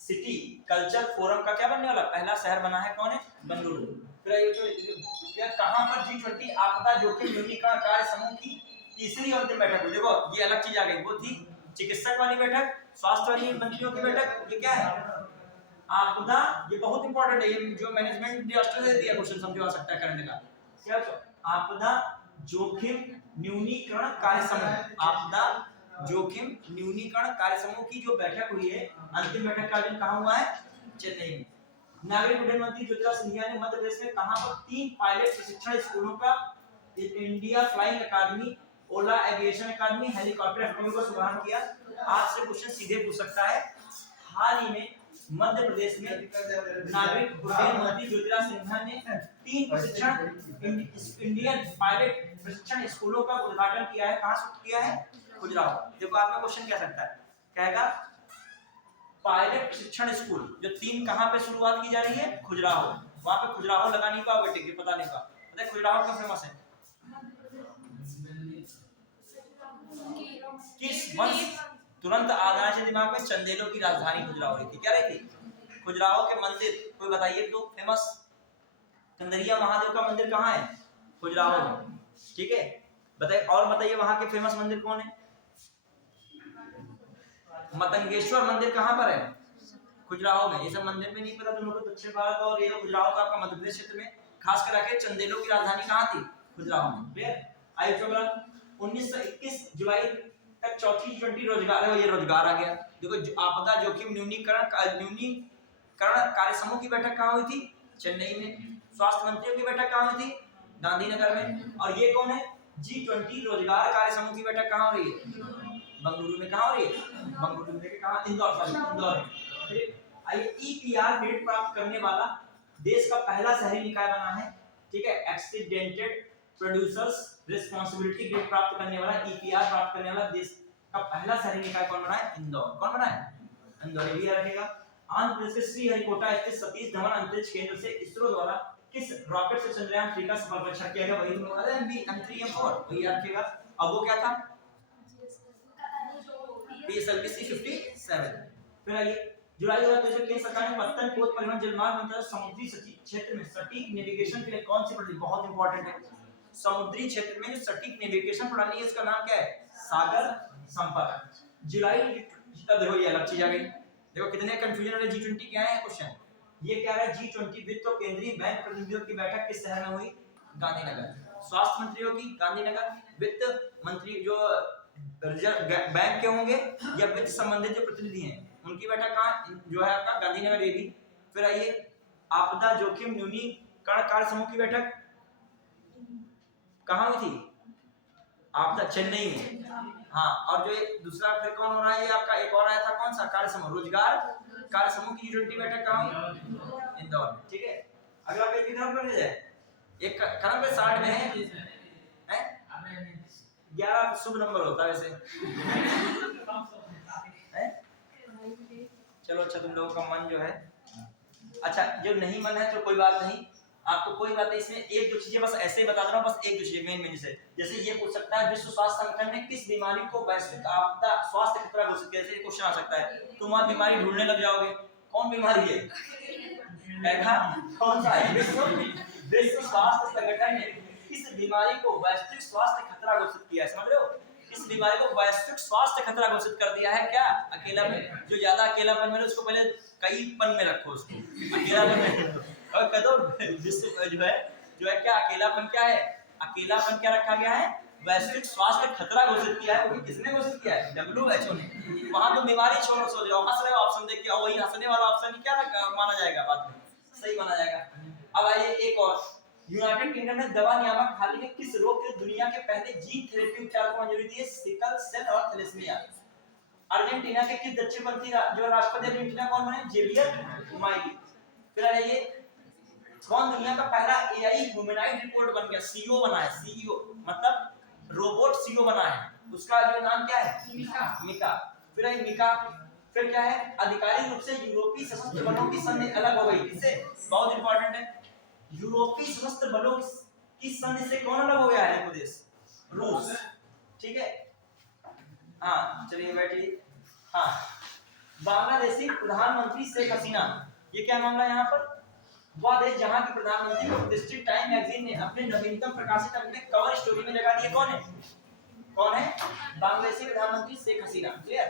सिटी कल्चर फोरम का क्या बनने वाला पहला शहर बना है? कौन है? बेंगलुरु। फिर ये कहां पर G20 आपदा जोखिम न्यूनीकरण कार्य समूह की तीसरी और अंतिम बैठक हुई? देखो ये अलग चीज आ गई, वो थी चिकित्सक वाली बैठक, स्वास्थ्य वाली मंत्रियों की बैठक। ये क्या है? आपदा। ये बहुत इंपॉर्टेंट है, ये जो मैनेजमेंट डिजास्टर से दिया क्वेश्चन समझो आ सकता है करने का। क्या आपदा जोखिम न्यूनीकरण कार्य समूह, आपदा जोखिम न्यूनीकरण कार्य समूह की जो बैठक हुई है, अंतिम बैठक का आयोजन कहां हुआ है? चेन्नई में। नागरिक उड्डयन मंत्री ज्योतिरादित्य सिंधिया ने मध्य प्रदेश में कहां पर 3 पायलट प्रशिक्षण स्कूलों का इंडिया फ्लाइंग अकादमी, ओला एविएशन अकादमी, हेलीकॉप्टर एकेडमी का शुभारंभ किया? आज से क्वेश्चन सीधे पूछ सकता है। हाल ही में मध्य प्रदेश में नागरिक उड्डयन मंत्री ज्योतिरादित्य सिंधिया ने 3 प्रशिक्षण इंडियन पायलट प्रशिक्षण स्कूलों का उद्घाटन किया है। कहां से किया है? खजुराहो। देखो आपका क्वेश्चन क्या सकता है, कहेगा पायलट प्रशिक्षण स्कूल जो 3 कहां पे शुरुआत की जा रही है? खजुराहो। वहां पे खजुराहो लगा नहीं पाओगे, टिक पता नहीं का। पता है खजुराहो क्यों फेमस है? किस वंश तुरंत आधार से दिमाग में चंदेलों की राजधानी खजुराहो रही थी? क्या रही थी? खजुराहो के मंदिर कोई बताइए तो फेमस। कंदरिया महादेव का मंदिर कहाँ है? खजुराहो में। ठीक है बताइए, और बताइए वहां के फेमस मंदिर कौन है? मतंगेश्वर मंदिर कहां पर है? खजुराहो में। ये सब मंदिर में नहीं पता तुम लोग को। दक्षिण भारत और ये खजुराहो का आपका मध्य प्रदेश क्षेत्र में खास कर रखे चंदेलों की राजधानी कहां थी? खजुराहो में। क्लियर? आइए चलो 1921 जुलाई तक चौथी G20 रोजगार है, ये रोजगार आ गया। देखो आपदा जोखिम न्यूनीकरण कार्य समूह की बैठक कहां हुई थी? चेन्नई में। स्वास्थ्य मंत्रियों की बैठक कहां हुई थी? गांधीनगर में। और ये कौन है? G20 रोजगार कार्य समूह की बैठक कहां हो रही है? बेंगलुरु में। कहां हो रही है? बेंगलुरु में। कहां? इंदौर में। आइए EPR ग्रेड प्राप्त करने वाला देश का पहला शहरी निकाय बना है। ठीक है, एक्सीडेंटेड प्रोड्यूसर्स रिस्पांसिबिलिटी ग्रेड प्राप्त करने वाला, EPR प्राप्त करने वाला देश का पहला शहरी निकाय कौन बना है? इंदौर। कौन बना है? इंदौर। ये भी याद रखिएगा। आंध्र प्रदेश के श्रीहरिकोटा स्थित सतीश धवन अंतरिक्ष केंद्र से इसरो द्वारा किस रॉकेट से चंद्रयान 3 का सफल परीक्षण किया गया? वही तुम लोग M3 M4 वही याद रखिएगा। अब वो क्या था? PSLV-C57। फिर आइए जुलाई 2023 में केंद्र सरकार ने पत्तन पोत परिवहन जलमार्ग मंत्रालय समुद्री क्षेत्र में सटीक नेविगेशन के लिए कौन सी प्रणाली, बहुत इंपॉर्टेंट है, समुद्री क्षेत्र में जो सटीक नेविगेशन प्रणाली है इसका नाम क्या है? सागर संपर्क। जुलाई देखो ये अलग चीज आ गई। देखो कितने कंफ्यूजन वाले G20 क्या है क्वेश्चन। ये क्या है? G20 वित्त और केंद्रीय बैंक प्रतिनिधियों की बैठक किस शहर में हुई? गांधीनगर। स्वास्थ्य मंत्रियों की गांधीनगर, वित्त मंत्री जो बैंक के होंगे या वित्त संबंधित जो प्रतिनिधि हैं उनकी बैठक कहाँ जो है आपका? गांधीनगर। ये भी। फिर आइए आपदा जोखिम न्यूनीकरण कार्य समूह की बैठक कहाँ हुई थी? आपका चेन्नई में। हाँ, और जो ये दूसरा फिर कौन हो रहा है, ये आपका एक और आया था, कौन सा कार्य समूह, रोजगार कार्य समूह की G20 बैठक कहाँ हुई, इंदौर में। ठीक है, अगला पेज की तरफ बढ़ जाए, एक खत्म पे 60 में है 11 शुभ नंबर होता है वैसे है? चलो अच्छा, तुम लोगों का मन जो है, अच्छा जो नहीं मन है तो कोई बात नहीं, आपको कोई बात नहीं, इसमें एक दो चीजें बस ऐसे ही बता दे रहा हूँ, बस एक दो चीजें मेन जैसे ये पूछ सकता है विश्व स्वास्थ्य संगठन ने किस बीमारी को वैश्विक आपदा स्वास्थ्य खतरा घोषित किया, जैसे क्वेश्चन आ सकता है, तुम आज बीमारी ढूंढने लग जाओगे, कौन बीमारी है, देखा कौन सा है, विश्व स्वास्थ्य संगठन ने किस बीमारी को वैश्विक स्वास्थ्य खतरा घोषित किया है, समझ रहे हो, इस बीमारी को वैश्विक स्वास्थ्य खतरा घोषित कर दिया है। क्या अकेलापन, जो ज्यादा अकेलापन में उसको पहले कई पन में रखो, उसको अकेलापन में और कह दो विश्व जो है क्या अकेलापन, क्या है अकेलापन, क्या रखा गया है, वैश्विक स्वास्थ्य खतरा घोषित किया है। वो भी किसने घोषित किया है, WHO ने। वहां तो बीमारी छोड़ो, सोच रहे हो हंस रहे हो ऑप्शन देख के, और वही हंसने वाला ऑप्शन क्या माना जाएगा, बाद में सही माना जाएगा। अब आइए एक और, यूनाइटेड किंगडम ने दवा नियामक हाल ही में किस रोग के दुनिया के पहले जीन थेरेपी उपचार को मंजूरी दी है, सिकल सेल और थैलेसीमिया। अर्जेंटीना के किस दक्षिणपंथी जो राष्ट्रपति अर्जेंटीना कौन बने, जेवियर माइली। फिर आइए, कौन दुनिया का पहला एआई ह्यूमनॉइड रिपोर्ट बन गया, सीईओ बना है, सीईओ मतलब रोबोट सीईओ बना है, उसका जो नाम क्या है, मिका। फिर है मिका, फिर क्या है, आधिकारिक रूप से यूरोपीय सशस्त्र बलों की संधि अलग हो गई, इससे बहुत इंपॉर्टेंट है, यूरोपीय सशस्त्र बलों की संधि से कौन अलग हो गया है, वो देश रूस। ठीक है, हाँ चलिए बैठिए। हाँ, बांग्लादेशी प्रधानमंत्री शेख हसीना, ये क्या मामला है यहाँ पर, वह देश जहां की प्रधानमंत्री को डिस्ट्रिक्ट टाइम मैगजीन ने अपने नवीनतम प्रकाशित अपने कवर स्टोरी में लगा दिया, कौन है बांग्लादेशी प्रधानमंत्री Sheikh Hasina. Clear.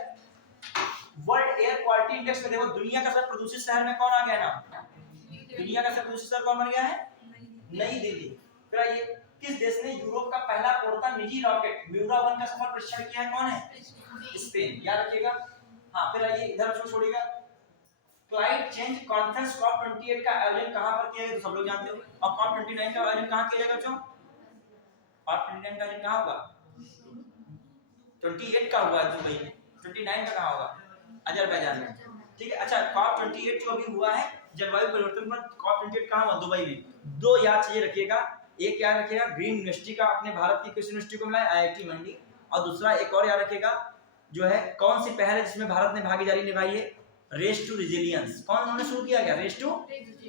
World air quality index में देखो, दुनिया का सबसे प्रदूषित शहर में कौन आ गया ना, दुनिया का सबसे प्रदूषित शहर कौन बन गया है, नई दिल्ली। फिर आइए, किस देश ने यूरोप का पहला पूर्णतः निजी रॉकेट म्यूरा 1 का सफल परीक्षण किया है, कौन है, स्पेन, याद रखिएगा। हाँ, फिर आइए इधर छोड़िएगा, क्लाइमेट चेंज कॉन्फ्रेंस COP28 का आयोजन कहां पर किया गया, तो सब लोग जानते हो, और COP29 का आयोजन कहां किया जाएगा बच्चों, COP29 का आयोजन कहां होगा, 28 का हुआ है दुबई में, 29 का कहां होगा, अजरबैजान में। ठीक है, अच्छा COP28 जो अभी हुआ है जलवायु परिवर्तन पर, COP28 कहां हुआ, दुबई में। दो याद चीजें रखिएगा, एक क्या रखिएगा, ग्रीन यूनिवर्सिटी का अपने भारत की किस यूनिवर्सिटी को मिला है, IIT मंडी, और दूसरा एक और याद रखिएगा, जो है कौन सी पहल है जिसमें भारत ने भागीदारी निभाई है, रेस टू रेजिलियंस, कौन उन्होंने शुरू किया गया, रेस टू।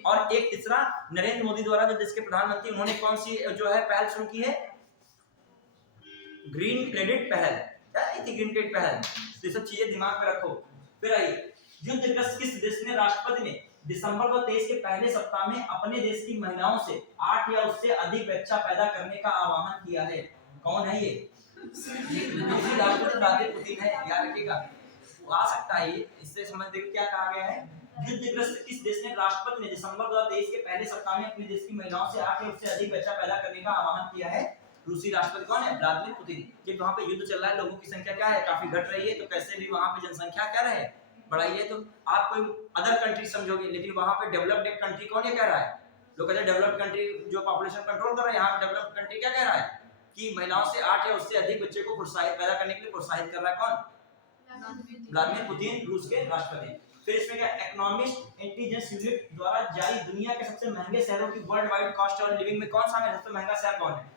और एक तीसरा, नरेंद्र मोदी द्वारा जो देश के प्रधानमंत्री, उन्होंने कौन सी जो है पहल शुरू की है, ग्रीन क्रेडिट पहल, क्या थी ग्रीन क्रेडिट पहल, तो ये सब चीजें दिमाग में रखो। फिर आइए, युद्धग्रस्त किस देश ने राष्ट्रपति ने दिसंबर 2023 के पहले सप्ताह में अपने देश की महिलाओं से 8 या उससे अधिक बच्चा पैदा करने का आह्वान किया है, कौन है ये, रूसी राष्ट्रपति व्लादिमीर पुतिन है, याद रखिएगा, आ सकता है ये, इससे समझ देखिए क्या कहा गया है, युद्धग्रस्त किस देश ने राष्ट्रपति ने दिसंबर 2023 के पहले सप्ताह में अपने देश की महिलाओं से 8 या उससे अधिक बच्चा पैदा करने का आह्वान किया है, रूसी राष्ट्रपति कौन है, व्लादिमीर पुतिन। जब वहां पे युद्ध चल रहा है, लोगों की संख्या क्या है, काफी घट रही है, तो कैसे भी वहां पे जनसंख्या क्या रहे, बढ़ाई है, तो आप कोई अदर कंट्री समझोगे, लेकिन वहां पे डेवलप्ड एक कंट्री कौन ये कह रहा है, लोग कहते हैं डेवलप्ड कंट्री जो पॉपुलेशन कंट्रोल कर रहा है, यहाँ डेवलप्ड कंट्री क्या कह रहा है कि महिलाओं से 8 या उससे अधिक बच्चे को प्रोत्साहित पैदा करने के लिए प्रोत्साहित कर रहा है, कौन, व्लादिमीर पुतिन, रूस के राष्ट्रपति। फिर इसमें क्या, इकोनॉमिस्ट इंटेलिजेंस यूनिट द्वारा जारी दुनिया के सबसे महंगे शहरों की world wide cost of living में कौन सा है, सबसे महंगा शहर कौन है,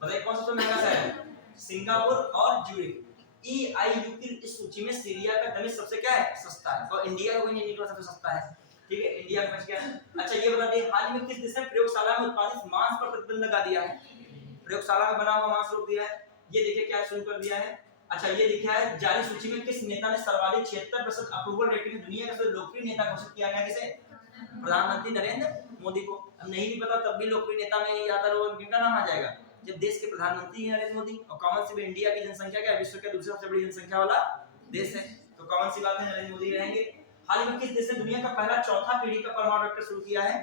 बताइए कौन सबसे महंगा शहर है, सिंगापुर और ज्यूरिख। EIU की इस सूची में सीरिया का दमिश्क सबसे क्या है, सस्ता है, और इंडिया को नहीं निकला सबसे सस्ता है। ठीक है, इंडिया बच गया। अच्छा ये बता दें, हाल ही में किस देश ने प्रयोगशाला में उत्पादित मांस पर प्रतिबंध लगा दिया है, प्रयोगशाला में बना हुआ मांस रोक दिया है, ये देखिए क्या शुरू कर दिया है। अच्छा ये लिखा है, जारी सूची में किस नेता ने सर्वाधिक 76% अप्रूवल रेटिंग में दुनिया का सबसे लोकप्रिय नेता घोषित किया गया, किसे, प्रधानमंत्री नरेंद्र मोदी को। अब नहीं भी पता तब भी लोकप्रिय नेता में ही आता है, उनका नाम आ जाएगा, जब देश के प्रधानमंत्री नरेंद्र मोदी, और कॉमन सी इंडिया की जनसंख्या क्या है, विश्व का दूसरा सबसे बड़ी जनसंख्या वाला देश है, तो कॉमन सी बात है नरेंद्र मोदी रहेंगे। हाल ही में किस देश ने दुनिया का पहला चौथा पीढ़ी का परमाणु रिएक्टर शुरू किया है,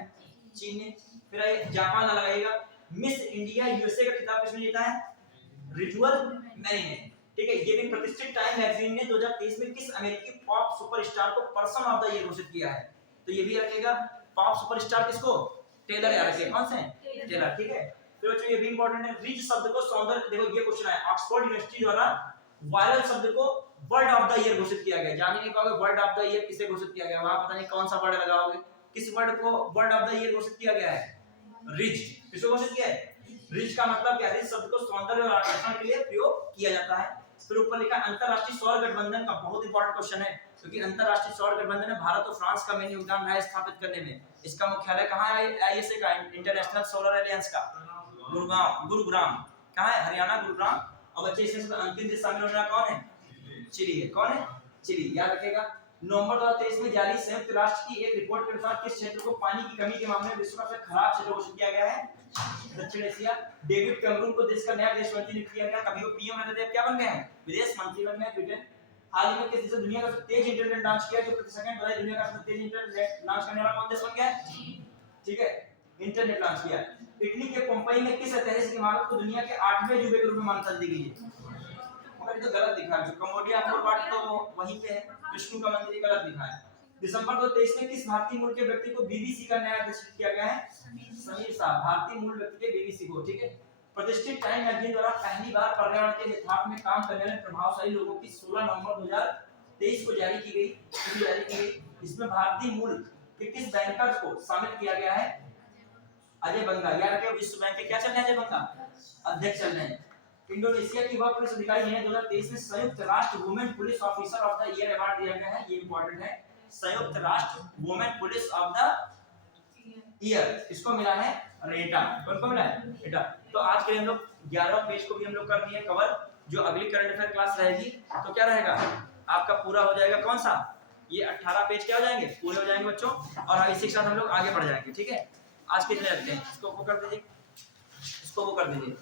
चीन ने। फिर आइए जापान ना लगाइएगा, मिस इंडिया USA का खिताब किसने जीता है, रिजुअल मैरी ने। ठीक है, ये भी प्रतिष्ठित टाइम मैगजीन ने 2023 में किस अमेरिकी पॉप सुपरस्टार को पर्सन ऑफ द ईयर घोषित किया है, तो ये भी रखेगा, पॉप सुपरस्टार किसको, टेलर याद रखिए, कौन से टेलर। ठीक है, फिर बच्चों ये भी इंपॉर्टेंट है, रिच शब्द को सौंदर्य, देखो ये क्वेश्चन है ऑक्सफोर्ड यूनिवर्सिटी द्वारा वायरल शब्द को वर्ड ऑफ द ईयर घोषित किया गया। जान ही नहीं पाओगे वर्ड ऑफ द ईयर किसे घोषित किया गया, वहां पता नहीं कौन सा वर्ड लगाओगे, किस वर्ड को वर्ड ऑफ द ईयर घोषित किया गया है, रिच। किसको घोषित किया है, रिच का मतलब क्या है, रिच शब्द को सौंदर्य और आकर्षण के लिए प्रयोग किया जाता है। फिर ऊपर लिखा अंतरराष्ट्रीय सौर गठबंधन का बहुत इंपॉर्टेंट क्वेश्चन है, क्योंकि अंतरराष्ट्रीय सौर गठबंधन में भारत और फ्रांस का मेन योगदान रहा है स्थापित करने में। इसका मुख्यालय कहाँ है, आईएसए का, इंटरनेशनल सोलर एलायंस का, गुरुग्राम कहाँ है, हरियाणा गुरुग्राम। और बच्चे इसमें अंतिम देश शामिल होने वाला कौन है, चिली है। कौन है, चिली, याद रखिएगा। नवंबर 2023 में जारी संयुक्त राष्ट्र की एक रिपोर्ट के अनुसार किस क्षेत्र को पानी की कमी के मामले में विश्व का सबसे खराब क्षेत्र घोषित किया गया है, दक्षिण एशिया। डेविड कैमरून को देश का नया विदेश मंत्री नियुक्त किया गया, कभी वो पीएम रहते थे, अब क्या बन गए हैं, विदेश मंत्री बन गए ब्रिटेन। हाल ही में किस देश ने दुनिया का सबसे तेज इंटरनेट लॉन्च किया, जो प्रति सेकंड बढ़ा, दुनिया का सबसे तेज इंटरनेट लॉन्च करने वाला कौन देश बन गया है, ठीक है, इंटरनेट लॉन्च किया। इटली के पोम्पई में किस ऐतिहासिक इमारत को दुनिया के 8वें अजूबे के रूप में मान्यता दी गई है, मगर ये तो गलत दिखा है, जो कम्बोडिया अंगोर तो वहीं पे है, विष्णु का मंदिर गलत दिखा है। दिसंबर 2023 में किस भारतीय मूल के व्यक्ति को बीबीसी का नया अध्यक्ष किया गया है, समीर साहब, भारतीय मूल व्यक्ति के बीबीसी को, ठीक है। प्रतिष्ठित टाइम मैगजीन द्वारा पहली बार पर्यावरण के यथार्थ में काम करने वाले प्रभावशाली लोगों की 16 नवंबर 2023 को जारी की गई। इसमें भारतीय मूल के किस बैंकर्स को शामिल किया गया है, अजय बंगा, याद रखिए विश्व बैंक के क्या चल रहे हैं, अजय बंगा अध्यक्ष चल रहे हैं। इंडोनेशिया की वह पुलिस अधिकारी ने 2023 में संयुक्त राष्ट्र women police officer of the year award दिया गया है, ये इंपॉर्टेंट है, संयुक्त राष्ट्र women police of the year किसको मिला है, रेटा। कौन मिला है, रेटा। तो आज के लिए हम लोग 11वां पेज को भी हम लोग कर दिए कवर। जो अगली करंट अफेयर क्लास रहेगी तो क्या रहेगा, आपका पूरा हो जाएगा, कौन सा, ये 18 पेज क्या हो जाएंगे, पूरे हो जाएंगे बच्चों, और इसी के साथ हम लोग आगे बढ़ जाएंगे, ठीक है। आज के लिए रखते हैं, इसको वो कर दीजिए, इसको वो कर दीजिए।